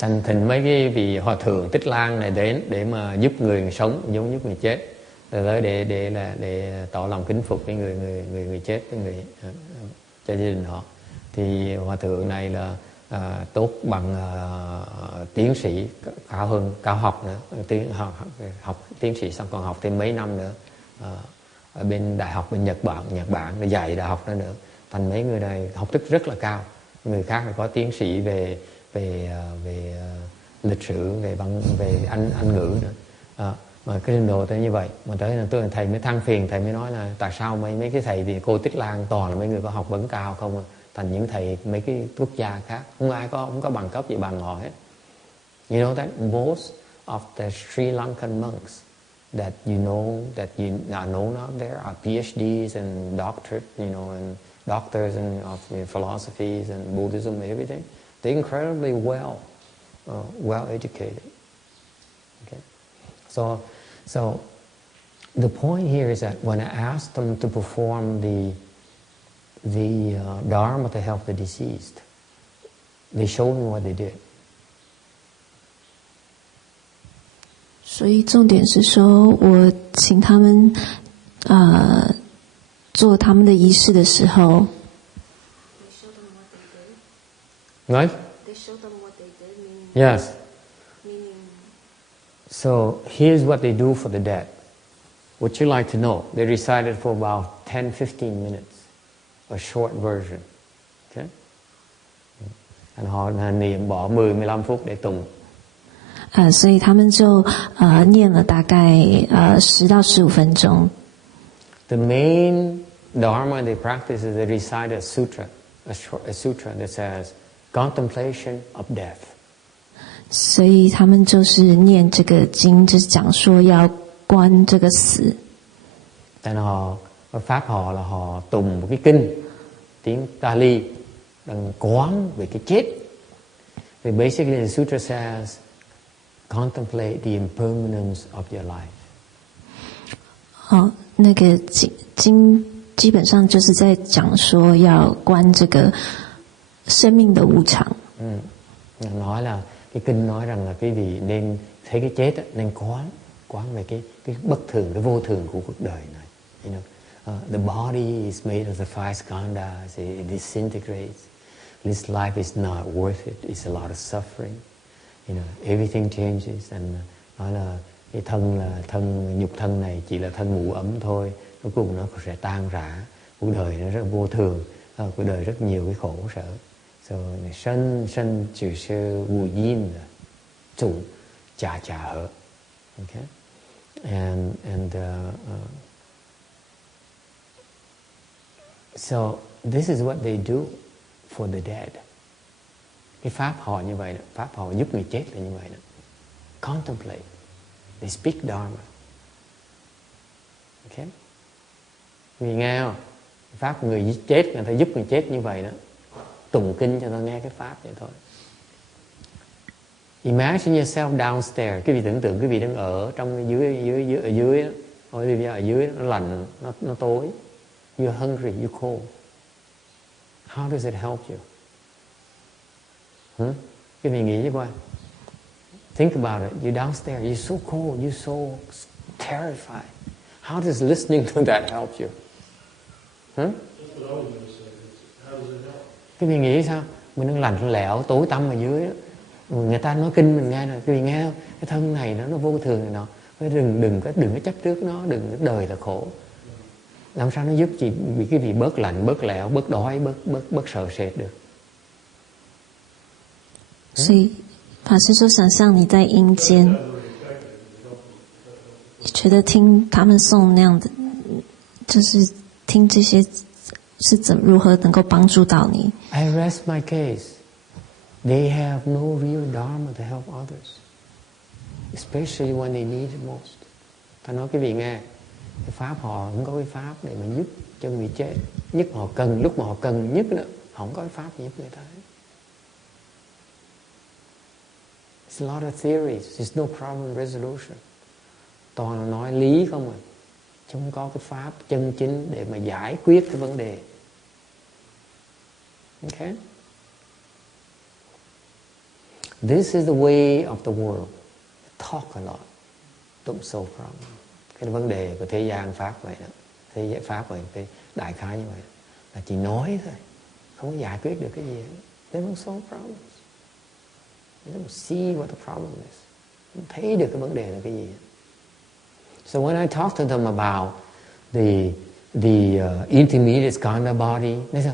Thỉnh mấy cái vị hòa thượng Tích Lan này đến để mà giúp người sống giống giúp người chết, rồi để tỏ lòng kính phục với người chết, với người cho gia đình họ. Thì hòa thượng này là tốt bằng tiến sĩ, cao học nữa, tiến sĩ xong còn học thêm mấy năm nữa ở bên đại học bên Nhật Bản để dạy đại học nữa. Thành mấy người này học thức rất là cao. Người khác là có tiến sĩ về lịch sử, về Anh ngữ nữa. Mà cái trình độ tới như vậy, mà tới là tôi thầy mới than phiền, thầy mới nói là tại sao mấy cái thầy thì cô Tích Lan toàn là mấy người có học vấn cao không, thành những thầy mấy cái quốc gia khác không có bằng cấp gì bằng họ hết. You know that most of the Sri Lankan monks that you are known out there are PhDs and doctors, and doctors and of philosophies and Buddhism and everything. They're incredibly well educated. Okay, so the point here is that when I asked them to perform the Dharma to help the deceased, they showed me what they did. 所以重点是说，我请他们做他们的仪式的时候 Right? They showed them what they did, meaning, Yes. Meaning, so here's what they do for the dead. Would you like to know? They recited for about 10-15 minutes, a short version. Okay? Họ niệm bỏ 10-15 phút để tụng. 所以他们就念了大概10到15分钟。The main Dharma they practice is they recite a sutra that says contemplation of death. 所以他们就是念这个经，就是讲说要观这个死。Tại pháp họ là họ tụng một cái kinh tiếng Pali đang quán về cái chết. So basically the sutra says contemplate the impermanence of your life. 那个经基本上就是在讲说要观这个生命的無常。Nói là cái kinh nói rằng là quý vị nên thấy cái chết nên quán về cái bất thường, cái vô thường của cuộc đời này. You know, the body is made of the five skandhas, it disintegrates. This life is not worth it. It's a lot of suffering. You know, everything changes. And nói là cái nhục thân này chỉ là thân ngủ ấm thôi. Cuối cùng nó sẽ tan rã. Cuộc đời nó rất vô thường. Cuộc đời rất nhiều cái khổ sở. So, sanh trừ sơ vô duyên là chủ chả hở. Okay? And so this is what they do for the dead. Cái pháp họ như vậy đó, pháp họ giúp người chết là như vậy đó. Contemplate. They speak Dharma. Okay? Vì nghe không? Pháp người chết, người ta giúp người chết như vậy đó. Tụng kinh cho ta nghe cái pháp vậy thôi. Imagine yourself downstairs. Quý vị tưởng tượng quý vị đang ở trong ở dưới đó. Ở dưới nó lạnh, nó tối. You're hungry, you're cold. How does it help you? Quý vị nghĩ chứ coi. Think about it. You're downstairs. You're so cold. You're so terrified. How does listening to that help you? Quý vị nghĩ sao? Mình đang lạnh lẽo, tối tăm ở dưới đó. Người ta nói kinh mình nghe rồi. Quý vị nghe không? Cái thân này nó vô thường này nọ. Đừng có chấp trước nó. Đừng có đời là khổ. Làm sao nó giúp chị vì cái vị bớt lạnh, bớt lẽo, bớt đói, bớt sợ sệt được. 所以法师说，想象你在阴间，你觉得听他们诵那样的，就是听这些是如何能够帮助到你？ I rest my case. They have no real dharma to help others, especially when they need it most. Ta nói cái vị nghe, cái pháp họ không có cái pháp để mà giúp cho người chết. Nhất họ cần, lúc mà họ cần nhất nữa, họ không có cái pháp để giúp người ta. It's a lot of theories. There's no problem resolution. Toàn là nói lý không à. Chứ không có cái pháp chân chính để mà giải quyết cái vấn đề. Okay? This is the way of the world. Talk a lot. Don't solve problem. Cái vấn đề của thế gian pháp vậy đó. Thế giới pháp vậy, cái đại khái như vậy. Là chỉ nói thôi. Không có giải quyết được cái gì hết. They don't solve problems. They don't see what the problem is. Không thấy được cái vấn đề là cái gì. So when I talk to them about the intermediate skandha body, they say,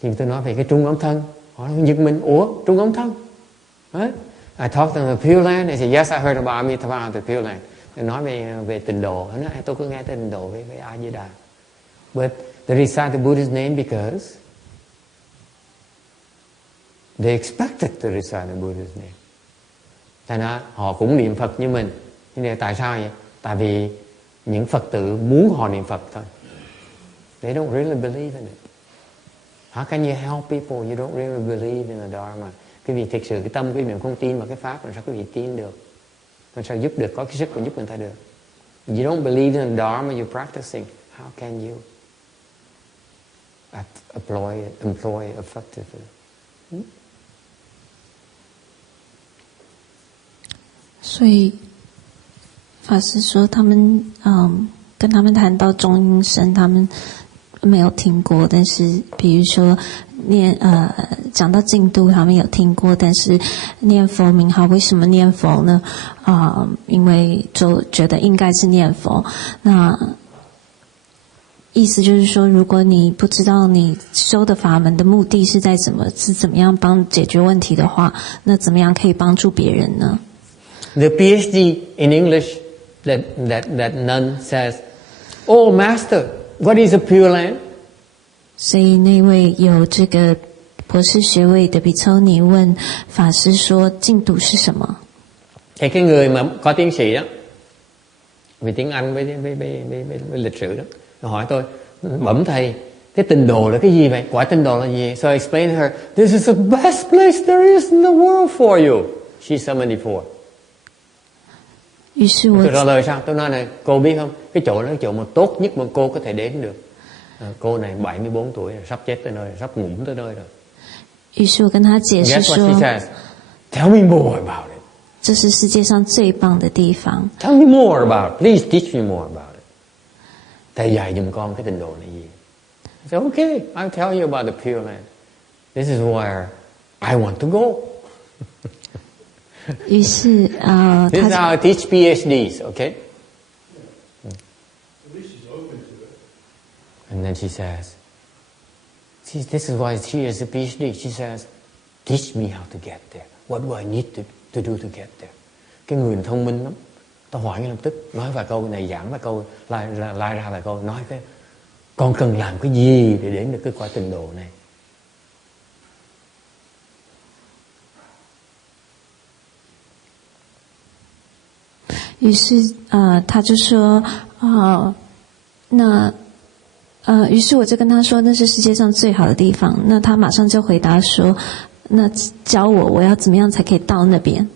Khi tôi nói về cái trung ấm thân, họ nói giật mình, ủa, trung ấm thân? Right? I talk to them about Pureland, they say, yes, I heard about Amitabha Pureland. nói về tịnh độ. Nó nói tôi cứ nghe tịnh độ với A Di Đà. But they recite the Buddha's name because they expected to recite the Buddha's name. Thành ra họ cũng niệm Phật như mình. Nhưng tại sao vậy? Tại vì những Phật tử muốn họ niệm Phật thôi. They don't really believe in it. How can you help people? You don't really believe in the Dharma. Quý vị thực sự cái tâm quý vị không tin vào cái pháp, làm sao quý vị tin được? Làm sao giúp được? Có cái sức mà giúp người ta được. You don't believe in the Dharma you're practicing. How can you employ effectively? 所以法师说他们跟他们谈到中阴身，他们没有听过，但是比如说讲到净土他们有听过，但是念佛名号为什么念佛呢？因为就觉得应该是念佛。那意思就是说，如果你不知道你修的法门的目的是怎么样帮解决问题的话，那怎么样可以帮助别人呢？ The PhD in English that nun says, "Oh, Master, what is a Pureland?" 所以那位有这个博士学位的比丘尼问法师说：“净土是什么？” Thì cái người mà có tiến sĩ đó, vì tiếng Anh với lịch sử đó, hỏi tôi, bẩm thầy, cái tịnh độ là cái gì vậy? Quả tịnh độ là gì? So I explained to her, this is the best place there is in the world for you. She's 74. 于是我 tôi trả lời sao? Tôi nói này, cô biết không? Cái chỗ đó là cái chỗ mà tốt nhất mà cô có thể đến được. Cô này 74 tuổi rồi, sắp chết tới nơi rồi, sắp ngủm tới nơi rồi. 于是我跟他解释 Guess what 说 she says? Tell me more about it. 这是世界上最棒的地方。 Tell me more about it. Please teach me more about it. Thầy dạy giùm con cái tịnh độ này gì? I said, okay, I'll tell you about the Pureland. This is where I want to go. 于是This is how I teach PhDs, okay? And then she says, see, this is why she is a PhD. She says, teach me how to get there. What do I need to do to get there? Cái người thông minh lắm. Tao hỏi ngay lập tức, nói vài câu này, giảng vài câu, lai ra vài câu, nói cái con cần làm cái gì để đến được cái quả tịnh độ này. 于是他就说于是我就跟他说那是世界上最好的地方。那他马上就回答说，那教我要怎么样才可以到那边。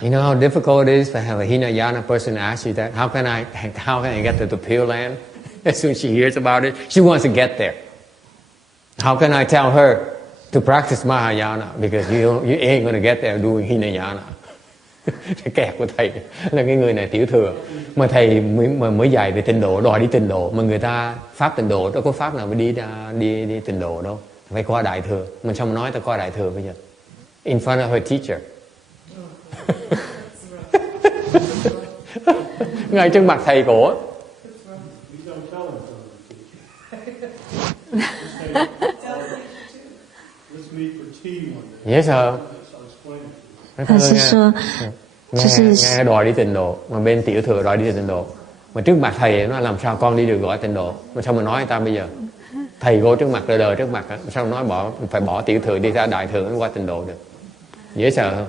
You know how difficult it is to have a Hinayana person ask you that? How can I get to the Pureland? As soon as she hears about it, she wants to get there. How can I tell her to practice Mahayana? Because you ain't going to get there doing Hinayana. Cái kẹt của thầy là cái người này tiểu thừa, mà thầy mới dạy về tịnh độ, đòi đi tịnh độ, mà người ta pháp tịnh độ, đâu có pháp nào mà đi tịnh độ đâu, phải qua đại thừa. Mà sao mà nói ta qua đại thừa bây giờ? In front of her teacher. Ngay trước mặt thầy cổ. Yes sir. 他是说，就是nghe đòi đi tịnh độ, mà bên tiểu thừa đòi đi tịnh độ, mà trước mặt thầy nó làm sao con đi được gọi tịnh độ, mà sao mà nói người ta bây giờ? Thầy vô trước mặt đời trước mặt, sao nói phải bỏ tiểu thừa đi ra đại thừa mới qua tịnh độ được? Dễ sợ không?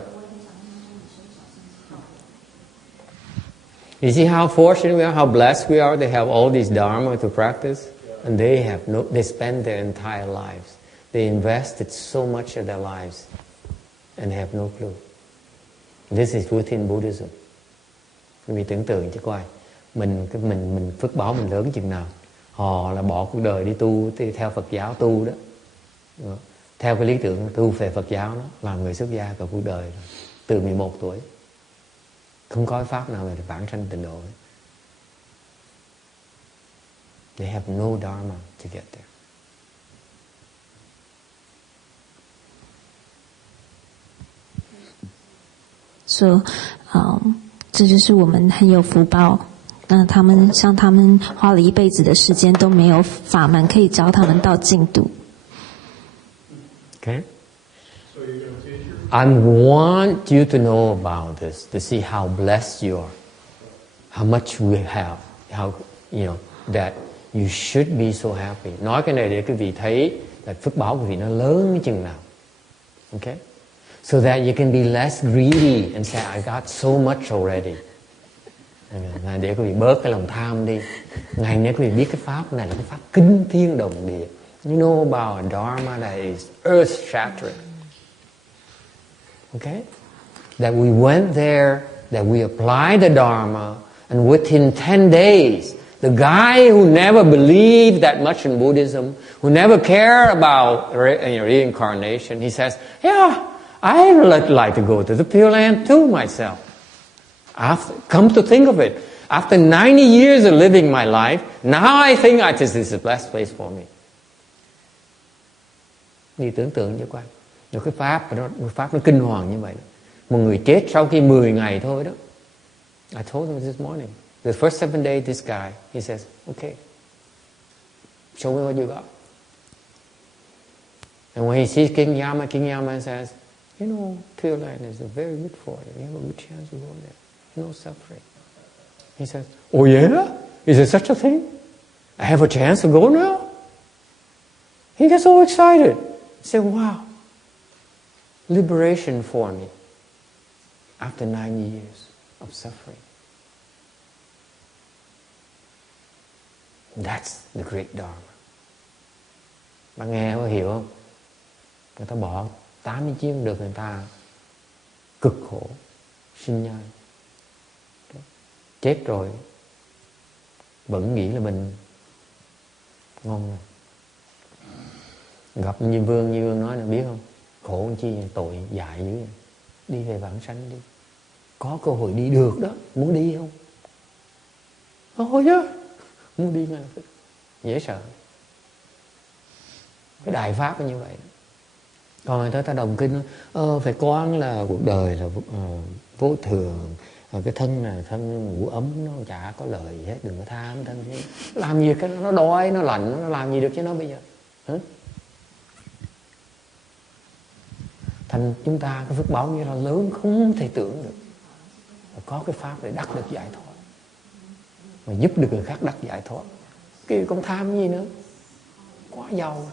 You see how fortunate we are, how blessed we are. They have all these dharma to practice, and they spend their entire lives. They invested so much of their lives, and have no clue. This is within Buddhism. Vì tưởng tượng chứ coi, mình phước báo mình lớn chừng nào, họ là bỏ cuộc đời đi tu theo Phật giáo tu đó. Theo cái lý tưởng tu về Phật giáo đó, làm người xuất gia cả cuộc đời từ 11 tuổi. Không có pháp nào để vãng sanh tịnh độ. They have no dharma to get there. So, 这就是我们很有福报。那他们花了一辈子的时间都没有法门可以教他们到净土。Okay. I want you to know about this, to see how blessed you are. how much we have, how, you know, that you should be so happy. Nói cái này để quý vị thấy là phước báo quý vị nó lớn chừng nào. Okay? So that you can be less greedy and say, I got so much already. Để quý vị bớt cái lòng tham đi. Ngày nay quý vị biết cái pháp này là cái pháp kinh thiên động địa. You know about a Dharma that is earth-shattering. Okay? That we went there, that we applied the Dharma, and within 10 days, the guy who never believed that much in Buddhism, who never cared about reincarnation, he says, yeah, I would like to go to the Pureland too myself. Come to think of it, after 90 years of living my life, now I think this is the best place for me. Đi tưởng tượng cho quan. Rồi cái pháp nó kinh hoàng như vậy đó. Một người chết sau khi 10 ngày thôi đó. I told him this morning. The first 7 days, this guy, he says, okay, show me what you got. And when he sees King Yama says, you know, Pureland is very good for you. You have a good chance to go there. No suffering. He says, oh yeah? Is there such a thing? I have a chance to go now? He gets so excited. He said, wow, liberation for me after 9 years of suffering. That's the great Dharma. Bạn nghe có hiểu không? Người ta bỏ 89 được, người ta cực khổ, sinh nhai. Chết rồi vẫn nghĩ là mình ngon rồi. Gặp Như Vương nói là biết không, khổ chi tội dại dữ vậy. Đi về vãng sanh đi, có cơ hội đi được đó, muốn đi không? Thôi chứ, muốn đi ngay lập tức. Dễ sợ. Cái đại pháp là như vậy. Còn người ta đồng kinh phải quán là cuộc đời là vô thường, cái thân là thân ngủ ấm, nó chả có lợi gì hết, đừng có tham thân chứ. Làm gì cái nó đói, nó lạnh, nó làm gì được cho nó bây giờ? Hả? Thành chúng ta cái phước báo như là lớn không thể tưởng được. Có cái pháp để đắc được giải thoát, mà giúp được người khác đắc giải thoát. Cái con tham gì nữa? Quá giàu.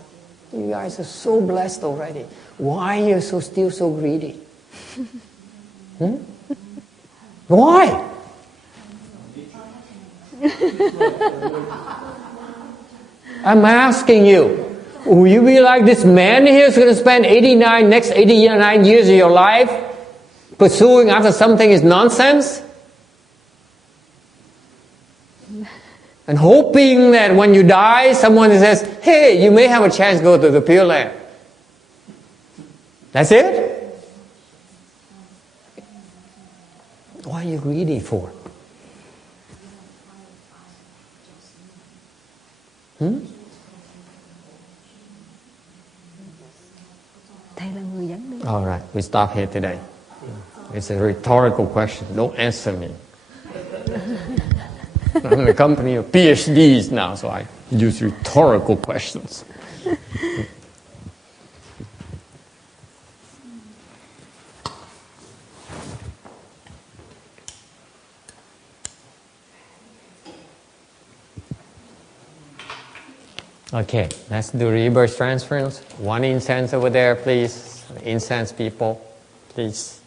You guys are so blessed already. Why are you still so greedy? Why? I'm asking you. Will you be like this man here who's going to spend next 89 years of your life pursuing after something is nonsense? And hoping that when you die, someone says, hey, you may have a chance to go to the Pure Land. That's it? What are you greedy for? All right, we stop here today. It's a rhetorical question. Don't answer me. I'm in the company of PhDs now, so I use rhetorical questions. Okay, let's do rebirth transference. One incense over there, please. Incense people, please.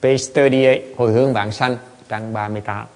Page 38, hồi hướng vãng sanh, trang 38.